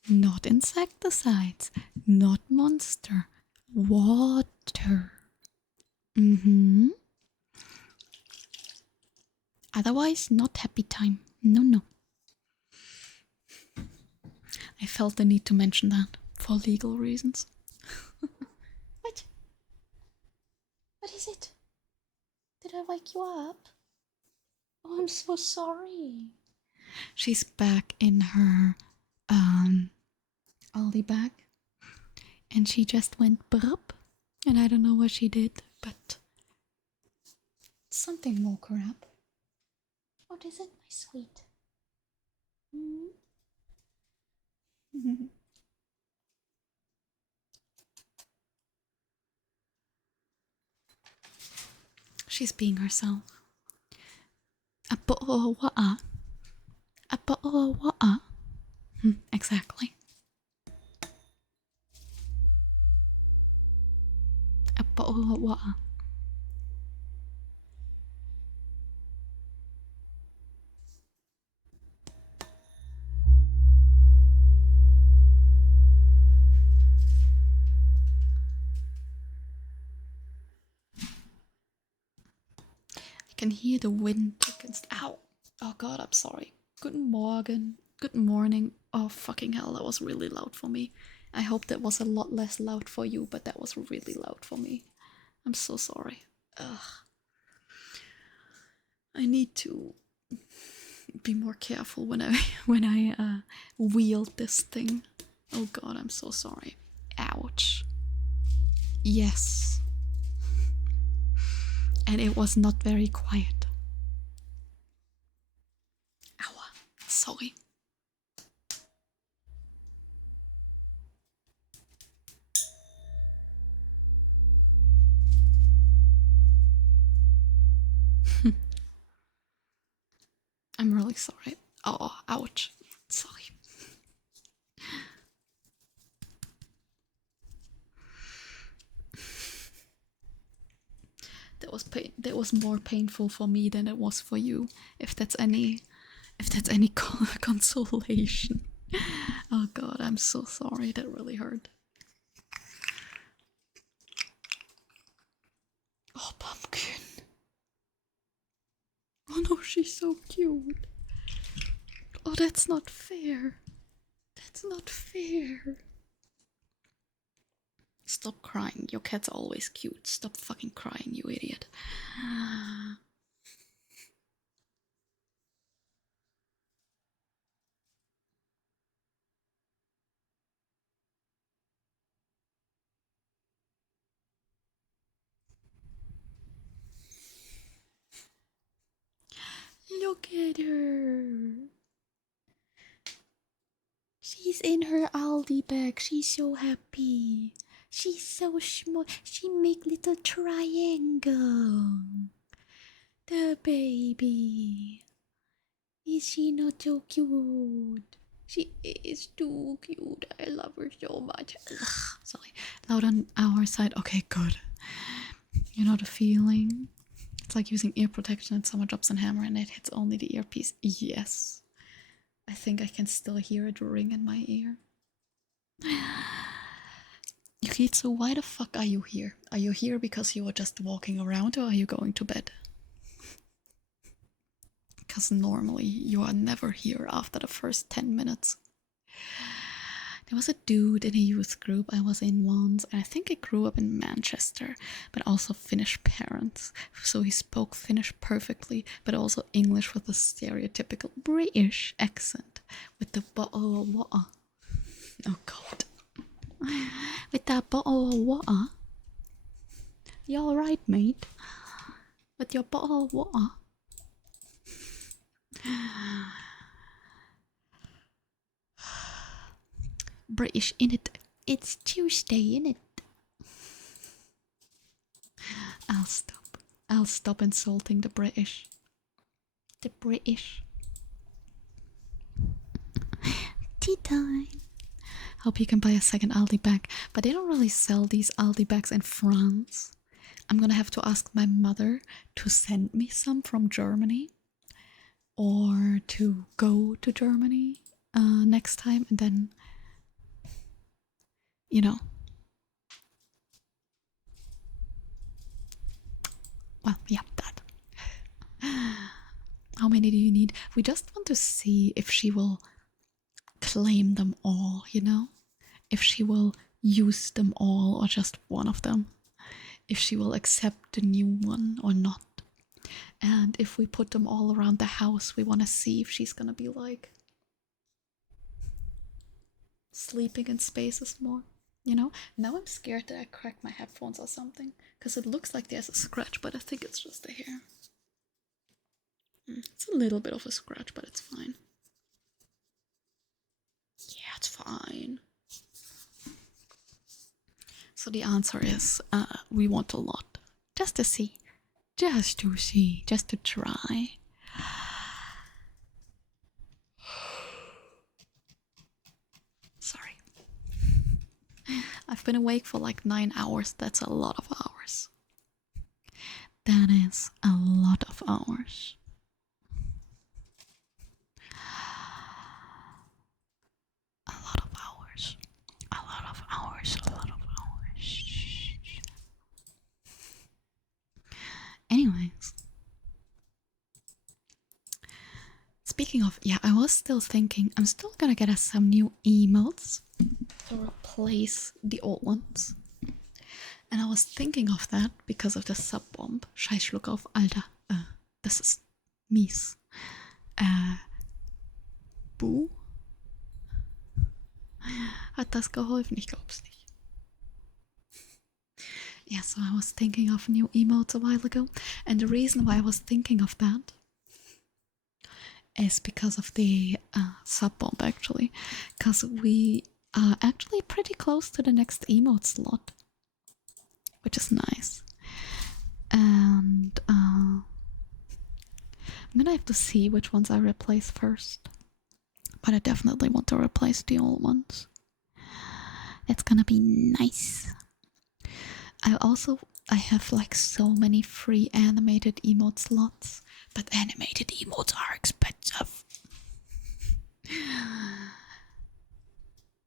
Not insecticides, not Monster. Water. Otherwise, not happy time. No. I felt the need to mention that for legal reasons. What? What is it? Did I wake you up? Oh, I'm so sorry. She's back in her Aldi bag. And she just went brup. And I don't know what she did, but something woke her up. What is it, my sweet? She's being herself. A bottle of water. A bottle of water. Exactly. A bottle of water. I can hear the wind against. Ow! Oh god, I'm sorry. Guten Morgen. Good morning. Oh fucking hell, that was really loud for me. I hope that was a lot less loud for you, but that was really loud for me. I'm so sorry. Ugh. I need to be more careful when I wield this thing. Oh god, I'm so sorry. Ouch. Yes. And it was not very quiet. Ow. Sorry. I'm really sorry. Oh, ouch. Sorry. That was more painful for me than it was for you. If that's any consolation. Oh god, I'm so sorry. That really hurt. Oh, Pumpkin. Oh no, she's so cute. Oh, that's not fair. That's not fair. Stop crying. Your cat's always cute. Stop fucking crying, you idiot. Look at her. She's in her Aldi bag. She's so happy. She's so small. She make little triangle. The baby. Is she not so cute? She is too cute. I love her so much. Ugh, sorry. Loud on our side. Okay, good. You know the feeling? It's like using ear protection and someone drops a hammer and it hits only the earpiece. Yes. I think I can still hear it ring in my ear. Yukit, so why the fuck are you here? Are you here because you were just walking around or are you going to bed? Because normally you are never here after the first 10 minutes. There was a dude in a youth group I was in once, and I think he grew up in Manchester, but also Finnish parents. So he spoke Finnish perfectly, but also English with a stereotypical British accent, with the bottle of water. Oh god. With that bottle of water. You alright, mate? With your bottle of water. British in it. It's Tuesday in it. I'll stop. I'll stop insulting the British. The British. Tea time. Hope you can buy a second Aldi bag, but they don't really sell these Aldi bags in France. I'm gonna have to ask my mother to send me some from Germany, or to go to Germany next time, and then, you know. Well, yeah, that. How many do you need? We just want to see if she will claim them all, you know? If she will use them all or just one of them. If she will accept the new one or not. And if we put them all around the house, we want to see if she's gonna be like sleeping in spaces more, you know? Now I'm scared that I cracked my headphones or something, because it looks like there's a scratch, but I think it's just the hair. It's a little bit of a scratch, but it's fine. Yeah, it's fine. So the answer is, we want a lot. Just to see. Just to see. Just to try. Sorry. I've been awake for like 9 hours. That's a lot of hours. That is a lot of hours. A lot of hours. A lot of hours. A lot of hours. Anyways. Speaking of, yeah, I was still thinking, I'm still gonna get us some new emotes to replace the old ones. And I was thinking of that because of the Subbomb. Scheiß Schluck auf, Alter. Das ist mies. Boo? Hat das geholfen? Ich glaub's nicht. Yeah, so I was thinking of new emotes a while ago. And the reason why I was thinking of that is because of the Subbomb, actually. Because we are actually pretty close to the next emote slot, which is nice. And I'm gonna have to see which ones I replace first. But I definitely want to replace the old ones. It's gonna be nice. I have like so many free animated emote slots, but animated emotes are expensive.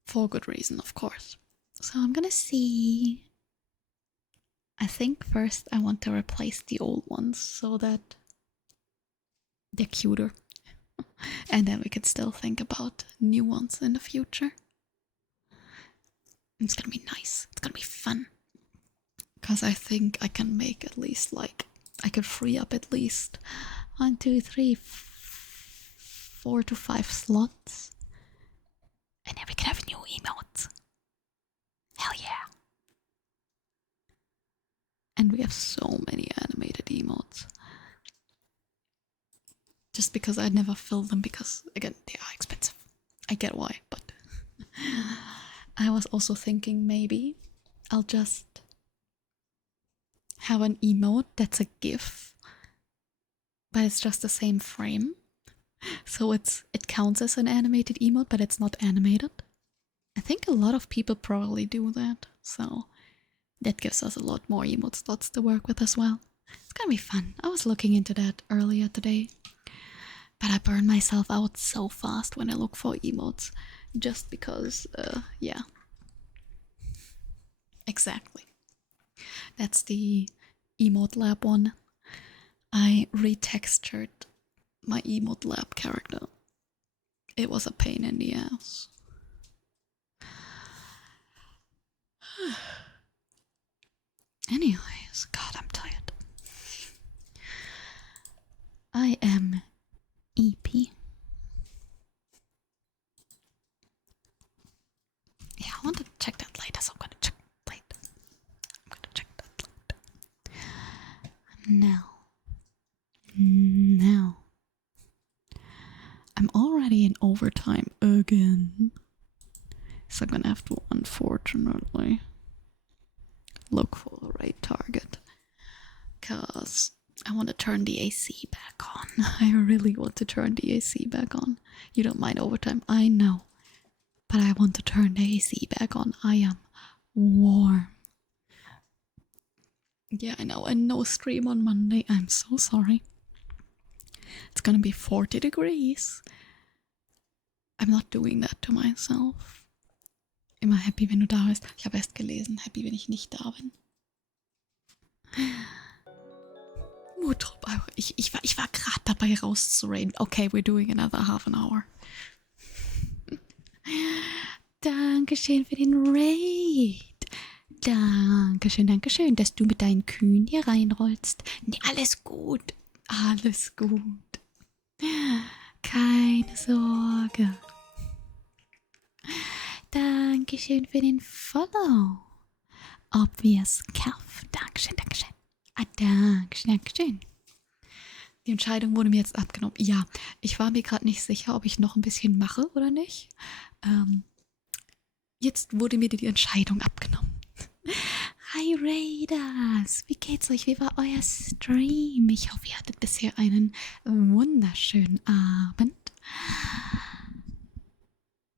For good reason, of course. So I'm gonna see. I think first I want to replace the old ones so that they're cuter. And then we could still think about new ones in the future. It's gonna be nice. It's gonna be fun. Because I think I can make at least like, I could free up at least 1, 2, 3, 4 to 5 slots. And then we can have new emotes. Hell yeah. And we have so many animated emotes. Just because I never fill them because, again, they are expensive. I get why, but I was also thinking maybe I'll just have an emote that's a GIF, but it's just the same frame. So it counts as an animated emote, but it's not animated. I think a lot of people probably do that, so that gives us a lot more emote slots to work with as well. It's gonna be fun. I was looking into that earlier today, but I burn myself out so fast when I look for emotes, just because, yeah. Exactly. That's the Emote Lab one. I retextured my Emote Lab character. It was a pain in the ass. Anyways, God, I'm tired. I am EP. Yeah, I want to check that later, so I'm gonna check later. I'm gonna check that later. Now. I'm already in overtime again. So I'm gonna have to, unfortunately, look for the right target. Because I want to turn the AC back on. I really want to turn the AC back on. You don't mind overtime, I know. But I want to turn the AC back on. I am warm. Yeah, I know. And no stream on Monday. I'm so sorry. It's gonna be 40 degrees. I'm not doing that to myself. Immer happy, wenn du da bist. Ich habe erst gelesen, happy, wenn ich nicht da bin. Mutrup, ich war gerade dabei rauszuraiden. Okay, we're doing another half an hour. Dankeschön für den Raid. Dankeschön, dass du mit deinen Kühen hier reinrollst. Nee, alles gut. Alles gut. Keine Sorge. Dankeschön für den Follow. Obvious Calf. Dankeschön, Dankeschön. Dankeschön, Dankeschön. Die Entscheidung wurde mir jetzt abgenommen. Ja, ich war mir gerade nicht sicher, ob ich noch ein bisschen mache oder nicht. Jetzt wurde mir die Entscheidung abgenommen. Hi Raiders, wie geht's euch? Wie war euer Stream? Ich hoffe, ihr hattet bisher einen wunderschönen Abend.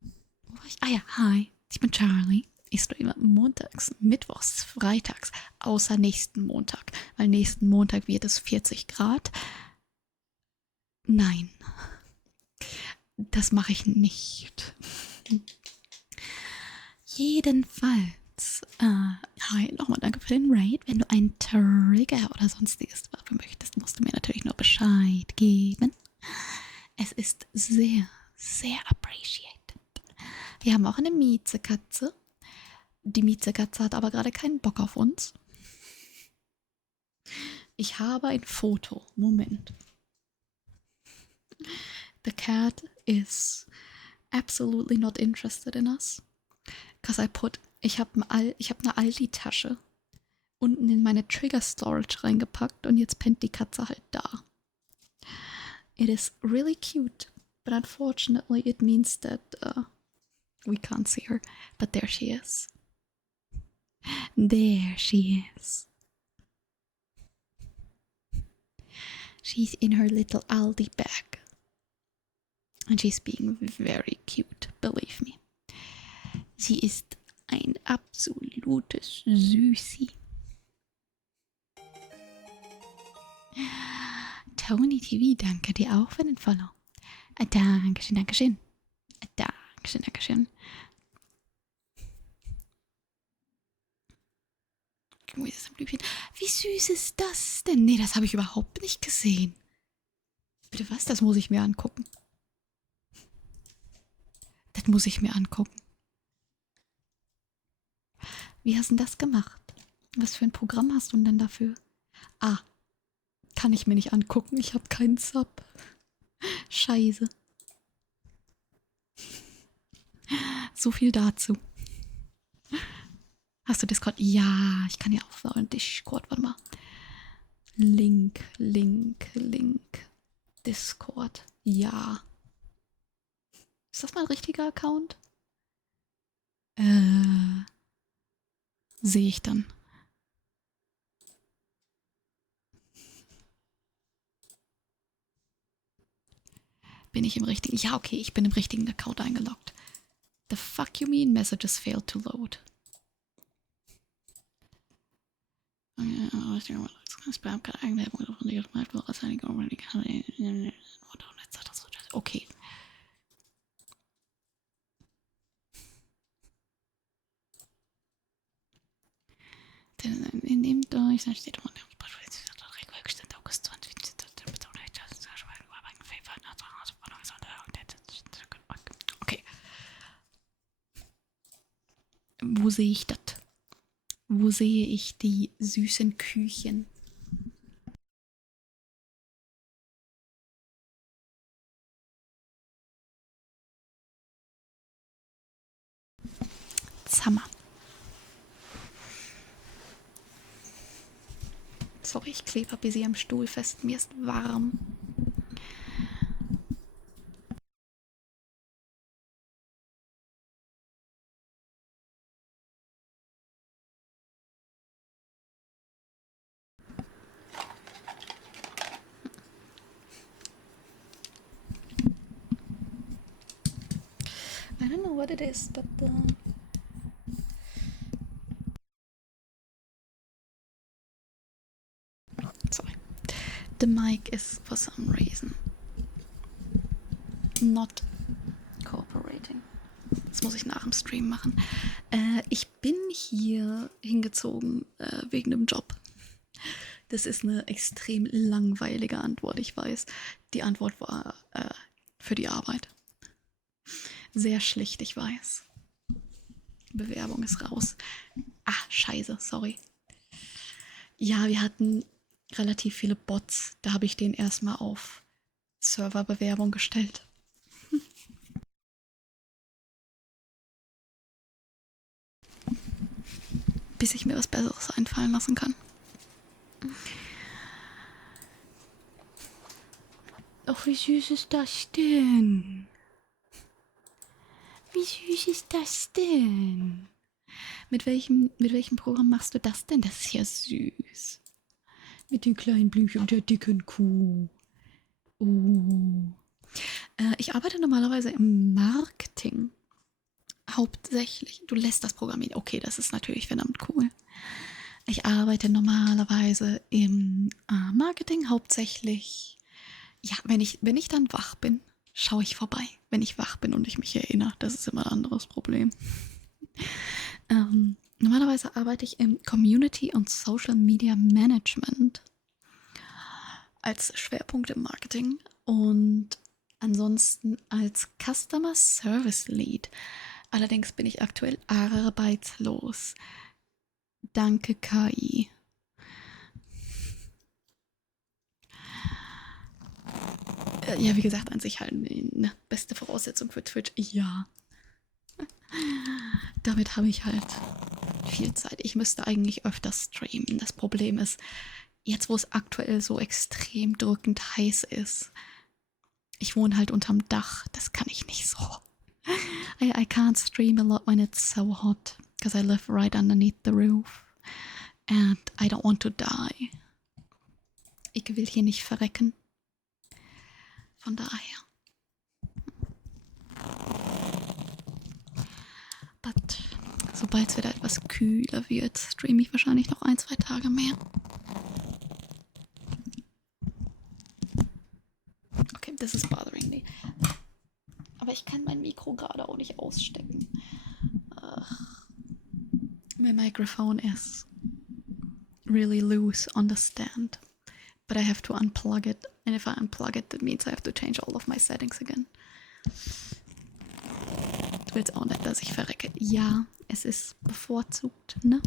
Wo war ich? Ah ja, hi, ich bin Charlie. Ich streame montags, mittwochs, freitags, außer nächsten Montag. Weil nächsten Montag wird es 40 Grad. Nein, das mache ich nicht. Jedenfalls, hi, nochmal danke für den Raid. Wenn du einen Trigger oder sonstiges dafür möchtest, musst du mir natürlich nur Bescheid geben. Es ist sehr, sehr appreciated. Wir haben auch eine Miezekatze. Die Miezekatze hat aber gerade keinen Bock auf uns. Ich habe ein Foto. Moment. The cat is absolutely not interested in us. Because ich habe eine Aldi-Tasche unten in meine Trigger-Storage reingepackt und jetzt pennt die Katze halt da. It is really cute, but unfortunately it means that we can't see her. But there she is. There she is. She's in her little Aldi bag. And she's being very cute, believe me. Sie ist ein absolutes Süßi. Tony TV, danke dir auch für den Follow. Dankeschön, Dankeschön. Dankeschön, Dankeschön. Wie süß ist das denn? Nee, das habe ich überhaupt nicht gesehen. Bitte was? Das muss ich mir angucken. Das muss ich mir angucken. Wie hast du das gemacht? Was für ein Programm hast du denn dafür? Ah, kann ich mir nicht angucken. Ich habe keinen Sub. Scheiße. So viel dazu. Hast du Discord? Ja, ich kann ja auch Discord. Warte mal. Link. Discord. Ja. Ist das mein richtiger Account? Sehe ich dann. Bin ich im richtigen? Ja, okay, ich bin im richtigen Account eingeloggt. The fuck you mean messages failed to load? Okay. Nehmt euch, dann steht August 20. Okay. Wo sehe ich das? Wo sehe ich die süßen Küchen? Zammer. Sorry, ich klebe ein bisschen am Stuhl fest. Mir ist warm. I don't know what it is, but sorry. The mic is for some reason not cooperating. Das muss ich nach dem Stream machen. Ich bin hier hingezogen wegen dem Job. Das ist eine extrem langweilige Antwort, ich weiß. Die Antwort war für die Arbeit. Sehr schlicht, ich weiß. Bewerbung ist raus. Ah, scheiße, sorry. Ja, wir hatten relativ viele Bots. Da habe ich den erstmal auf Serverbewerbung gestellt. Bis ich mir was Besseres einfallen lassen kann. Ach, wie süß ist das denn? Wie süß ist das denn? Mit welchem Programm machst du das denn? Das ist ja süß. Mit den kleinen Blümchen und der dicken Kuh. Oh. Ich arbeite normalerweise im Marketing. Hauptsächlich. Du lässt das programmieren. Okay, das ist natürlich verdammt cool. Ich arbeite normalerweise im Marketing hauptsächlich. Ja, wenn ich dann wach bin, schaue ich vorbei. Wenn ich wach bin und ich mich erinnere, das ist immer ein anderes Problem. Normalerweise arbeite ich im Community und Social Media Management als Schwerpunkt im Marketing und ansonsten als Customer Service Lead. Allerdings bin ich aktuell arbeitslos. Danke, KI. Ja, wie gesagt, an sich halt eine beste Voraussetzung für Twitch. Ja. Damit habe ich halt viel Zeit. Ich müsste eigentlich öfter streamen. Das Problem ist, jetzt wo es aktuell so extrem drückend heiß ist, ich wohne halt unterm Dach. Das kann ich nicht so. I can't stream a lot when it's so hot, because I live right underneath the roof. And I don't want to die. Ich will hier nicht verrecken. Von daher. But sobald es wieder etwas kühler wird, streame ich wahrscheinlich noch 1-2 Tage mehr. Okay, this is bothering me. Aber ich kann mein Mikro gerade auch nicht ausstecken. My microphone is really loose on the stand. But I have to unplug it. And if I unplug it, that means I have to change all of my settings again. Du willst auch nicht, dass ich verrecke. Ja, es ist bevorzugt, ne?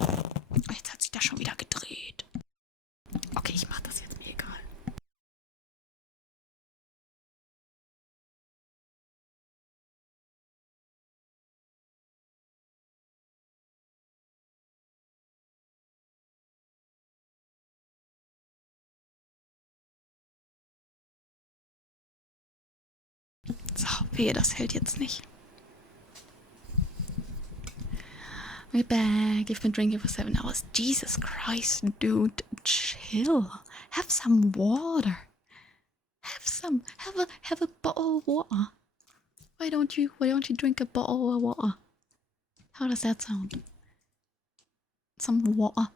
Oh, jetzt hat sich das schon wieder gedreht. Okay, ich mach das jetzt, mir egal. So, wehe, das hält jetzt nicht. We're back. You've been drinking for 7 hours. Jesus Christ, dude. Chill. Have some water. Have a bottle of water. Why don't you drink a bottle of water? How does that sound? Some water.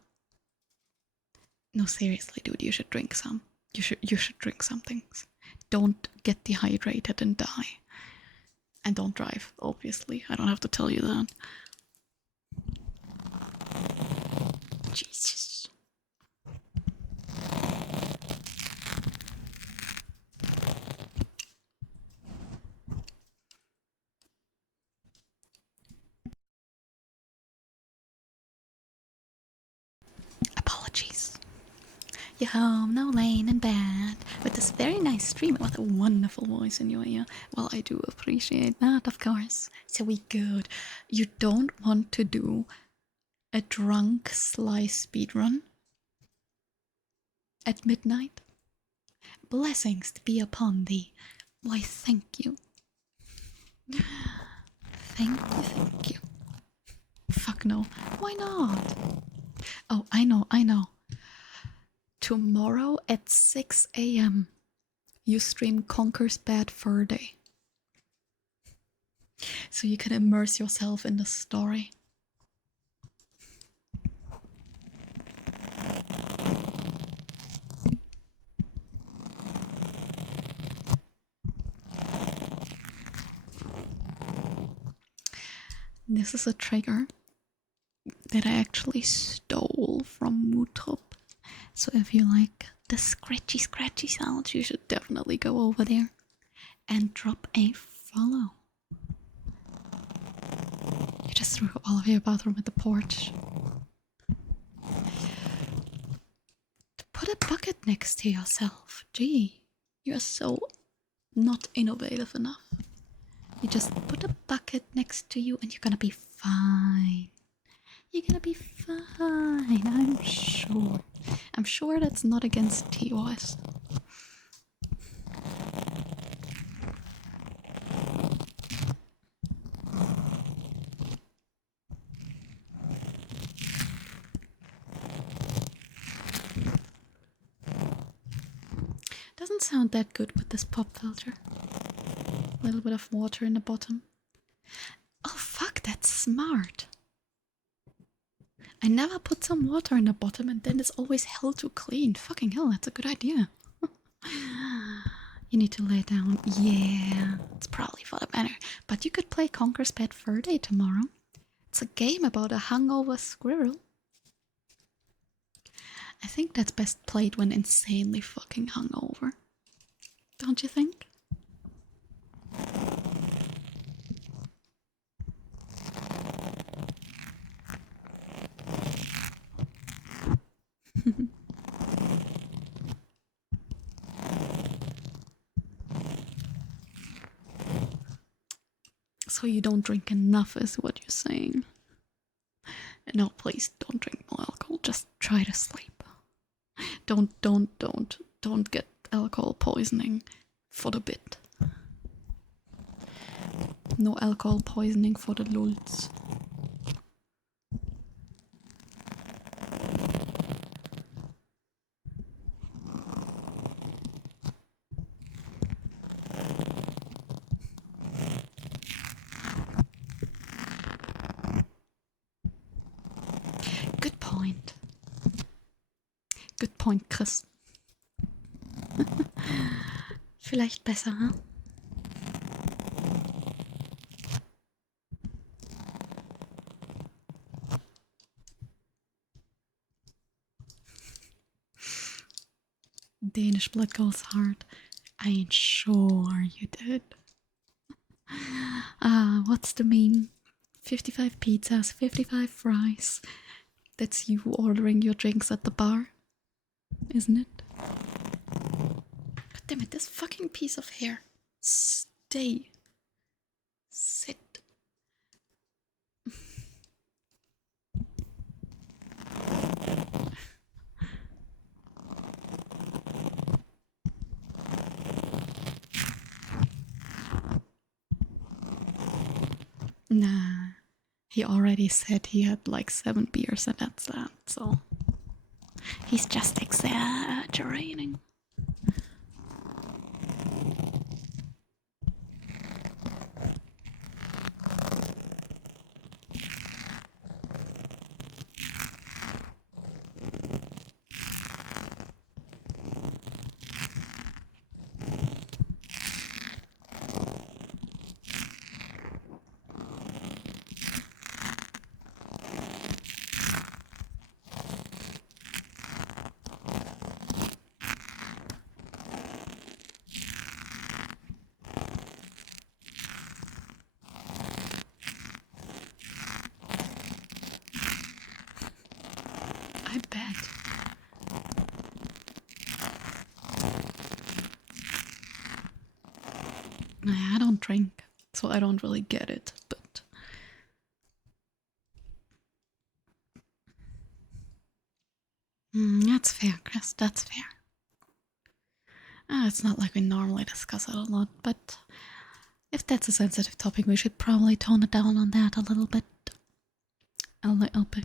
No, seriously, dude, you should drink some. You should drink some things. Don't get dehydrated and die. And don't drive, obviously. I don't have to tell you that. Jesus. Apologies. You're home, no laying in bed, with this very nice streamer with a wonderful voice in your ear. Well, I do appreciate that, of course. So we good. You don't want to do a drunk slice speedrun at midnight? Blessings to be upon thee. Why, thank you. Thank you. Fuck no. Why not? Oh, I know. Tomorrow at 6 a.m. you stream Conker's Bad Fur Day. So you can immerse yourself in the story. This is a trigger that I actually stole from Mutrop. So if you like the scratchy sounds, you should definitely go over there and drop a follow. You just threw all of your bathroom at the porch. Put a bucket next to yourself. Gee, you're so not innovative enough. You just put a bucket next to you and you're gonna be fine. You're gonna be fine, I'm sure. I'm sure that's not against TOS. Doesn't sound that good with this pop filter. A little bit of water in the bottom. Oh fuck, that's smart. I never put some water in the bottom and then it's always hell too clean. Fucking hell, that's a good idea. You need to lay down. Yeah, it's probably for the better. But you could play Conker's Bad Fur Day tomorrow. It's a game about a hungover squirrel. I think that's best played when insanely fucking hungover. Don't you think? So you don't drink enough is what you're saying. No, please don't drink more alcohol. Just try to sleep. Don't get alcohol poisoning for the bit. No alcohol poisoning for the lulz. Good point. Good point, Chris. Vielleicht besser, hm? Danish blood goes hard. I ain't sure you did. What's the meme? 55 pizzas, 55 fries. That's you ordering your drinks at the bar, isn't it? God damn it, this fucking piece of hair. Stay. Sit. Nah, he already said he had like 7 beers and that's that, so he's just exaggerating. I bet. I don't drink, so I don't really get it, but that's fair, Chris, that's fair. It's not like we normally discuss it a lot, but if that's a sensitive topic, we should probably tone it down on that a little bit. A little bit.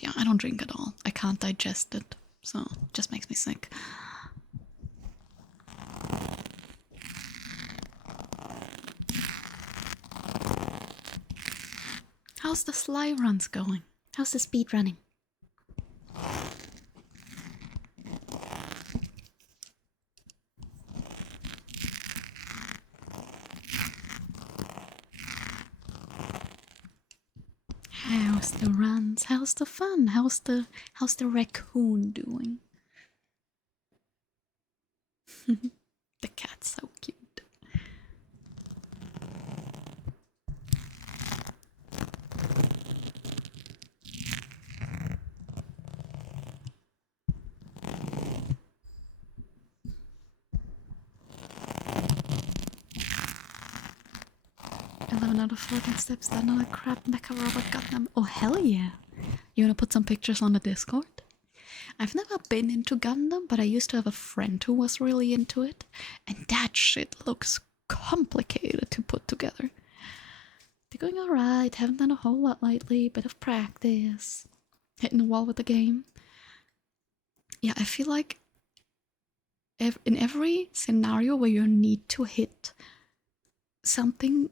Yeah, I don't drink at all. I can't digest it, so it just makes me sick. How's the sly runs going? How's the speed running? How's the runs? How's the fun? How's the raccoon doing? The cat's so cute. 11 out of 14 steps. That another crap mecha robot got them. Oh, hell yeah. You wanna put some pictures on the Discord? I've never been into Gundam, but I used to have a friend who was really into it. And that shit looks complicated to put together. They're going alright. Haven't done a whole lot lately. Bit of practice. Hitting the wall with the game. Yeah, I feel like in every scenario where you need to hit something,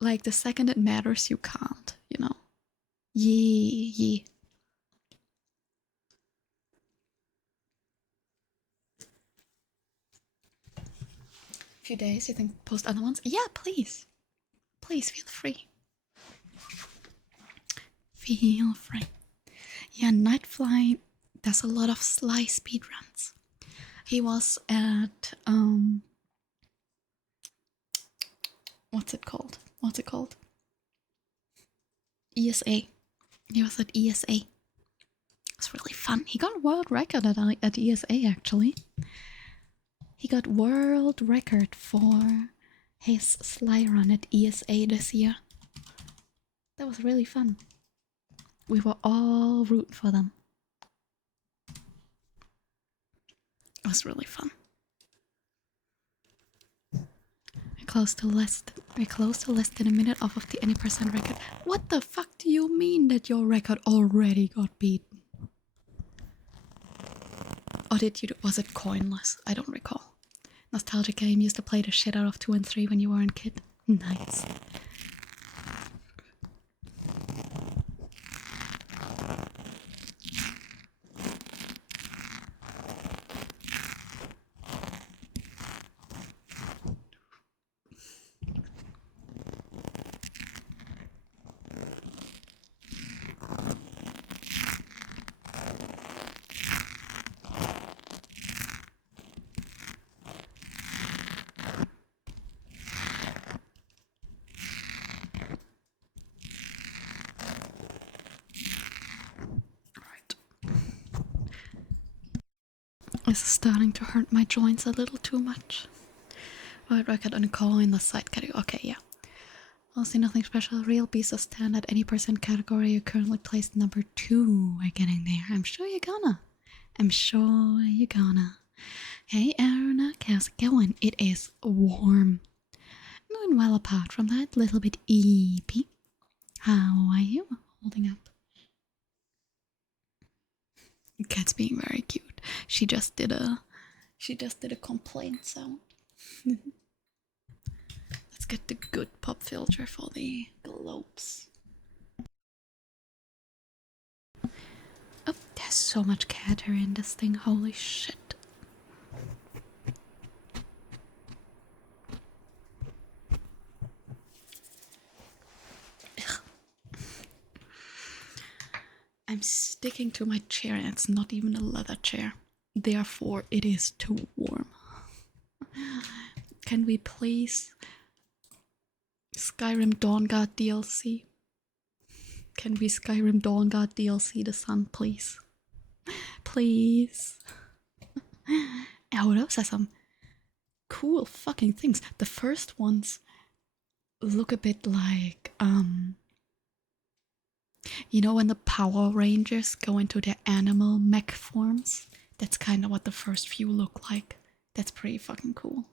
like the second it matters, you can't, you know? Yeah. Few days, you think post other ones? Yeah, please. Please, feel free. Feel free. Yeah, Nightfly does a lot of sly speedruns. He was at, what's it called? ESA. He was at ESA. It was really fun. He got a world record at ESA, actually. He got world record for his sly run at ESA this year. That was really fun. We were all rooting for them. It was really fun. We're close to less than a minute off of the any percent record. What the fuck do you mean that your record already got beaten? Or was it coinless? I don't recall. Nostalgic game used to play the shit out of 2 and 3 when you were a kid. Nice. This is starting to hurt my joints a little too much. World record on a coin, the side category. Okay, yeah. Honestly, nothing special. Real beast of stand at any percent category. You're currently placed number 2. We're getting there. I'm sure you're gonna. Hey, Aruna, how's it going? It is warm. Doing well apart from that. Little bit eepy. How are you holding up? Cat's being very cute. She just did a complaint sound. Let's get the good pop filter for the globes. Oh, there's so much cat hair in this thing. Holy shit. I'm sticking to my chair and it's not even a leather chair. Therefore, it is too warm. Can we please Skyrim Dawnguard DLC? Can we Skyrim Dawnguard DLC the sun, please? Please. Oh, those are some cool fucking things. The first ones look a bit like, you know when the Power Rangers go into their animal mech forms? That's kind of what the first few look like. That's pretty fucking cool.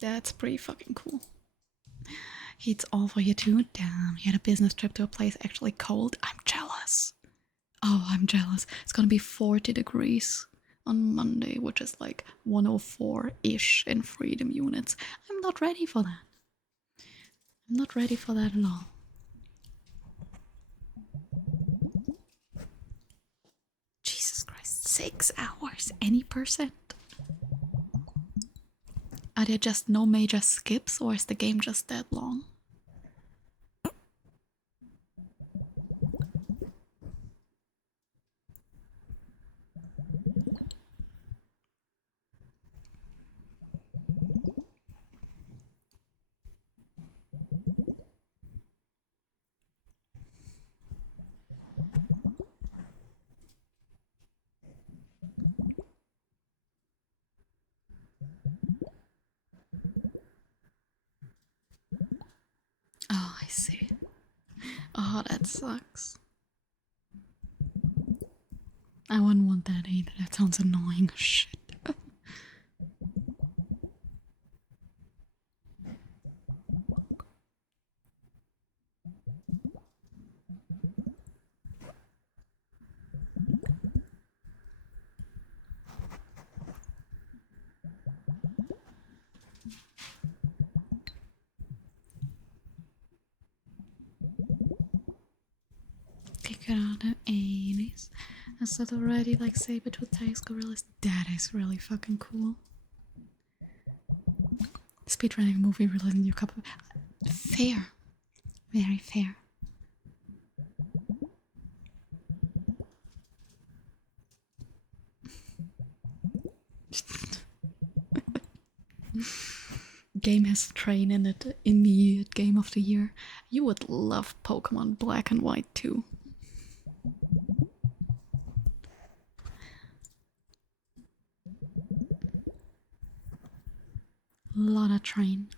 That's pretty fucking cool. It's all for you too. Damn, you had a business trip to a place actually cold. I'm jealous. Oh, I'm jealous. It's gonna be 40 degrees on Monday, which is like 104-ish in freedom units. I'm not ready for that. I'm not ready for that at all. Jesus Christ, 6 hours, any percent? Are there just no major skips, or is the game just that long? Oh, that sucks. I wouldn't want that either. That sounds annoying as shit. Kick it out the 80s. I said already, like saber-tooth tigers, gorillas. That is really fucking cool. Speedrunning movie released new couple. Fair. Very fair. Game has Train in it. Immediate game of the year. You would love Pokemon Black and White too. Lotta Train.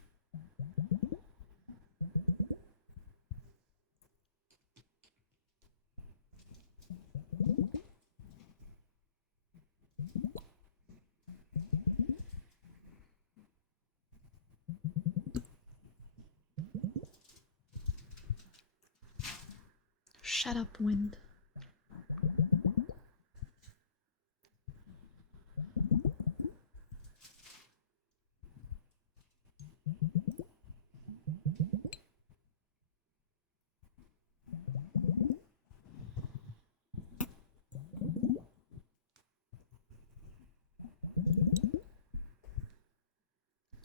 Shut up, wind.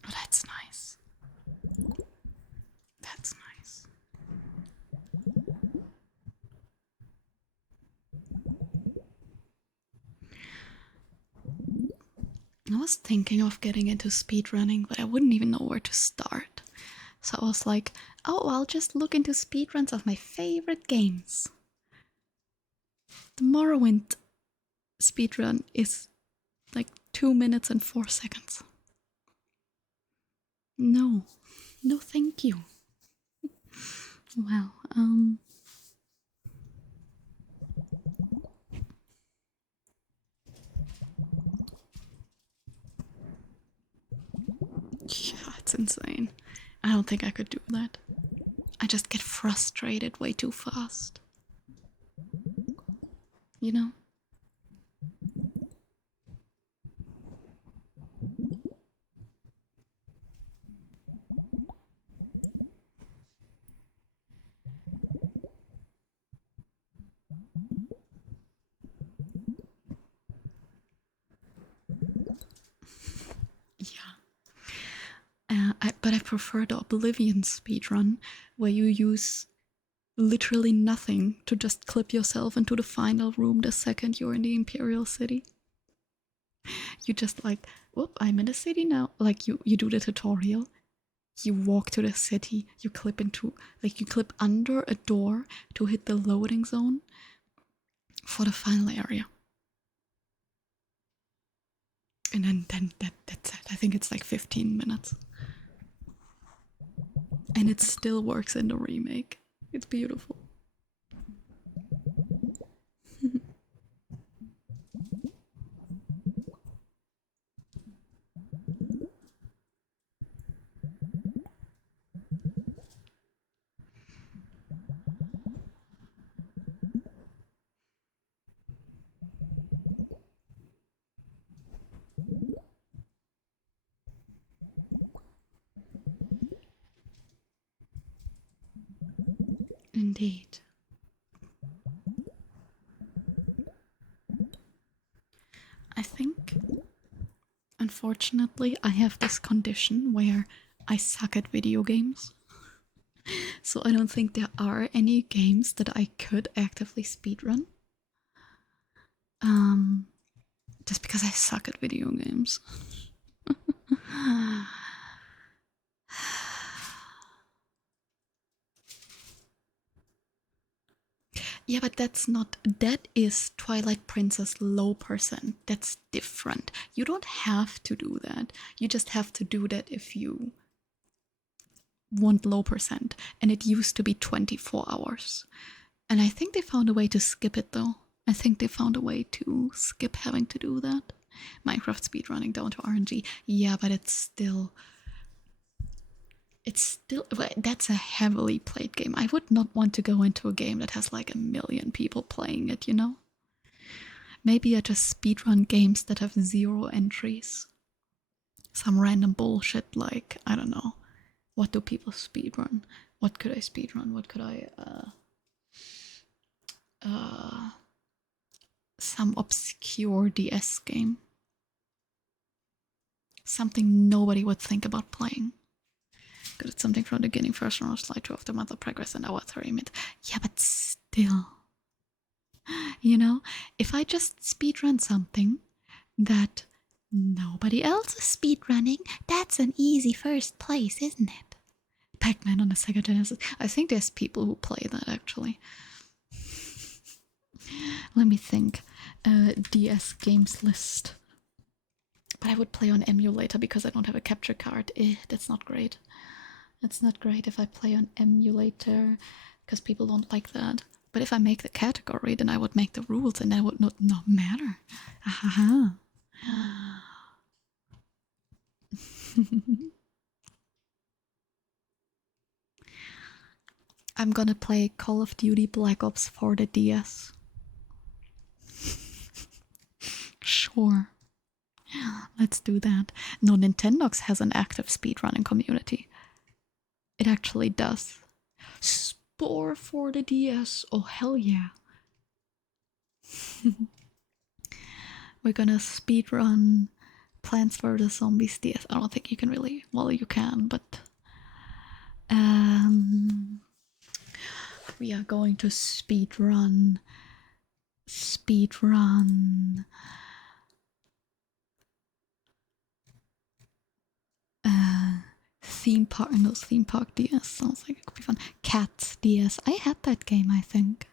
Oh, that's nice. That's nice. I was thinking of getting into speedrunning, but I wouldn't even know where to start. So I was like, oh, I'll just look into speedruns of my favorite games. The Morrowind speedrun is like 2 minutes and 4 seconds. No. No, thank you. Well, yeah, it's insane. I don't think I could do that. I just get frustrated way too fast. You know? Yeah. But I prefer the Oblivion speedrun, where you use literally nothing to just clip yourself into the final room the second you're in the Imperial City. You just like, whoop, I'm in the city now. Like you do the tutorial, you walk to the city, you clip under a door to hit the loading zone for the final area. And then that's it. I think it's like 15 minutes. And it still works in the remake. It's beautiful. Indeed. I think, unfortunately, I have this condition where I suck at video games. So I don't think there are any games that I could actively speedrun. Just because I suck at video games. Yeah, but that is Twilight Princess low percent. That's different. You don't have to do that. You just have to do that if you want low percent, and it used to be 24 hours. And I think they found a way to skip it though. I think they found a way to skip having to do that. Minecraft speedrunning down to RNG. Yeah, but it's still, that's a heavily played game. I would not want to go into a game that has like 1 million people playing it, you know? Maybe I just speedrun games that have 0 entries. Some random bullshit like, I don't know. What do people speedrun? What could I speedrun? What could I, some obscure DS game. Something nobody would think about playing. Good at something from the beginning, first round, slide 2 of the month of progress, and hour 30 minutes. Yeah, but still. You know, if I just speedrun something that nobody else is speedrunning, that's an easy first place, isn't it? Pac-Man on the Sega Genesis. I think there's people who play that actually. Let me think. DS games list. But I would play on emulator because I don't have a capture card. That's not great. It's not great if I play on emulator because people don't like that. But if I make the category, then I would make the rules and that would not matter. Aha. I'm gonna play Call of Duty Black Ops for the DS. Sure. Let's do that. No, Nintendox has an active speedrunning community. It actually does. Spore for the DS. Oh, hell yeah. We're gonna speedrun Plants vs. Zombies DS. I don't think you can really. Well, you can, but. We are going to speedrun. Theme Park DS sounds like it could be fun. Cats DS. I had that game, I think.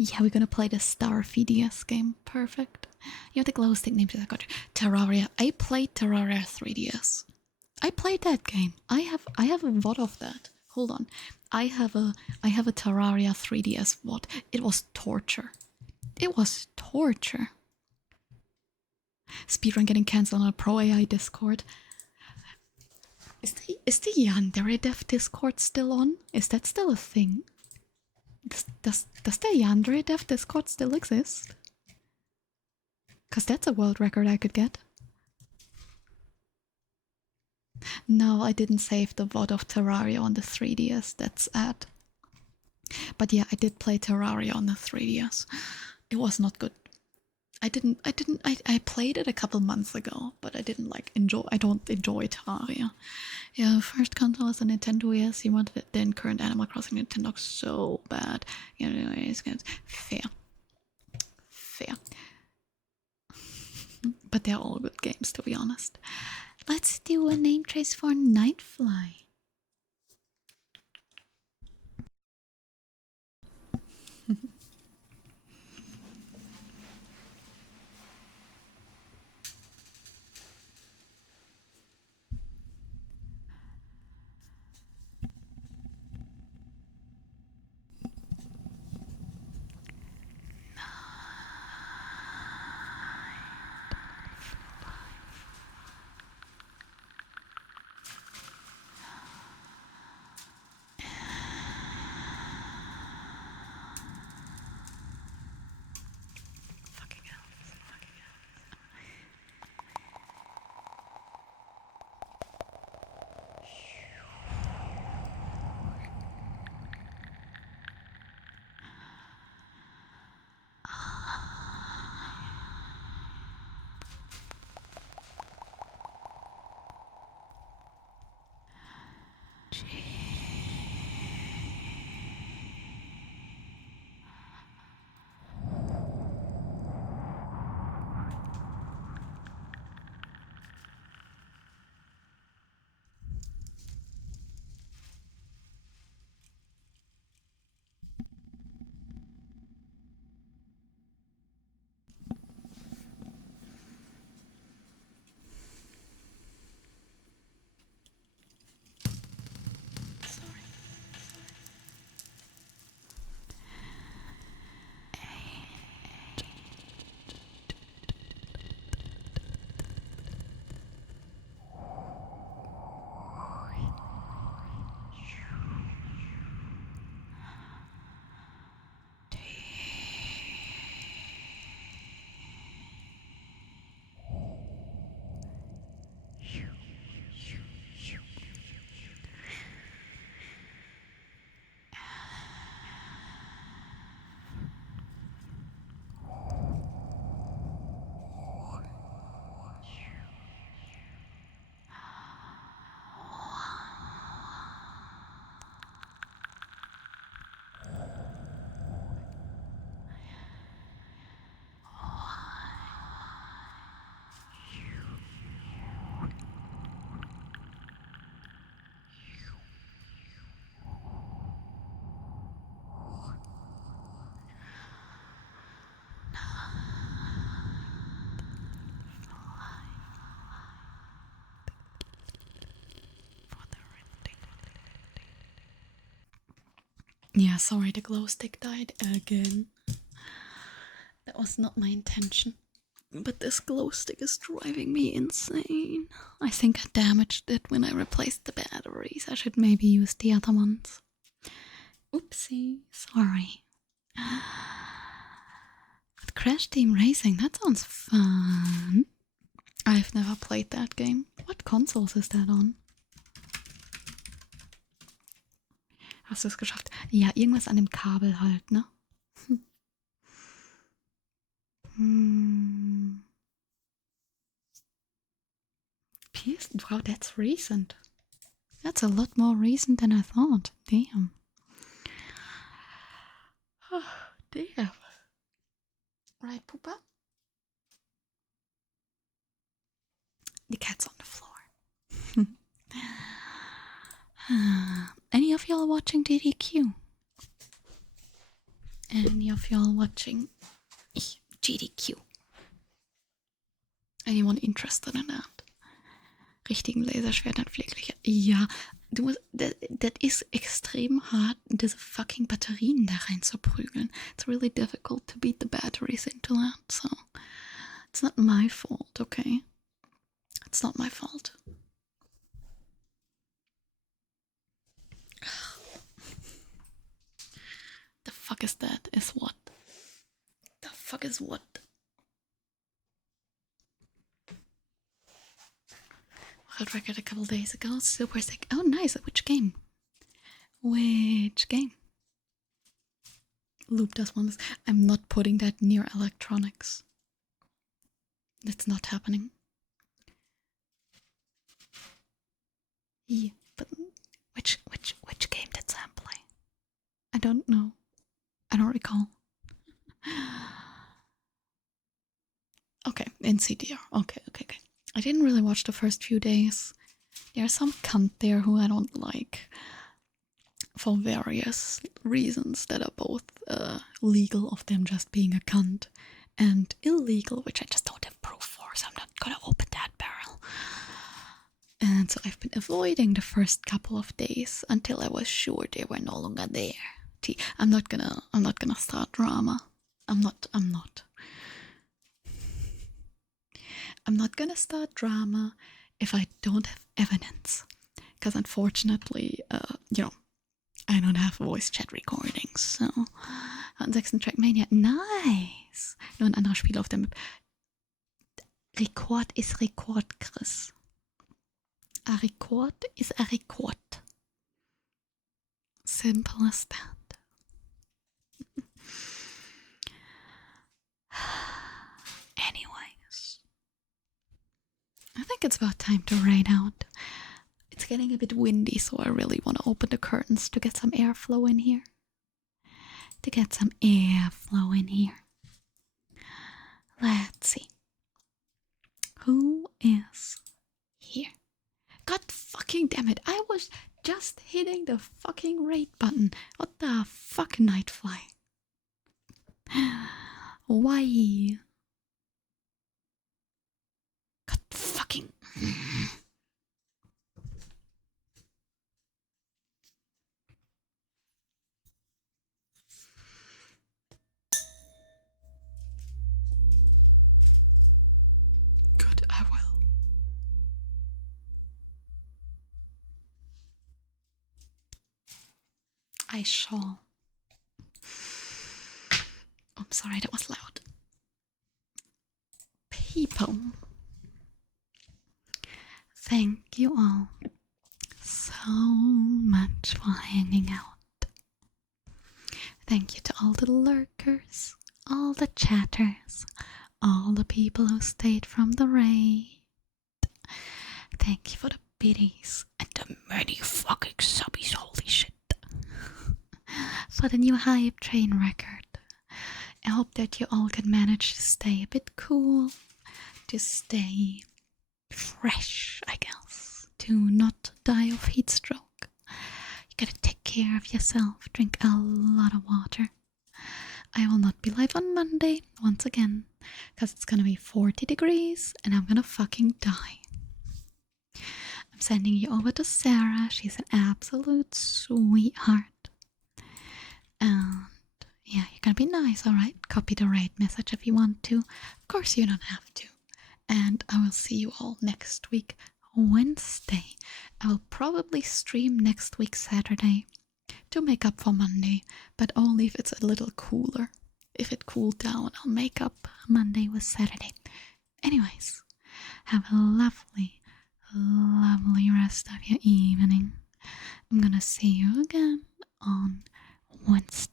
Yeah, we're gonna play the Starfy DS game. Perfect. You have the glow stick named Terraria. I played Terraria 3DS. I played that game. I have a VOD of that. Hold on. I have a Terraria 3DS VOD. It was torture. It was torture. Speedrun getting cancelled on a Pro AI Discord. Is the Yandere Dev Discord still on? Is that still a thing? Does the Yandere Dev Discord still exist? Cause that's a world record I could get. No, I didn't save the VOD of Terraria on the 3DS. That's sad. But yeah, I did play Terraria on the 3DS. It was not good. I played it a couple months ago, but I don't enjoy Terraria. Yeah, first console was a Nintendo DS. You wanted it then current Animal Crossing Nintendo so bad. You know, it's fair. But they're all good games, to be honest. Let's do a name trace for Nightfly. Yeah, sorry, the glow stick died again. That was not my intention. But this glow stick is driving me insane. I think I damaged it when I replaced the batteries. I should maybe use the other ones. Oopsie, sorry. But Crash Team Racing, that sounds fun. I've never played that game. What consoles is that on? Hast du es geschafft? Ja, irgendwas an dem Kabel halt, ne? Wow, that's recent. That's a lot more recent than I thought. Damn. Oh, damn. Right, Poopa? The cat's on the floor. Any of y'all watching DDQ? Any of y'all watching GDQ? Anyone interested in that? Richtigen Laserschwert und pfleglicher. Ja, du musst, das ist extrem hart, diese fucking Batterien da rein zu prügeln. It's really difficult to beat the batteries into that, so it's not my fault, okay? It's not my fault. The fuck is that? Is what? The fuck is what? World record a couple days ago. Super sick. Oh, nice. Which game? Which game? Loop does one. I'm not putting that near electronics. That's not happening. Yeah, but which game did Sam play? I don't know. I don't recall. Okay, in CDR. Okay. I didn't really watch the first few days. There's some cunt there who I don't like for various reasons that are both legal, of them just being a cunt, and illegal, which I just don't have proof for, so I'm not gonna open that barrel. And so I've been avoiding the first couple of days until I was sure they were no longer there. I'm not gonna start drama. I'm not gonna start drama if I don't have evidence. Because unfortunately, I don't have voice chat recordings. So, hatten 6. Trackmania. Nice! Nur ein anderer Spieler auf der Map. Rekord ist Rekord, Chris. A record is a record. Simple as that. Anyways, I think it's about time to rain out. It's getting a bit windy, so I really want to open the curtains to get some airflow in here. Let's see. Who is here? God fucking damn it. I was just hitting the fucking raid button. What the fuck, Nightfly? Why? God fucking... Good, I will. I shall. I'm sorry, that was loud. People, thank you all so much for hanging out. Thank you to all the lurkers, all the chatters, all the people who stayed from the raid. Thank you for the biddies and the many fucking subbies, holy shit. For the new hype train record. I hope that you all can manage to stay a bit cool, to stay fresh, I guess, to not die of heat stroke. You gotta take care of yourself, drink a lot of water. I will not be live on Monday, once again, because it's gonna be 40 degrees and I'm gonna fucking die. I'm sending you over to Sarah. She's an absolute sweetheart. And yeah, you're gonna be nice, alright? Copy the raid message if you want to. Of course, you don't have to. And I will see you all next week, Wednesday. I will probably stream next week, Saturday, to make up for Monday, but only if it's a little cooler. If it cooled down, I'll make up Monday with Saturday. Anyways, have a lovely, lovely rest of your evening. I'm gonna see you again on Wednesday.